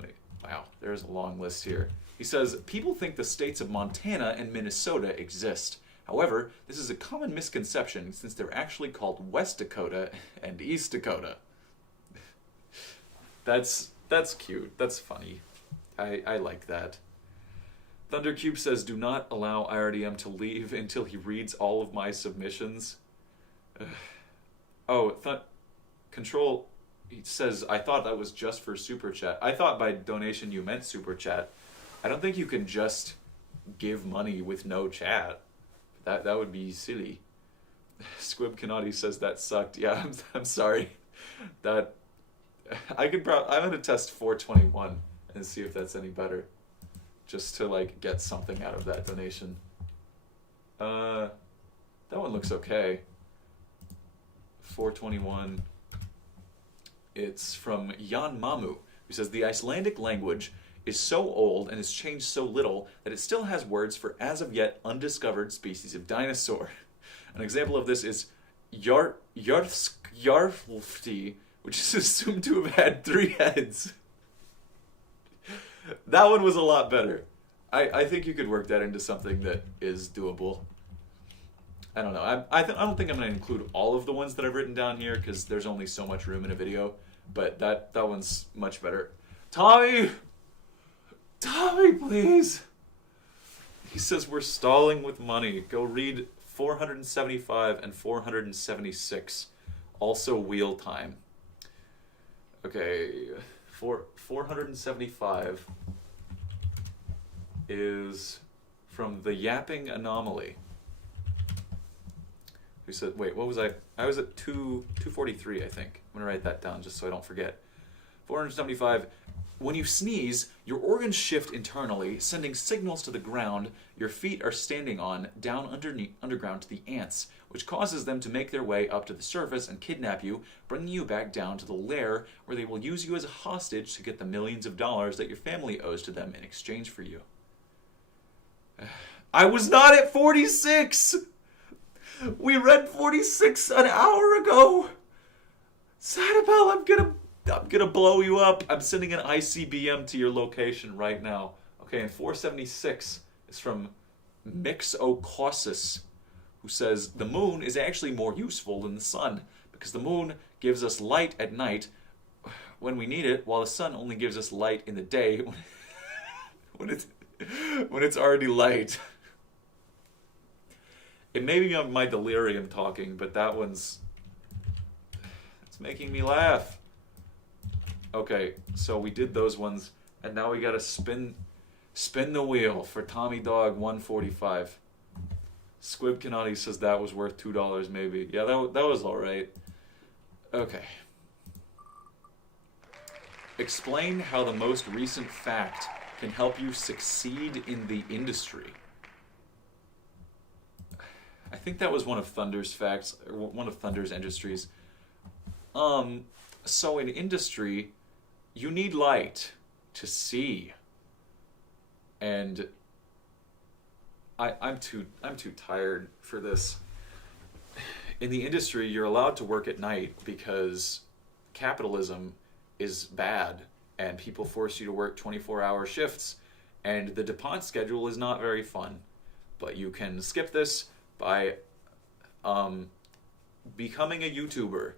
wait, wow, there's a long list here. He says, people think the states of Montana and Minnesota exist. However, this is a common misconception since they're actually called West Dakota and East Dakota. That's cute. That's funny. I like that. Thundercube says, do not allow iRDM to leave until he reads all of my submissions. Oh, Control, he says, I thought that was just for Super Chat. I thought by donation you meant Super Chat. I don't think you can just give money with no chat. That would be silly. Squib Kanati says that sucked. Yeah, I'm sorry. That I'm gonna test 421 and see if that's any better, just to like get something out of that donation. That one looks okay. 421. It's from Jan Mamu, who says the Icelandic language is so old and has changed so little that it still has words for as of yet undiscovered species of dinosaur. An example of this is Jarlfti, which is assumed to have had 3 heads. That one was a lot better. I think you could work that into something that is doable. I don't know. I don't think I'm going to include all of the ones that I've written down here because there's only so much room in a video. But that one's much better. Tommy, please. He says we're stalling with money. Go read 475 and 476. Also wheel time. Okay, 475 is from the Yapping Anomaly. Who said, wait, what was I? I was at 243, I think. I'm going to write that down just so I don't forget. 475. When you sneeze, your organs shift internally, sending signals to the ground your feet are standing on down underground to the ants, which causes them to make their way up to the surface and kidnap you, bringing you back down to the lair where they will use you as a hostage to get the millions of dollars that your family owes to them in exchange for you. I was not at 46! We read 46 an hour ago! Sanibel, I'm gonna blow you up. I'm sending an ICBM to your location right now. Okay, and 476 is from Mixocausis, who says, the moon is actually more useful than the sun, because the moon gives us light at night when we need it, while the sun only gives us light in the day when it's already light. It may be my delirium talking, but that one's... it's making me laugh. Okay, so we did those ones, and now we gotta spin the wheel for Tommy Dog 145. Squib Kanati says that was worth $2 maybe. Yeah, that was alright. Okay. Explain how the most recent fact can help you succeed in the industry. I think that was one of Thunder's facts, or one of Thunder's industries. So in industry, you need light to see. And I'm too tired for this. In the industry, you're allowed to work at night because capitalism is bad and people force you to work 24-hour shifts. And the DuPont schedule is not very fun. But you can skip this by becoming a YouTuber.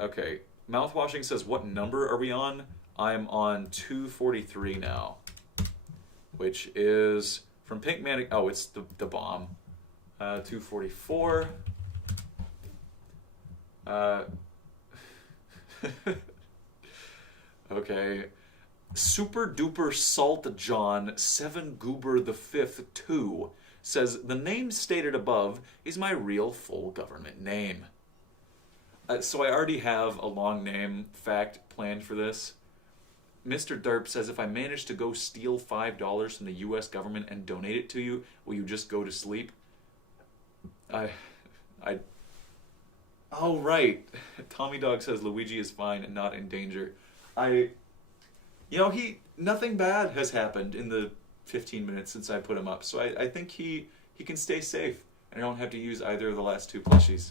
Okay, Mouthwashing says, what number are we on? I'm on 243 now, which is from Pink Manic. Oh, it's the bomb. 244. Okay. Super Duper Salt John 7 Goober the 5th 2 says the name stated above is my real full government name. So I already have a long name fact planned for this. Mr. Derp says, if I manage to go steal $5 from the U.S. government and donate it to you, will you just go to sleep? I... Oh, right. Tommy Dog says Luigi is fine and not in danger. Nothing bad has happened in the 15 minutes since I put him up, so I think he can stay safe, and I don't have to use either of the last two plushies.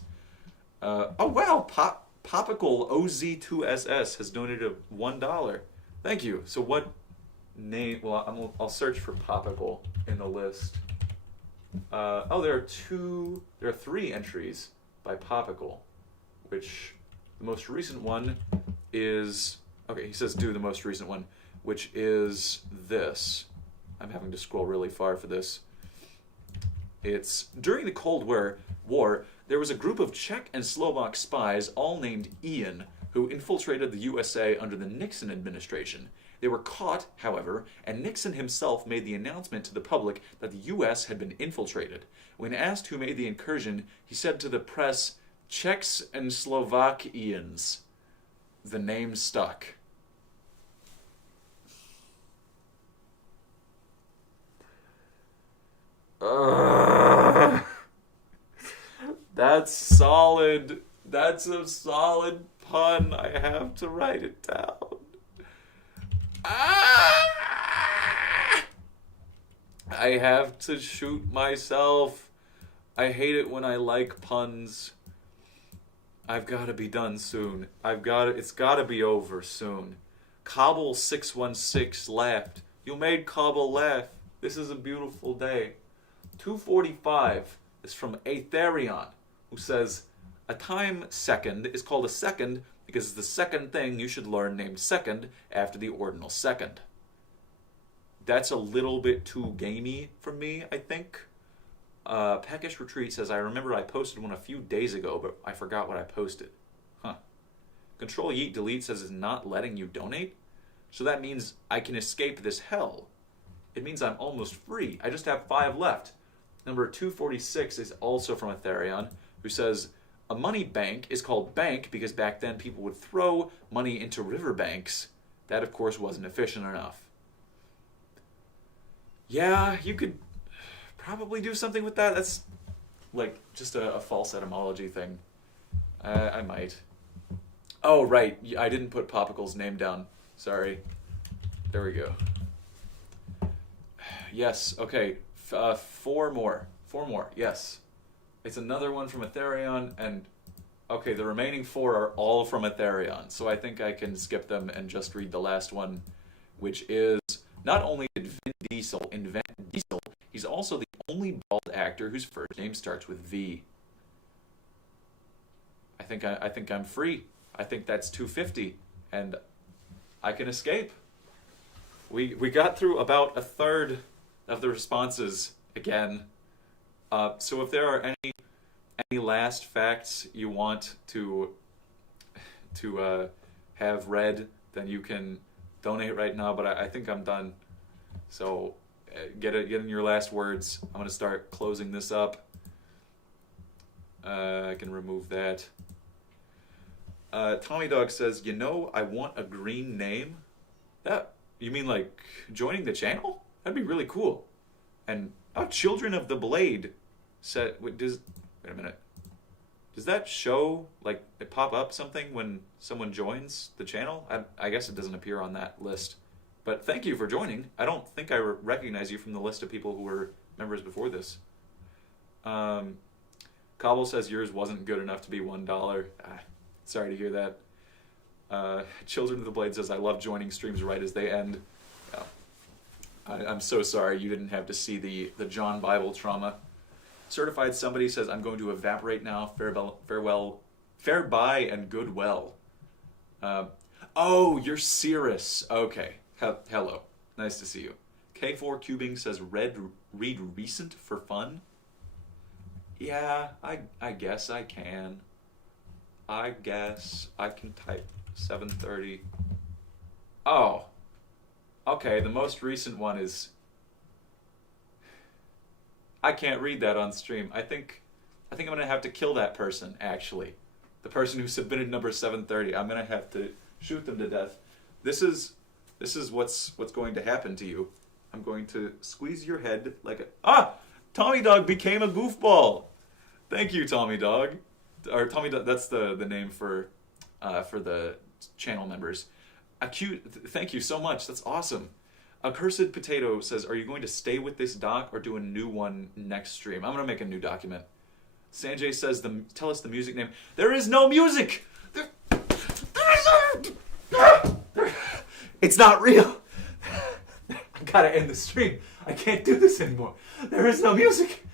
Oh, wow, Popical OZ2SS has donated $1. Thank you. So what name? Well, I'll search for Popical in the list. There are 3 entries by Popical, which the most recent one is, okay, he says do the most recent one, which is this. I'm having to scroll really far for this. It's, during the Cold War, there was a group of Czech and Slovak spies, all named Ian, who infiltrated the USA under the Nixon administration. They were caught, however, and Nixon himself made the announcement to the public that the US had been infiltrated. When asked who made the incursion, he said to the press, Czechs and Slovakians. The name stuck. That's solid. That's a solid pun. I have to write it down. I have to shoot myself. I hate it when I like puns. I've got to be done soon. It's got to be over soon. Cobble616 laughed. You made Cobble laugh. This is a beautiful day. 245 is from Aetherion, who says, a time second is called a second because it's the second thing you should learn named second after the ordinal second. That's a little bit too gamey for me, I think. Peckish Retreat says, I remember I posted one a few days ago, but I forgot what I posted. Huh. Control Yeet Delete says it's not letting you donate? So that means I can escape this hell. It means I'm almost free. I just have 5 left. Number 246 is also from Aetherion, who says, a money bank is called bank because back then people would throw money into riverbanks. That, of course, wasn't efficient enough. Yeah, you could probably do something with that. That's like just a false etymology thing. I might. Oh, right. I didn't put Popicle's name down. Sorry. There we go. Yes, okay. 4 more. 4 more, yes. It's another one from Aetherion, and okay, the remaining 4 are all from Aetherion, so I think I can skip them and just read the last one, which is, not only did Vin Diesel invent Diesel, he's also the only bald actor whose first name starts with V. I think I'm free. I think that's 250, and I can escape. We got through about a third of the responses again. So if there are any last facts you want to have read, then you can donate right now. But I think I'm done. So get in your last words. I'm gonna start closing this up. I can remove that. Tommy Dog says, I want a green name. That, you mean like joining the channel? That'd be really cool. And Children of the Blade said, wait a minute. Does that show, like, it pop up something when someone joins the channel? I guess it doesn't appear on that list. But thank you for joining. I don't think I recognize you from the list of people who were members before this. Cobble says yours wasn't good enough to be $1. Sorry to hear that. Children of the Blade says, I love joining streams right as they end. I'm so sorry you didn't have to see the John Bible trauma. Certified Somebody says, I'm going to evaporate now. Farewell. Fair bye and good well. Oh, you're Cirrus. Okay. Hello. Nice to see you. K4 Cubing says, read recent for fun. Yeah, I guess I can. I guess I can type 730. Oh. Okay, the most recent one is... I can't read that on stream. I think I'm going to have to kill that person, actually. The person who submitted number 730. I'm gonna have to shoot them to death. This is what's going to happen to you. I'm going to squeeze your head like a Tommy Dog became a goofball. Thank you, Tommy Dog. Or Tommy Dog. That's the name for the channel members. Thank you so much. That's awesome. Accursed Potato says, "Are you going to stay with this doc or do a new one next stream?" I'm gonna make a new document. Sanjay says, "Tell us the music name." There is no music. It's not real. I gotta end the stream. I can't do this anymore. There is no music.